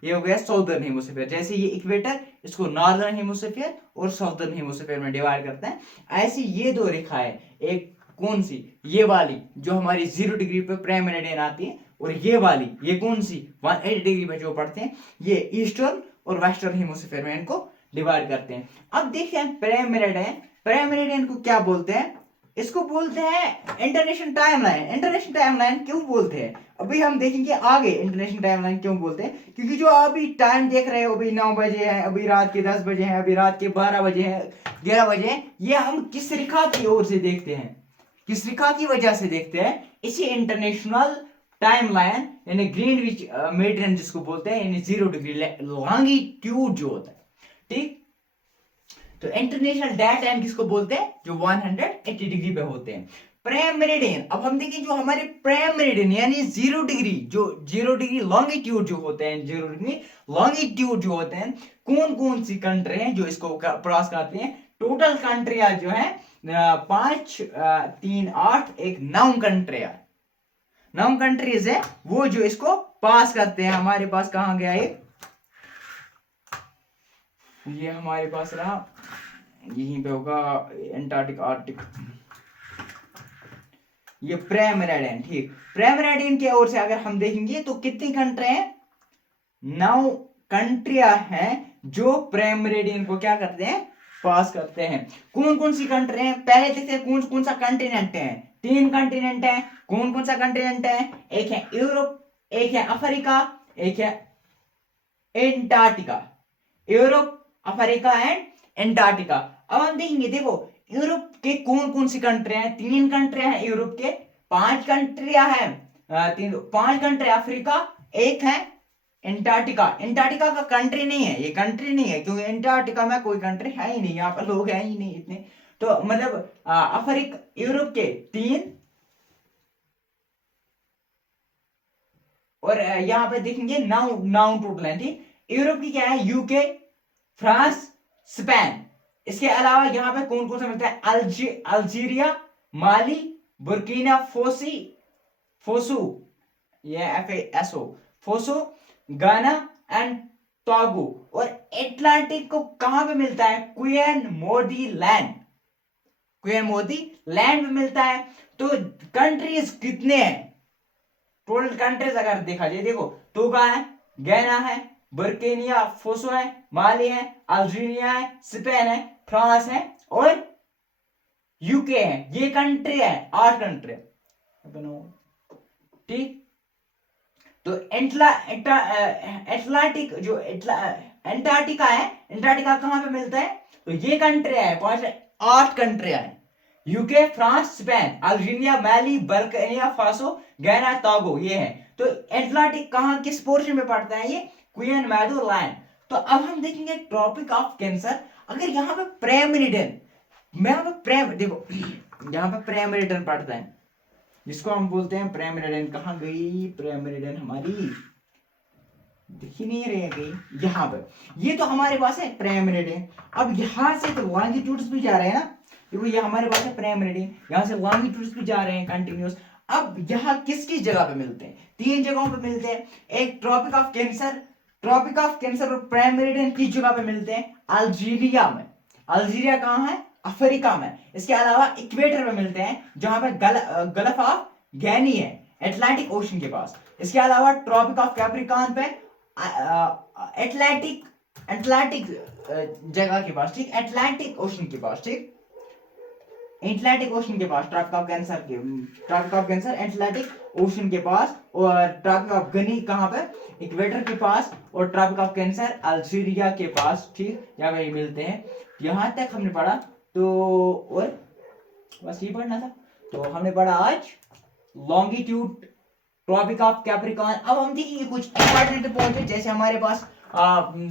ये हो गया साउदर्न हेमिस्फीयर। जैसे ये इक्वेटर, इसको नॉर्दर्न हेमिस्फीयर और साउदर्न हेमिस्फीयर में डिवाइड करता है। ऐसी ये दो रेखाएं, एक कौन सी, ये वाली जो हमारी 0 डिग्री पे प्राइम मेरिडियन आती है, और ये वाली, ये कौन सी 180 डिग्री पे जो पड़ते हैं, ये ईस्टर्न और वेस्टर्न हेमिस्फीयर में इनको डिवाइड करते हैं। अब देखिए प्राइम मेरिडियन, प्राइम मेरिडियन को क्या बोलते हैं, इसको बोलते हैं इंटरनेशनल टाइमलाइन। इंटरनेशनल टाइमलाइन क्यों बोलते हैं, अभी हम देखेंगे आगे इंटरनेशनल टाइमलाइन क्यों बोलते हैं। क्योंकि जो अभी टाइम देख रहे हो, अभी 9 बजे है, अभी रात के 10 बजे है, अभी रात के 12 बजे है, 11 बजे है, ये हम किस रेखा की ओर से देखते हैं, किस रेखा की वजह से देखते हैं, इसी इंटरनेशनल टाइमलाइन यानी ग्रीनविच मेडियन जिसको बोलते हैं, यानी 0 डिग्री लॉन्गिट्यूड जो होता है। ठीक, तो इंटरनेशनल डेट टाइम किसको बोलते हैं, जो 180 डिग्री पे होते हैं। प्राइम मेरिडियन, अब हम देखें जो हमारे प्राइम मेरिडियन यानी 0 डिग्री, जो 0 डिग्री लॉन्गिट्यूड जो होते हैं, 0 डिग्री लॉन्गिट्यूड जो होते हैं, कौन कौन सी कंट्री हैं जो इसको क्रॉस करते हैं। टोटल कंट्रियां जो है 5 3 8 1 9 कंट्रियां, 9 कंट्रीज है वो जो इसको पास करते हैं। हमारे पास कहां गया ये हमारे पास रहा, यहीं पे होगा एंटार्क्टिक, आर्कटिक, ये प्राइम मेरिडियन। ठीक, प्राइम मेरिडियन की ओर से अगर हम देखेंगे तो कितनी कंट्री हैं, 9 कंट्रियां हैं जो प्राइम मेरिडियन को क्या करते हैं, पास करते हैं। कौन कौन सी कंट्री हैं, पहले देखते हैं कौन कौन सा कंटिनेंट है। 3 कंटिनेंट है, कौन कौन सा कंटिनेंट है, एक है यूरोप, एक है अफ्रीका, एक है Antarctica. Europe, Africa and Antarctica. अब हम देखेंगे, देखो यूरोप के कौन कौन सी कंट्री हैं, 3 कंट्री हैं यूरोप के, 5 कंट्रियां हैं, 5 कंट्री अफ्रीका, एक है एंटार्क्टिका। एंटार्क्टिका का कंट्री नहीं है, ये कंट्री नहीं है क्योंकि एंटार्क्टिका में कोई कंट्री है ही नहीं, यहाँ पर लोग हैं ही नहीं इतने। तो मतलब अफ्रीका, यूरोप के 3, और यहाँ पे देखेंगे 9 टोटल है। ठीक, यूरोप की क्या है, यूके, फ्रांस, स्पेन। इसके अलावा यहां पे कौन कौन सा मिलता है, अल्जीरिया, माली, बुर्किना फोसू, ये FASO, फोसो, गाना एंड टोगो। और एटलांटिक को कहां पे मिलता है, क्वीन मोदी लैंड में मिलता है। तो कंट्रीज कितने हैं, टोटल कंट्रीज अगर देखा जाए, देखो टोगा है, गैना है, बुर्किना फोसो है, माली है, अल्जीरिया है, स्पेन है, फ्रांस है और यूके है। ये कंट्री है, 8 कंट्री। ठीक, तो एटलांटिक जो एंटार्क्टिका है, एंटार्क्टिका कहां पे मिलता है, तो ये कंट्री है, 8 कंट्री है, यूके, फ्रांस, स्पेन, अल्जीरिया, माली, बुर्किना फासो, गैना, टोगो, ये है। तो एटलांटिक कहां किस पोर्शन में पड़ता है, ये क्वीन मैडो लैंड। तो अब हम देखेंगे टॉपिक ऑफ कैंसर। अगर यहाँ पे प्राइम मेरिडियन, मैं देखो यहाँ पे प्राइम मेरिडियन पड़ता है, जिसको हम बोलते हैं प्राइम मेरिडियन। कहाँ गई प्राइम मेरिडियन हमारी, दिख ही नहीं रही गई, यहाँ पे। ये तो हमारे पास है प्राइम मेरिडियन। अब यहाँ से तो लॉन्गिट्यूड्स भी जा रहे हैं ना, देखो ये हमारे पास है प्राइम मेरिडियन, यहाँ से लॉन्गिट्यूड्स भी जा रहे हैं कंटिन्यूस। अब यहाँ किस किस जगह पे मिलते हैं, 3 जगहों पे मिलते हैं। एक Tropic of Cancer, Tropic of Cancer और प्राइम मेरिडियन किस जगह पे मिलते हैं? अल्जीरिया में। अल्जीरिया कहाँ है? अफ्रीका में। इसके अलावा इक्वेटर में मिलते हैं जहां पे गल्फ ऑफ गैनी है, अटलांटिक ओशन के पास। इसके अलावा ट्रॉपिक ऑफ कैप्रिकॉर्न पे अटलांटिक अटलांटिक जगह के पास, ठीक, अटलांटिक ओशन के पास, ठीक, अटलांटिक ओशन के पास Tropic of Cancer Atlantic Ocean के पास, और ट्रॉपिक ऑफ गनी कहाँ पे? इक्वेटर के पास, और ट्रॉपिक ऑफ कैंसर अल्जीरिया के पास, ठीक, यहाँ पे मिलते हैं। यहाँ तक हमने पढ़ा, तो और बस ये पढ़ना था। तो हमने पढ़ा आज लॉन्गिट्यूड, ट्रॉपिक ऑफ कैप्रिकॉर्न। अब हम देखेंगे कुछ इंपॉर्टेंट पॉइंट, जैसे हमारे पास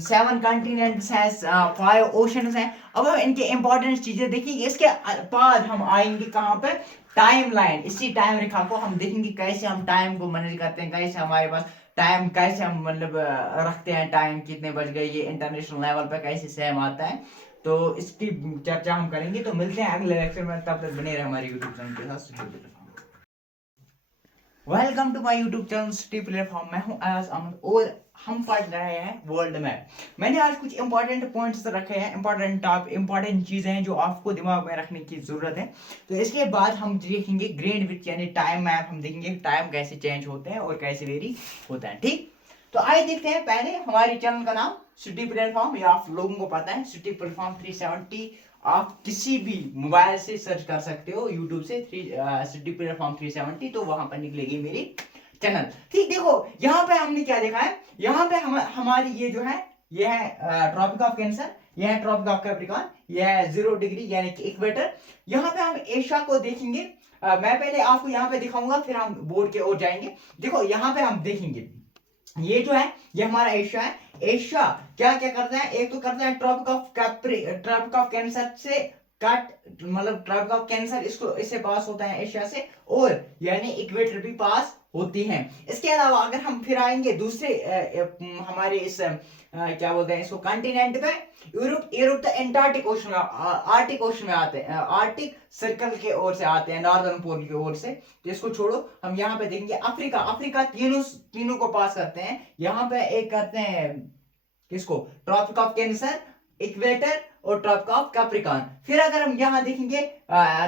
7 कॉन्टिनेंट्स हैं, 5 ओशंस हैं। अब हम इनके इंपॉर्टेंट चीजें देखेंगे। इसके बाद हम आएंगे कहाँ पे? Time line. इसी टाइम रेखा को हम देखेंगे कैसे हम टाइम को मैनेज करते हैं, कैसे हमारे पास टाइम, कैसे हम मतलब रखते हैं टाइम, कितने बज गए, ये इंटरनेशनल लेवल पे कैसे सेम आता है। तो इसकी चर्चा हम करेंगे। तो मिलते हैं अगले लेक्चर में, तब तक बने रहे हमारे यूट्यूब चैनल के साथ। Welcome to my YouTube channel city platform. मैं हूं अयाज अहमद और हम पढ़ रहे हैं वर्ल्ड मैप। मैंने आज कुछ इंपॉर्टेंट पॉइंट्स रखे हैं, इंपॉर्टेंट चीजें हैं जो आपको दिमाग में रखने की जरूरत है। तो इसके बाद हम देखेंगे ग्रेनविच यानी टाइम मैप। हम देखेंगे टाइम कैसे चेंज होते हैं और कैसे वेरी होता है, ठीक। तो आइए देखते हैं। पहले हमारे चैनल का नाम सिटी प्लेटफॉर्म, या आप लोगों को पता है सिटी प्लेटफॉर्म 370। आप किसी भी मोबाइल से सर्च कर सकते हो यूट्यूब से सिटी प्लेटफॉर्म 370, तो वहां पर निकलेगी मेरी चैनल, ठीक। देखो यहाँ पे हमने क्या देखा है, यहाँ पे हमारी ये जो है, ये है ट्रॉपिक ऑफ कैंसर, ये है ट्रॉपिक ऑफ कैप्रिकॉर्न, ये है 0 डिग्री यानी कि इक्वेटर। यहाँ पे हम एशिया को देखेंगे। मैं पहले आपको यहाँ पे दिखाऊंगा, फिर हम बोर्ड के ओर जाएंगे। देखो यहाँ पे हम देखेंगे, ये जो है ये हमारा एशिया है। एशिया क्या क्या करता है? एक तो करता है ट्रॉपिक ऑफ कैंसर से कट, मतलब ट्रॉपिक ऑफ कैंसर इसको इससे पास होता है एशिया से, और यानी इक्वेटर भी पास होती हैं। इसके अलावा अगर हम फिर आएंगे दूसरे हमारे इस क्या बोलते हैं इसको, कॉन्टिनेंट पे, यूरोप तो एंटार्क्टिक ओशन में, आर्टिक ओशन में आते हैं, आर्टिक सर्कल के ओर से आते हैं, नॉर्दर्न पोल की ओर से। तो इसको छोड़ो, हम यहाँ पे देखेंगे अफ्रीका तीनों को पास करते हैं। यहाँ पे एक करते हैं किसको? ट्रॉपिक ऑफ कैंसर, इक्वेटर और ट्रॉपिक ऑफ कैप्रिकॉर्न। फिर अगर हम यहाँ देखेंगे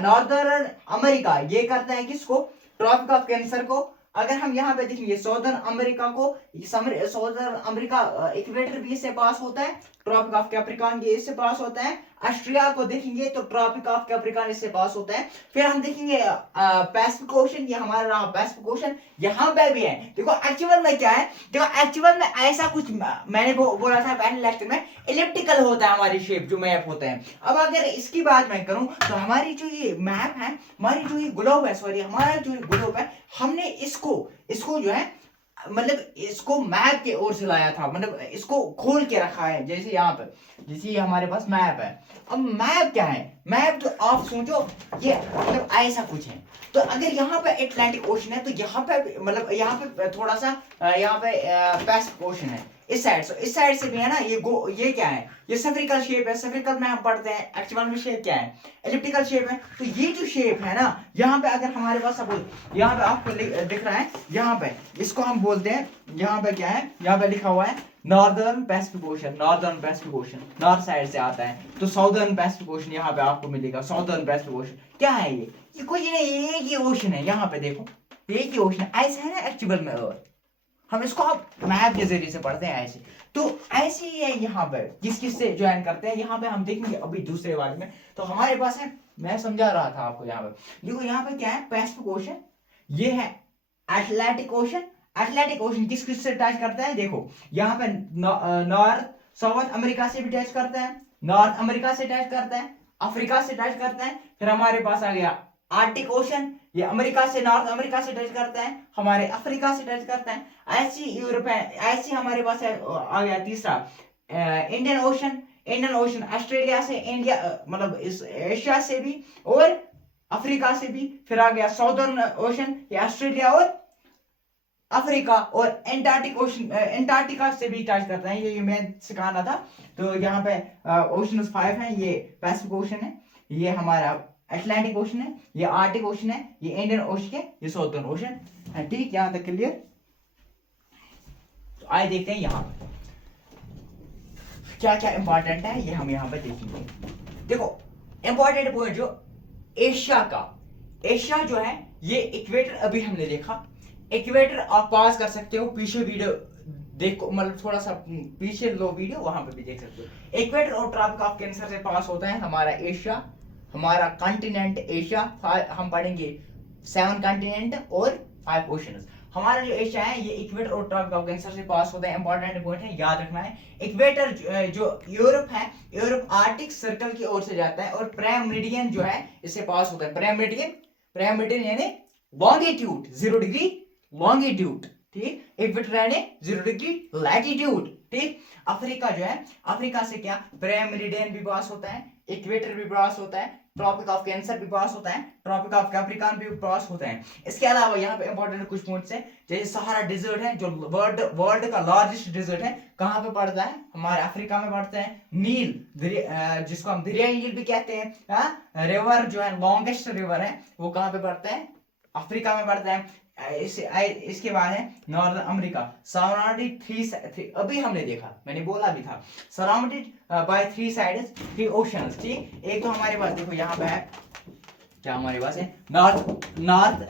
नॉर्दर्न अमेरिका, ये करता है किसको? ट्रॉपिक ऑफ कैंसर को। अगर हम यहाँ पे देखेंगे सौदर्न अमेरिका को, सौदर्न अमेरिका इक्वेटर भी इससे पास होता है, ट्रॉपिक ऑफ कैप्रिकॉर्न ये इससे पास होता है। ऑस्ट्रेलिया को देखेंगे तो ट्रॉपिक ऑफ कैप्रिकॉर्न इससे पास होता है। फिर हम देखेंगे पैसिफिक ओशन, ये हमारा रहा पैसिफिक ओशन, यहाँ पे भी है। देखो एक्चुअल में क्या है, देखो एक्चुअल में ऐसा कुछ मैंने बोला था पहले लेक्चर में, इलिप्टिकल होता है हमारी शेप जो मैप होता है। अब अगर इसकी बात मैं करूं तो हमारी जो ये मैप है, हमारी जो ये ग्लोब है, सॉरी हमारा जो ग्लोब है, हमने इसको जो है मतलब इसको मैप के ओर से लाया था, मतलब इसको खोल के रखा है। जैसे यहाँ पे, जैसे ये हमारे पास मैप है। अब मैप क्या है? मैप तो आप सोचो ये मतलब ऐसा कुछ है। तो अगर यहाँ पे अटलांटिक ओशन है, तो यहाँ पे मतलब यहाँ पे थोड़ा सा यहाँ पे पैसिफिक ओशन है इस साइड से भी है ना। ये क्या है? ये स्फेरिकल शेप है। स्फेरिकल में हम पढ़ते हैं एक्चुअल में शेप क्या है, एलिप्टिकल शेप है। तो ये जो शेप है ना, यहाँ पे अगर हमारे पास सपोज यहाँ पे आपको दिख रहा है, यहाँ पे इसको हम बोलते हैं, यहाँ पे क्या है, यहाँ पे लिखा हुआ है northern Pacific ocean. Northern Pacific ocean north side से आता है, तो साउदर्न पैसिफिक ओशन यहाँ पे आपको मिलेगा। साउदर्न पैसिफिक ओशन क्या है? ये कोई नहीं, एक ही ओशन है। यहाँ पे देखो एक ही ओशन है, ऐसे है ना एक्चुअल में। और हम इसको आप मैप के जरिए से पढ़ते हैं ऐसे। तो ऐसे ही है यहाँ पे, किस से ज्वाइन करते हैं, यहाँ पे हम देखेंगे अभी दूसरे वाले में। तो हमारे पास है, मैं समझा रहा था आपको, यहाँ पे देखो, यहाँ पे क्या है, पैसिफिक ओशन, ये है अटलांटिक ओशन। अटलांटिक ओशन किस से टच करता है? देखो यहाँ पे नॉर्थ साउथ अमेरिका से भी टच करता है, नॉर्थ अमेरिका से टच करता है, अफ्रीका से टच करता है। फिर हमारे पास आ गया आर्टिक ओशन, ये अमेरिका से, नॉर्थ अमेरिका से टच करता है, हमारे अफ्रीका से टच करता है। ऐसी यूरोप है, ऐसी हमारे पास है, आ गया तीसरा इंडियन ओशन ऑस्ट्रेलिया से, इंडिया मतलब इस एशिया से भी और अफ्रीका से भी। फिर आ गया साउदर्न ओशन, ये ऑस्ट्रेलिया और अफ्रीका और एंटार्क्टिक ओशन, एंटार्क्टिका से भी टच करता है। ये मैं सिखाना था। तो यहाँ पे ओशन 5 है, ये पैसिफिक ओशन है, ये हमारा अटलांटिक ओशन है, ये आर्टिक ओशन है, ये इंडियन ओशन है, ये साउदर्न ओशन है, ठीक। यहाँ तक क्लियर? तो आइए देखते हैं यहाँ पे। क्या क्या इंपॉर्टेंट है ये हम यहाँ पे देखेंगे। देखो इंपॉर्टेंट पॉइंट जो एशिया का, एशिया जो है ये इक्वेटर अभी हमने देखा। इक्वेटर आप पास कर सकते हो, पीछे वीडियो देखो, मतलब थोड़ा सा पीछे लो वीडियो, वहां पे भी देख सकते हो। इक्वेटर और ट्रॉपिक ऑफ कैंसर से पास होता है हमारा एशिया, हमारा कॉन्टिनेंट एशिया। हम पढ़ेंगे 7 कॉन्टिनेंट और 5 ओशंस। हमारा जो एशिया है ये इक्वेटर और ट्रॉपिक ऑफ कैंसर से पास होता है। इंपॉर्टेंट पॉइंट है, याद रखना है। इक्वेटर जो यूरोप है, यूरोप आर्टिक सर्कल की ओर से जाता है, और प्राइम मेरिडियन जो है इससे पास होता है। प्राइम मेरिडियन यानी लॉन्गिट्यूड 0 डिग्री लॉन्गिट्यूड, ठीक। इक्वेटर यानी 0 डिग्री लैटिट्यूड, ठीक। अफ्रीका जो है, अफ्रीका से क्या प्राइम मेरिडियन भी पास होता है, इक्वेटर भी पास होता है, ट्रॉपिक ऑफ कैंसर भी पास होता है, ट्रॉपिक ऑफ कैप्रिकॉर्न भी पास होता है। इसके अलावा यहाँ पे इंपॉर्टेंट कुछ पॉइंट्स है, जैसे सहारा डिजर्ट है जो वर्ल्ड का लार्जेस्ट डिजर्ट है, कहाँ पे पड़ता है, हमारे अफ्रीका में पड़ता है। नील जिसको हम दरियाई नील भी कहते हैं, रिवर जो है लॉन्गेस्ट रिवर है, वो कहाँ पे पड़ता है, अफ्रीका में पड़ता है। इसके बाद है नॉर्दर्न अमेरिका, सराउंडेड थ्री, अभी हमने देखा, मैंने बोला भी था, सराउंडेड बाय 3 साइड्स 3 ओशंस, ठीक। एक तो हमारे पास देखो यहाँ पे है, क्या हमारे पास है, नॉर्थ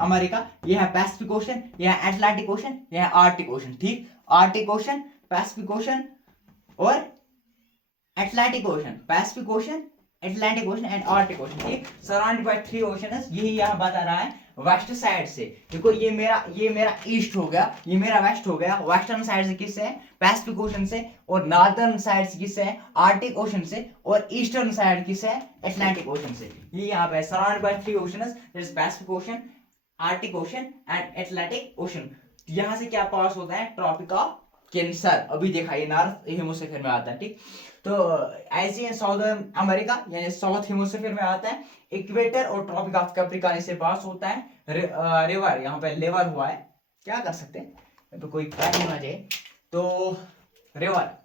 अमेरिका, ये है पैसिफिक ओशन, ये है अटलांटिक ओशन, ये है आर्टिक ओशन, ठीक। आर्टिक ओशन, पैसिफिक ओशन और Atlantic Ocean, Pacific Ocean, Atlantic ocean and Arctic ocean, ठीक। सराउंडेड बाय 3 ओशंस, यही यहाँ बता रहा है वेस्ट साइड से। देखो ये मेरा ईस्ट हो गया, ये मेरा वेस्ट हो गया। वेस्टर्न साइड से किससे है, पैसिफिक ओशन से, और नॉर्दर्न साइड से किससे है, आर्टिक ओशन से, और ईस्टर्न साइड किससे है, अटलांटिक ओशन से। ये यहाँ पे surrounded by 3 oceans, that is Pacific ocean, Arctic ocean and Atlantic ocean. यहाँ से क्या पास होता है, ट्रॉपिक ऑफ कैंसर, अभी देखा ये नॉर्थ हेमिस्फीयर में आता है, ठीक। तो ऐसे ही साउदर्न अमेरिका यानी साउथ हेमिस्फीयर में आता है। इक्वेटर और ट्रॉपिक ऑफ कैप्रिकॉर्न से पास होता है। रिवर यहाँ पे लेवर हुआ है, क्या कर सकते हैं, तो कोई टाइम होना चाहिए। तो रिवर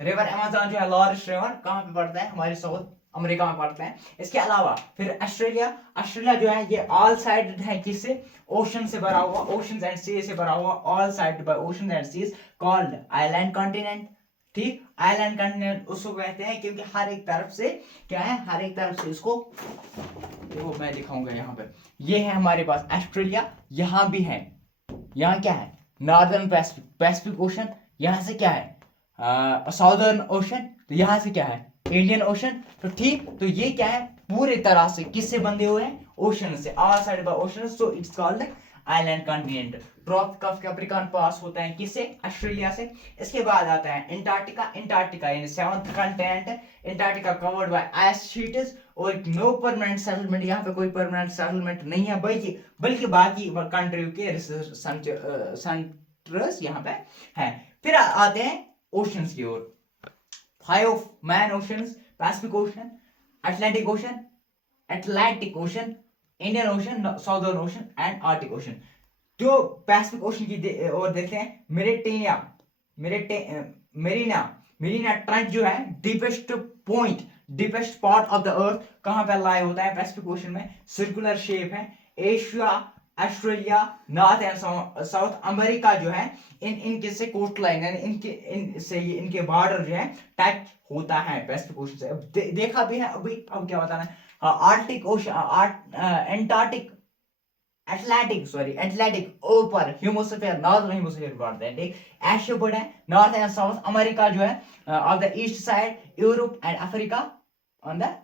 अमेज़न जो है लार्जेस्ट रिवर कहाँ पे पड़ता है, हमारे साउथ अमेरिका में पड़ता है। इसके अलावा फिर ऑस्ट्रेलिया जो है ये ऑल साइड है, किससे, ओशन से भरा हुआ, ओशन एंड सी से भरा हुआ, all side by ocean and seas, called island continent, ठीक। आइलैंड कॉन्टिनेंट उसको कहते हैं क्योंकि हर एक तरफ से क्या है, हर एक तरफ से इसको, देखो मैं दिखाऊंगा यहाँ पे, ये है हमारे पास ऑस्ट्रेलिया, यहाँ भी है, यहाँ क्या है, नॉर्दर्न पैसिफिक ओशन, यहाँ से क्या है साउदर्न ओशन, तो यहाँ से क्या है इंडियन ओशन, तो ठीक। तो ये क्या है, पूरे तरह से किससे बंधे हुए हैं, ओशन से, all side by ocean, so it's called island continent. Tropic of Capricorn pass होता है किससे, ऑस्ट्रेलिया से। इसके बाद आता है अंटार्कटिका यानी 7th continent, Antarctica covered by ice sheets, और नो परमानेंट सेटलमेंट, यहाँ पे कोई परमानेंट सेटलमेंट नहीं है, बल्कि बाकी कंट्री के सेंटर्स यहाँ पे हैं। फिर आते हैं ओशंस की ओर, 5 man oceans, Pacific Ocean, Atlantic Ocean, Indian ocean, southern ocean and Arctic ocean. जो पैसिफिक ओशन की ओर देखते हैं, मेरीना ट्रेंच जो है डीपेस्ट पार्ट ऑफ द अर्थ कहां पे लाई होता है, पैसिफिक ओशन में, सर्कुलर शेप है। Asia, Australia, north and South America जो है इनके से कोस्ट लाइन यानी इनके बॉर्डर जो है टच होता है पैसिफिक ओशन से। अब देखा भी है अभी, अब क्या बताना है, आर्टिक ओशन, अटलांटिक ऊपर हेमिस्फीयर, नॉर्दर्न हेमिस्फीयर पड़ता है, ठीक। एशिया बड़ा है, नॉर्थ एंड साउथ अमेरिका जो है on the east side, Europe and Africa on the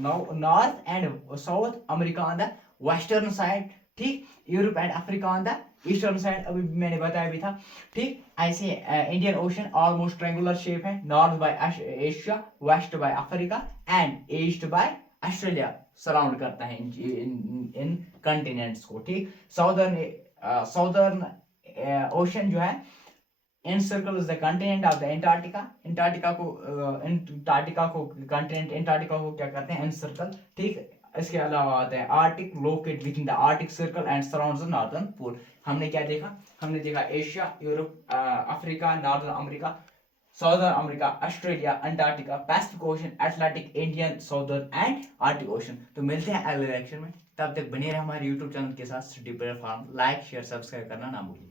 north and South America on the western side, ठीक। Europe and Africa on the eastern side, अभी मैंने बताया भी था, ठीक। ऐसे Indian Ocean almost triangular shape है, north by Asia, west by Africa and east by Australia surround करता है इन कंटिनेंट्स को, ठीक। साउदर्न ओशन जो है encircles the continent of the Antarctica को कंटिनेंट अंटार्कटिका को क्या करते हैं, encircle, ठीक। इसके अलावा आता है Arctic, located within the Arctic Circle and surrounds the northern pole. हमने क्या देखा, हमने देखा Asia, Europe, Africa, northern America, southern America, Australia, Antarctica, Pacific Ocean, Atlantic, Indian, Southern and Arctic Ocean. तो मिलते हैं अगले लेक्चर में, तब तक बने रहे हमारे यूट्यूब चैनल के साथ study platform, like share subscribe करना ना भूलिए।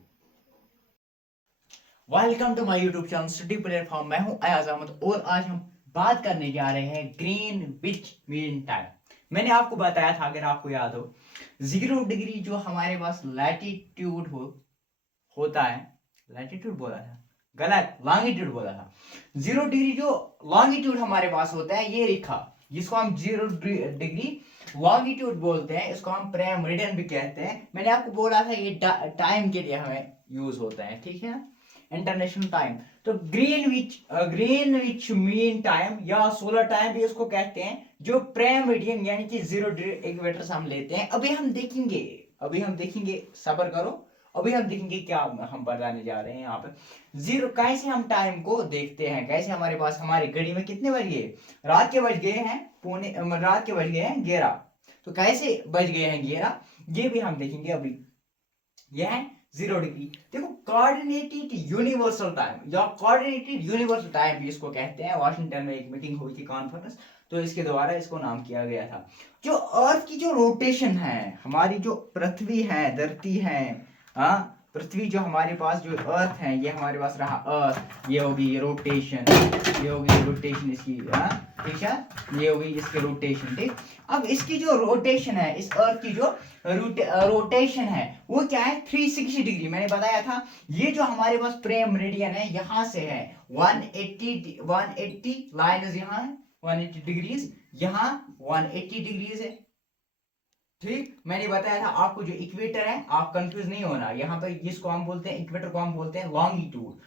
Welcome to my YouTube channel study platform. मैं हूं अयाज अहमद और आज हम बात करने जा रहे हैं ग्रीन विच मीन टाइम। मैंने आपको बताया था, अगर आपको याद हो, 0 डिग्री जो हमारे पास लैटिट्यूड होता है, लैटिट्यूड बोला था, गलत, लॉन्गिट्यूड बोला था। 0 डिग्री जो लॉन्गिट्यूड हमारे पास होता है, ये रेखा जिसको हम 0 डिग्री लॉन्गिट्यूड बोलते हैं, इसको हम प्राइम मेरिडियन भी कहते हैं। मैंने आपको बोला था ये टाइम के लिए हमें यूज होता है, ठीक है, इंटरनेशनल टाइम। तो ग्रीनविच मीन टाइम या सोलर टाइम भी इसको कहते हैं, जो प्राइम मेरिडियन यानी कि 0 डिग्री इक्वेटर से हम लेते हैं। अभी हम देखेंगे, सब्र करो, अभी हम देखेंगे क्या हम बताने जा रहे हैं यहाँ पे। जीरो कैसे हम टाइम को देखते हैं, कैसे हमारे पास हमारी घड़ी में कितने बज गए, रात के बज गए हैं रात के बज गए हैं 11। तो कैसे बज गए हैं 11, ये भी हम देखेंगे अभी। यह है 0 डिग्री। देखो, कोऑर्डिनेटेड यूनिवर्सल टाइम या कोऑर्डिनेटेड यूनिवर्सल टाइम भी इसको कहते हैं। वॉशिंगटन में एक मीटिंग हुई थी, कॉन्फ्रेंस, तो इसके द्वारा इसको नाम किया गया था। जो अर्थ की जो रोटेशन है, हमारी जो पृथ्वी है, धरती है, हाँ, पृथ्वी जो हमारे पास जो अर्थ है, ये हमारे पास रहा अर्थ, ये होगी रोटेशन, ये होगी रोटेशन इसकी, हाँ, ठीक है, ये होगी इसकी रोटेशन, ठीक। अब इसकी जो रोटेशन है, इस अर्थ की जो रोटेशन है, वो क्या है, 360 डिग्री। मैंने बताया था, ये जो हमारे पास प्राइम मेरिडियन है, यहां से है 180 लाइन यहाँ है, 180 डिग्रीज, यहाँ 180 डिग्रीज है, ठीक। मैंने बताया था आपको, जो इक्वेटर है, आप कंफ्यूज नहीं होना, यहाँ पे जिसको हम बोलते हैं इक्वेटर को हम बोलते हैं लॉन्गिट्यूड,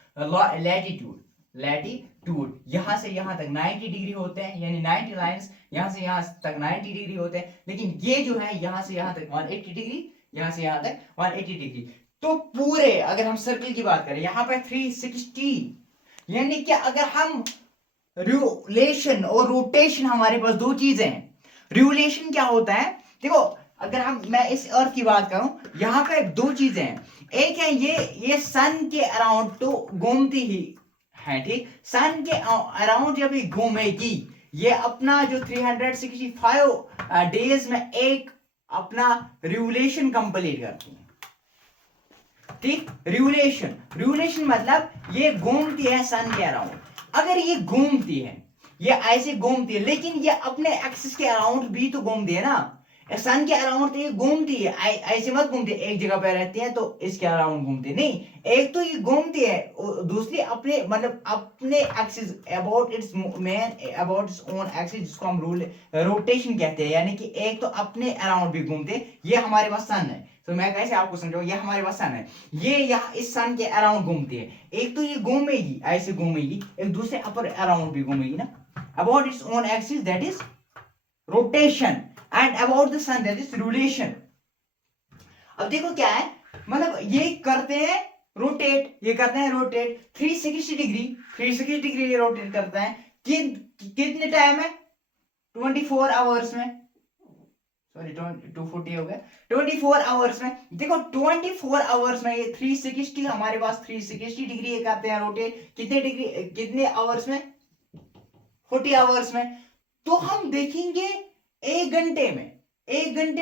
लैटिट्यूड यहां से यहां तक 90 डिग्री होते हैं, यानी 90 लाइंस, यहां से यहां तक 90 डिग्री होते हैं। लेकिन ये जो है यहां से यहां तक 180 डिग्री, यहां से यहां तक 180 डिग्री। तो पूरे, अगर हम सर्किल की बात करें, यहाँ पे 360, यानी कि अगर हम रिवोल्यूशन और रोटेशन, हमारे पास दो चीजें हैं। रिवोल्यूशन क्या होता है, देखो, अगर मैं इस अर्थ की बात करूं, यहाँ पे दो चीजें हैं। एक है ये सन के अराउंड तो घूमती ही है, ठीक। सन के अराउंड जब ये घूमेगी, ये अपना जो 365 डेज में एक अपना रिवोल्यूशन कंप्लीट करती है, ठीक। रिवोल्यूशन मतलब ये घूमती है सन के अराउंड। अगर ये घूमती है, ये ऐसे घूमती है, लेकिन ये अपने एक्सिस के अराउंड भी तो घूमती है ना। सन के अराउंड तो ये घूमती है, ऐसे मत घूमती है, एक जगह पे रहती है तो इसके अराउंड घूमती नहीं। एक तो ये घूमती है, दूसरी अपने, मतलब अपने axis, about its own axis, जिसको हम रोटेशन कहते हैं, यानी कि एक तो अपने अराउंड भी घूमते हैं। ये हमारे पास सन है, तो मैं कैसे आपको समझाऊं, ये हमारे पास सन है, ये यहाँ इस सन के अराउंड घूमती है। एक तो ये घूमेगी, ऐसे घूमेगी, एक दूसरे अपर अराउंड भी घूमेगी ना, about its own axis, that is rotation, and about the sun, that is revolution. अब देखो क्या है, मतलब ये करते हैं रोटेट, 360 डिग्री ये रोटेट करता है। कितने टाइम है, 24 आवर्स में, सॉरी 240 हो गया, 24 आवर्स में। देखो 24 आवर्स में ये 360, हमारे पास 360 डिग्री ये करते हैं रोटेट, कितने आवर्स में, 40 आवर्स में। तो हम देखेंगे एक घंटे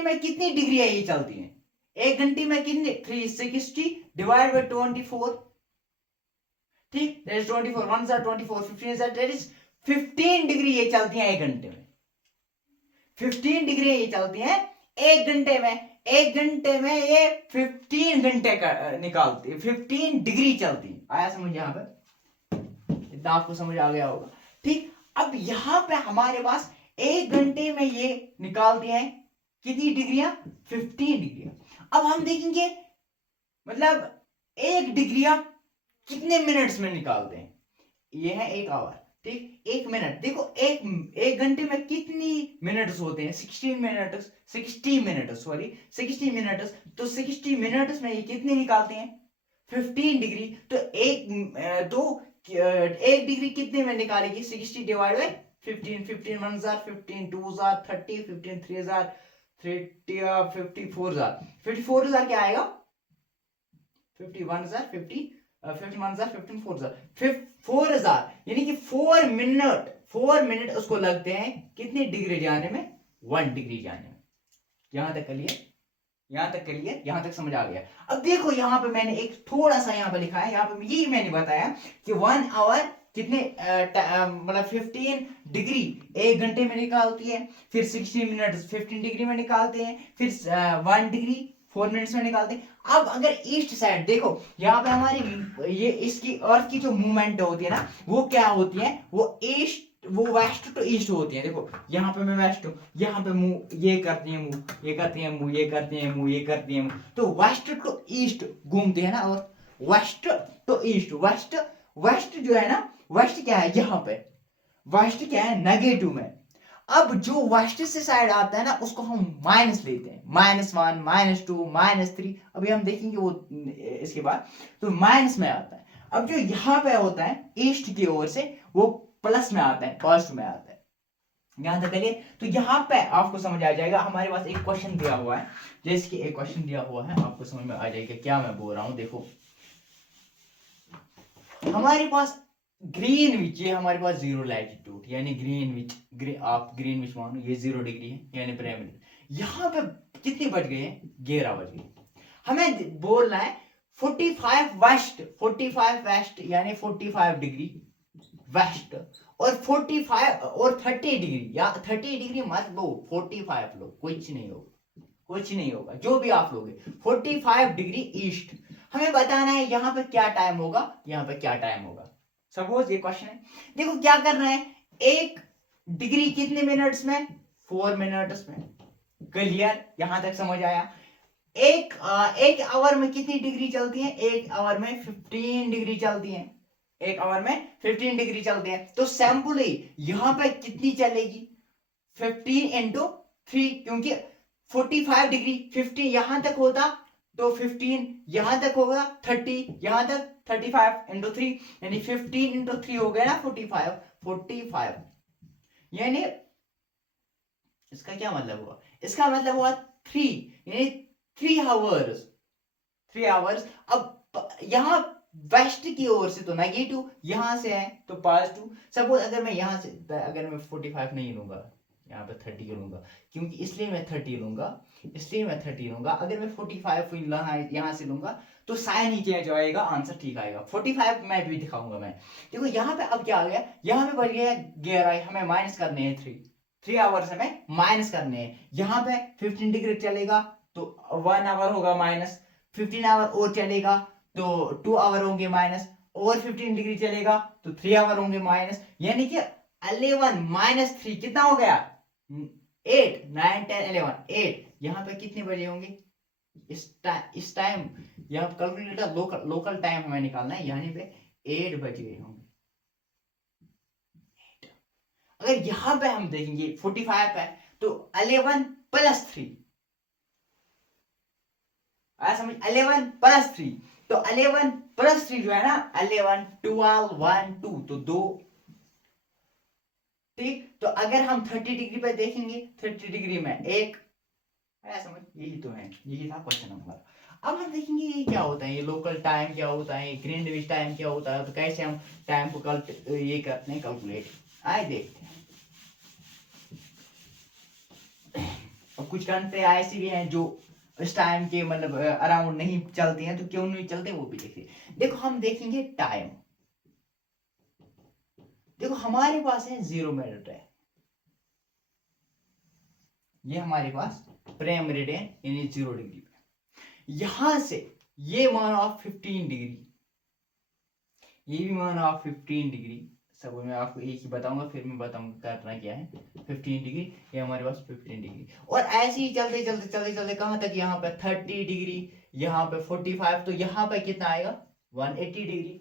में कितनी डिग्री ये चलती है, एक घंटे में कितने, 360 डिवाइड बाय 24, ठीक, that is 24, 1 is 24, 15 is that is 15 degree ये चलती है एक घंटे में, 15 डिग्री ये चलती है एक घंटे में। एक घंटे में ये 15 घंटे का निकालती है, 15 डिग्री चलती है। आया समझ, यहाँ पे इतना आपको समझ आ गया होगा, ठीक। अब यहाँ पे हमारे पास एक घंटे में ये निकालती है कितनी डिग्रियां, 15 डिग्रियां। अब हम देखेंगे, मतलब एक डिग्रियां कितने मिनट्स में निकालते हैं, ये है 1 आवर, ठीक। 1 मिनट, देखो एक घंटे में कितनी मिनट्स होते हैं, 60 मिनट्स, सॉरी 60 मिनट्स। तो 60 मिनट्स में ये कितने निकालते हैं, 15 डिग्री। तो एक डिग्री कितने में निकालेगी, 60 divide by 15, 15 1 jar 15, 2 jar 30, 15 3 jar 30, 54 jar, 54 jar क्या आएगा, 51 जार 50, 51 जार 15, 4 जार 4 हजार, यानी कि 4 मिनट उसको लगते हैं कितनी डिग्री जाने में, 1 डिग्री जाने में। यहां तक क्लियर, यहाँ तक क्लियर, यहाँ तक समझ आ गया। अब देखो यहाँ पे मैंने एक थोड़ा सा यहाँ पे लिखा है, यहाँ पे यही मैंने बताया कि 1 आवर कितने मतलब 15 डिग्री 1 घंटे में निकालती है, फिर 60 मिनट 15 डिग्री में निकालते हैं, फिर 1 डिग्री 4 मिनट्स में निकालते हैं। अब अगर ईस्ट साइड देखो, यहाँ पे हमारी ये इसकी अर्थ की जो मूवमेंट होती है ना, वो क्या होती है, वो वेस्ट टू ईस्ट होती है। देखो यहाँ पे मैं वेस्ट हूँ, यहाँ पे मूव ये करती है, मूव ये करती है, मूव ये करती है, मूव ये करती है, तो वेस्ट टू ईस्ट घूमती है ना। और west to east, west west जो है ना, वेस्ट क्या है यहाँ पे, वेस्ट क्या है नेगेटिव में। अब जो वेस्ट से साइड आता है ना, उसको हम माइनस लेते हैं, -1 -2 -3, अभी हम देखेंगे वो इसके बाद, तो माइनस में आता है। अब जो यहाँ पे होता है ईस्ट की ओर से, वो प्लस में आता है, पॉजिटिव में आता है। यहां तक चलिए, तो यहाँ पे आपको समझ आ जाएगा। हमारे पास एक क्वेश्चन दिया हुआ है, जैसे कि एक क्वेश्चन दिया हुआ है, आपको समझ में आ जाएगा क्या मैं बोल रहा हूं। देखो हमारे पास ग्रीनविच, ये हमारे पास 0 लैटिट्यूड, यानी ग्रीनविच, आप ग्रीनविच मानो ये 0 डिग्री है, यानी प्राइमरी। यहाँ पे कितने बज गए हैं, 11 बज गए। हमें बोलना है 45 वेस्ट, 45 वेस्ट यानी 45 डिग्री वेस्ट, और 45 और 30 डिग्री, या 30 डिग्री मत लो, 45 लो, कुछ नहीं होगा, कुछ नहीं होगा जो भी आप लोगे। 45 डिग्री ईस्ट, हमें बताना है यहाँ पे क्या टाइम होगा, यहाँ पे क्या टाइम होगा। सपोज ये क्वेश्चन है, देखो क्या करना है, 1 डिग्री कितने मिनट्स में, 4 मिनट्स में। क्लियर, यहां तक समझ आया। एक आवर में कितनी डिग्री चलती है, 1 आवर में 15 डिग्री चलती है, 1 आवर में 15 डिग्री चलती है। तो सैंपली यहां पे कितनी चलेगी, 15 इंटू 3, क्योंकि 45 डिग्री 50 यहां तक होता, तो 15 यहां तक होगा, 30 यहां तक, 35 इंटू 3 यानी 15 इंटू 3 हो गया ना 45 यानी इसका क्या मतलब हुआ, इसका मतलब हुआ 3, यानी 3 आवर्स, 3 आवर्स। अब यहाँ वेस्ट की ओर से तो नेगेटिव, यहां से है तो पॉजिटिव। सपोज अगर मैं यहां से, अगर मैं 45 नहीं लूंगा, यहाँ पे 30 लूंगा, क्योंकि इसलिए मैं 30 लूंगा, इसलिए मैं 30 लूंगा। अगर मैं 45 यहाँ से लूंगा, तो साइन ही चेंज आएगा, आंसर ठीक आएगा। 45 मैं भी दिखाऊंगा मैं। देखो यहाँ पे अब क्या आ गया, यहाँ पे बढ़ गया 11, हमें माइनस करने हैं 3 आवर्स हमें माइनस करने हैं। यहाँ पे 15 डिग्री चलेगा तो 1 आवर होगा माइनस, 15 आवर और चलेगा तो 2 आवर होंगे माइनस, और 15 डिग्री चलेगा तो 3 आवर होंगे माइनस, यानी कि 11 माइनस 3 कितना हो गया, 8 9 10 11 8। यहाँ पे कितने बजे होंगे, इस टाइम यहाँ कैलकुलेटर लोकल टाइम हमें निकालना है, यहाँ पे 8 बज गए होंगे। अगर यहाँ पे हम देखेंगे 45 है, तो 11 प्लस 3, आया समझ, 11 प्लस 3, तो 11 प्लस 3 जो है ना, 11 12 1 2, तो 2। ठीक, तो अगर हम 30 डिग्री पे देखेंगे, 30 डिग्री में 1, आया समझ, यही तो है, यही था क्वेश्चन हमारा। अब हम देखेंगे ये क्या होता है, ये लोकल टाइम क्या होता है, ग्रीनविच टाइम क्या होता है, तो कैसे हम टाइम को ये करते हैं कैलकुलेट, आए देखते हैं। और कुछ कंट्री ऐसी भी हैं जो इस टाइम के मतलब अराउंड नहीं चलती हैं, तो क्यों नहीं चलते वो भी देखिए। देखो हम देखेंगे टाइम, देखो हमारे पास है 0 मिनट है, ये हमारे पास प्राइम मेरिडियन यानी 0 डिग्री पे। यहां से ये मानो आप 15 डिग्री, ये भी मानो आप 15 डिग्री, सब मैं आपको एक ही बताऊंगा, फिर मैं बताऊंगा करना क्या है। 15 डिग्री, ये हमारे पास 15 डिग्री, और ऐसे ही चलते चलते चलते चलते कहां तक, यहाँ पे 30 डिग्री, यहाँ पे 45, तो यहाँ पे कितना आएगा 180 डिग्री।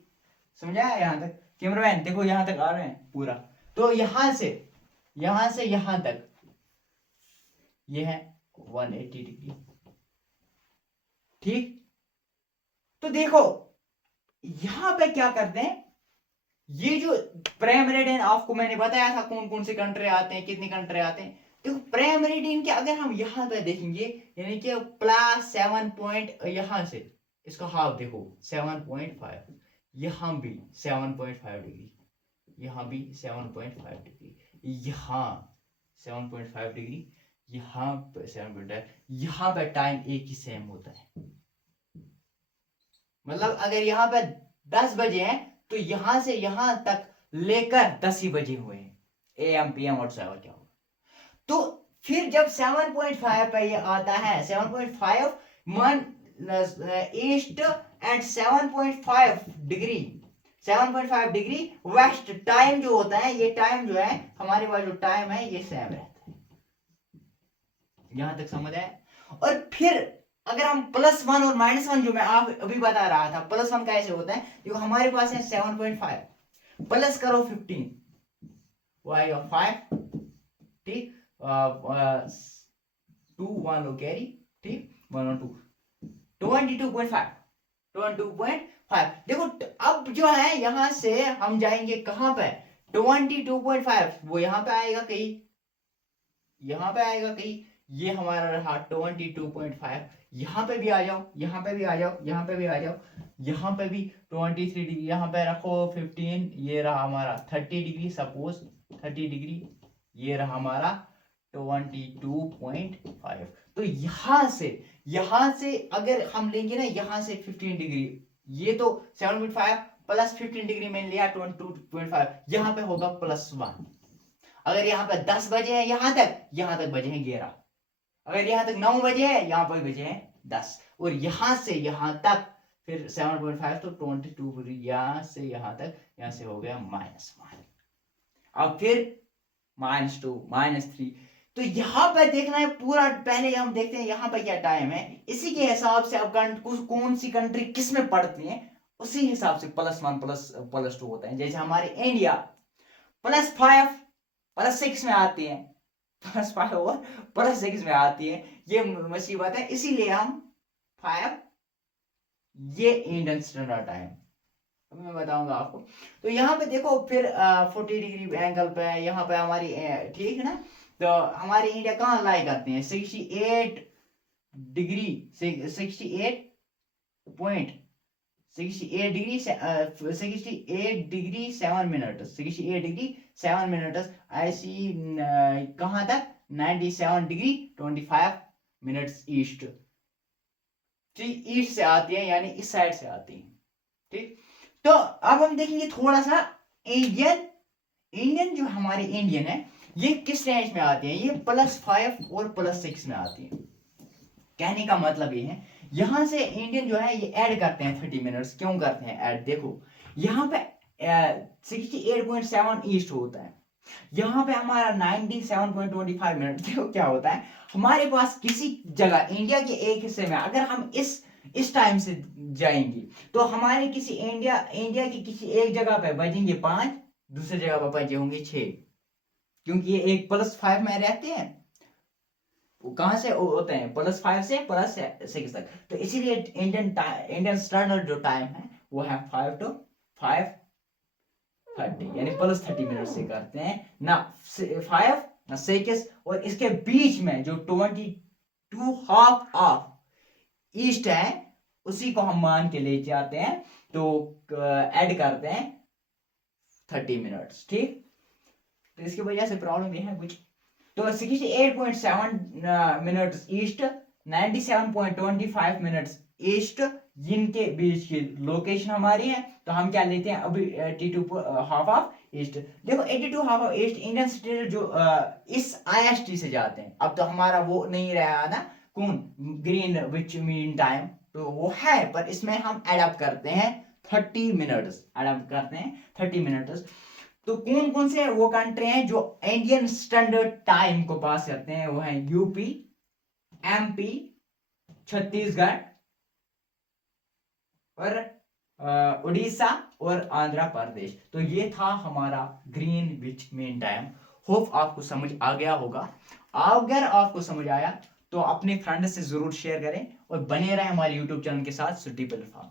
समझ आया यहाँ तक, कैमरामैन देखो यहाँ तक आ रहे हैं पूरा। तो यहाँ से यहाँ तक ये है 180 डिग्री। ठीक, तो देखो यहां पे क्या करते हैं, ये जो प्राइम मेरिडियन आपको मैंने बताया था कौन कौन से कंट्री आते हैं, कितने कंट्री आते हैं। देखो प्राइम मेरिडियन के अगर हम यहां पे देखेंगे, यानी कि +7 पॉइंट, यहां से इसका हाफ देखो 7.5, यहां भी 7.5 डिग्री, यहां भी 7.5 डिग्री, यहां 7.5 डिग्री, यहाँ पे 7.5, यहाँ पे टाइम एक ही सेम होता है। मतलब अगर यहाँ पे 10 बजे हैं तो यहां से यहां तक लेकर 10 ही बजे हुए हैं, AM PM और क्या होगा। तो फिर जब 7.5 पे ये आता है, 7.5 मन east and 7.5 degree, 7.5 degree west time जो होता है, ये टाइम जो है हमारे पास जो टाइम है ये सेम रहता है। यहां तक समझ आया। और फिर अगर हम +1 और -1 जो मैं आप अभी बता रहा था, +1 कैसे होता है, देखो हमारे पास है 7.5 प्लस करो 15, वो आएगा 5, ठीक, 2 1 लो कैरी, ठीक, 1 और 2 22.5, 22.5। देखो अब जो है यहां से हम जाएंगे कहां पे, 22.5 वो यहां पे आएगा कहीं, यहां पे आएगा कहीं, ये हमारा रहा 22.5। यहां पे भी आ जाओ, यहां पे भी आ जाओ, यहां पे भी आ जाओ, यहां पे भी 23 डिग्री, यहां पे रखो 15, ये रहा हमारा 30 डिग्री, सपोज 30 डिग्री, ये रहा हमारा 22.5। तो यहां से अगर हम लेंगे ना, यहां से 15 डिग्री, ये तो 7.5 प्लस 15 डिग्री मैंने लिया 22.5, यहां पे होगा +1। अगर यहाँ पे 10 बजे है यहां तक बजे हैं 11। अगर यहाँ तक 9 बजे है, यहाँ पर बजे हैं 10। और यहां से यहां तक फिर 7.5 तो 22, यहां से यहां तक, यहां से हो गया -1। अब फिर -2 -3। तो यहाँ पर देखना है पूरा, पहले हम देखते हैं यहाँ पर क्या टाइम है, इसी के हिसाब से अब कौन सी कंट्री किस में पड़ती है, उसी हिसाब से +1 +2 होता है। जैसे हमारे इंडिया +5 +6 में आती है, +5 और +6 में आती है, ये मुसीबत है, इसीलिए हम 5, ये इंडियन स्टैंडर्ड टाइम मैं बताऊंगा आपको। तो यहाँ पे देखो फिर 40 डिग्री एंगल पे है, यहाँ पे हमारी ठीक है ना, तो हमारी इंडिया कहाँ लाई करते हैं, 68 degree, 68 degree 68 degree 7 minute, 68 degree 7 minute, ऐसी कहाँ तक 97 डिग्री 25 मिनट्स ईस्ट, ठीक, ईस्ट से आती है, यानी इस साइड से आती है, ठीक। तो अब हम देखेंगे थोड़ा सा इंडियन जो हमारी इंडियन है, ये किस रेंज में आती है, ये +5 और +6 में आती है। कहने का मतलब ये है, यहां से इंडियन जो है ये ऐड करते हैं 30 मिनट्स, क्यों करते हैं ऐड, देखो यहाँ पे 68.7 ईस्ट होता है, यहाँ पे हमारा 97.25 मिनट। देखो क्या होता है, हमारे पास किसी जगह इंडिया के एक हिस्से में अगर हम इस टाइम से जाएंगे, तो हमारे किसी इंडिया की किसी एक जगह पे बजेंगे 5, दूसरी जगह पर बजे होंगे 6, क्योंकि ये एक +5 में रहते हैं, वो कहां से होते हैं, +5 से +6 तक। तो इसीलिए इंडियन स्टैंडर्ड जो टाइम है वो है 5 to 5:30, यानी +30 मिनट से करते हैं ना, 5 ना 6, और इसके बीच में जो 22 हाफ ऑफ ईस्ट है उसी को हम मान के ले जाते हैं, तो ऐड करते हैं 30 मिनट्स, ठीक। तो इसकी वजह से प्रॉब्लम ये है कुछ। तो 68.7 मिनट्स ईस्ट, 97.25 मिनट्स ईस्ट, जिनके बीच की लोकेशन हमारी है, तो हम क्या लेते हैं अभी 82 हाफ ऑफ ईस्ट। देखो 82 half of east Indian standard जो इस IST से जाते हैं, अब तो हमारा वो नहीं रहा ना, कौन ग्रीन विच मीन टाइम, तो वो है, पर इसमें हम एडप्ट करते हैं 30 मिनट्स, एडप्ट करते हैं 30 मिनट्स। तो कौन कौन से वो कंट्री हैं जो इंडियन स्टैंडर्ड टाइम को पास करते हैं, वो है यूपी, MP, छत्तीसगढ़ और उड़ीसा और आंध्र प्रदेश। तो ये था हमारा ग्रीनविच मीन टाइम। होप आपको समझ आ गया होगा। अगर आपको समझ आया तो अपने फ्रेंड से जरूर शेयर करें और बने रहें हमारे यूट्यूब चैनल के साथ, सुट्टी प्लेटफॉर्म।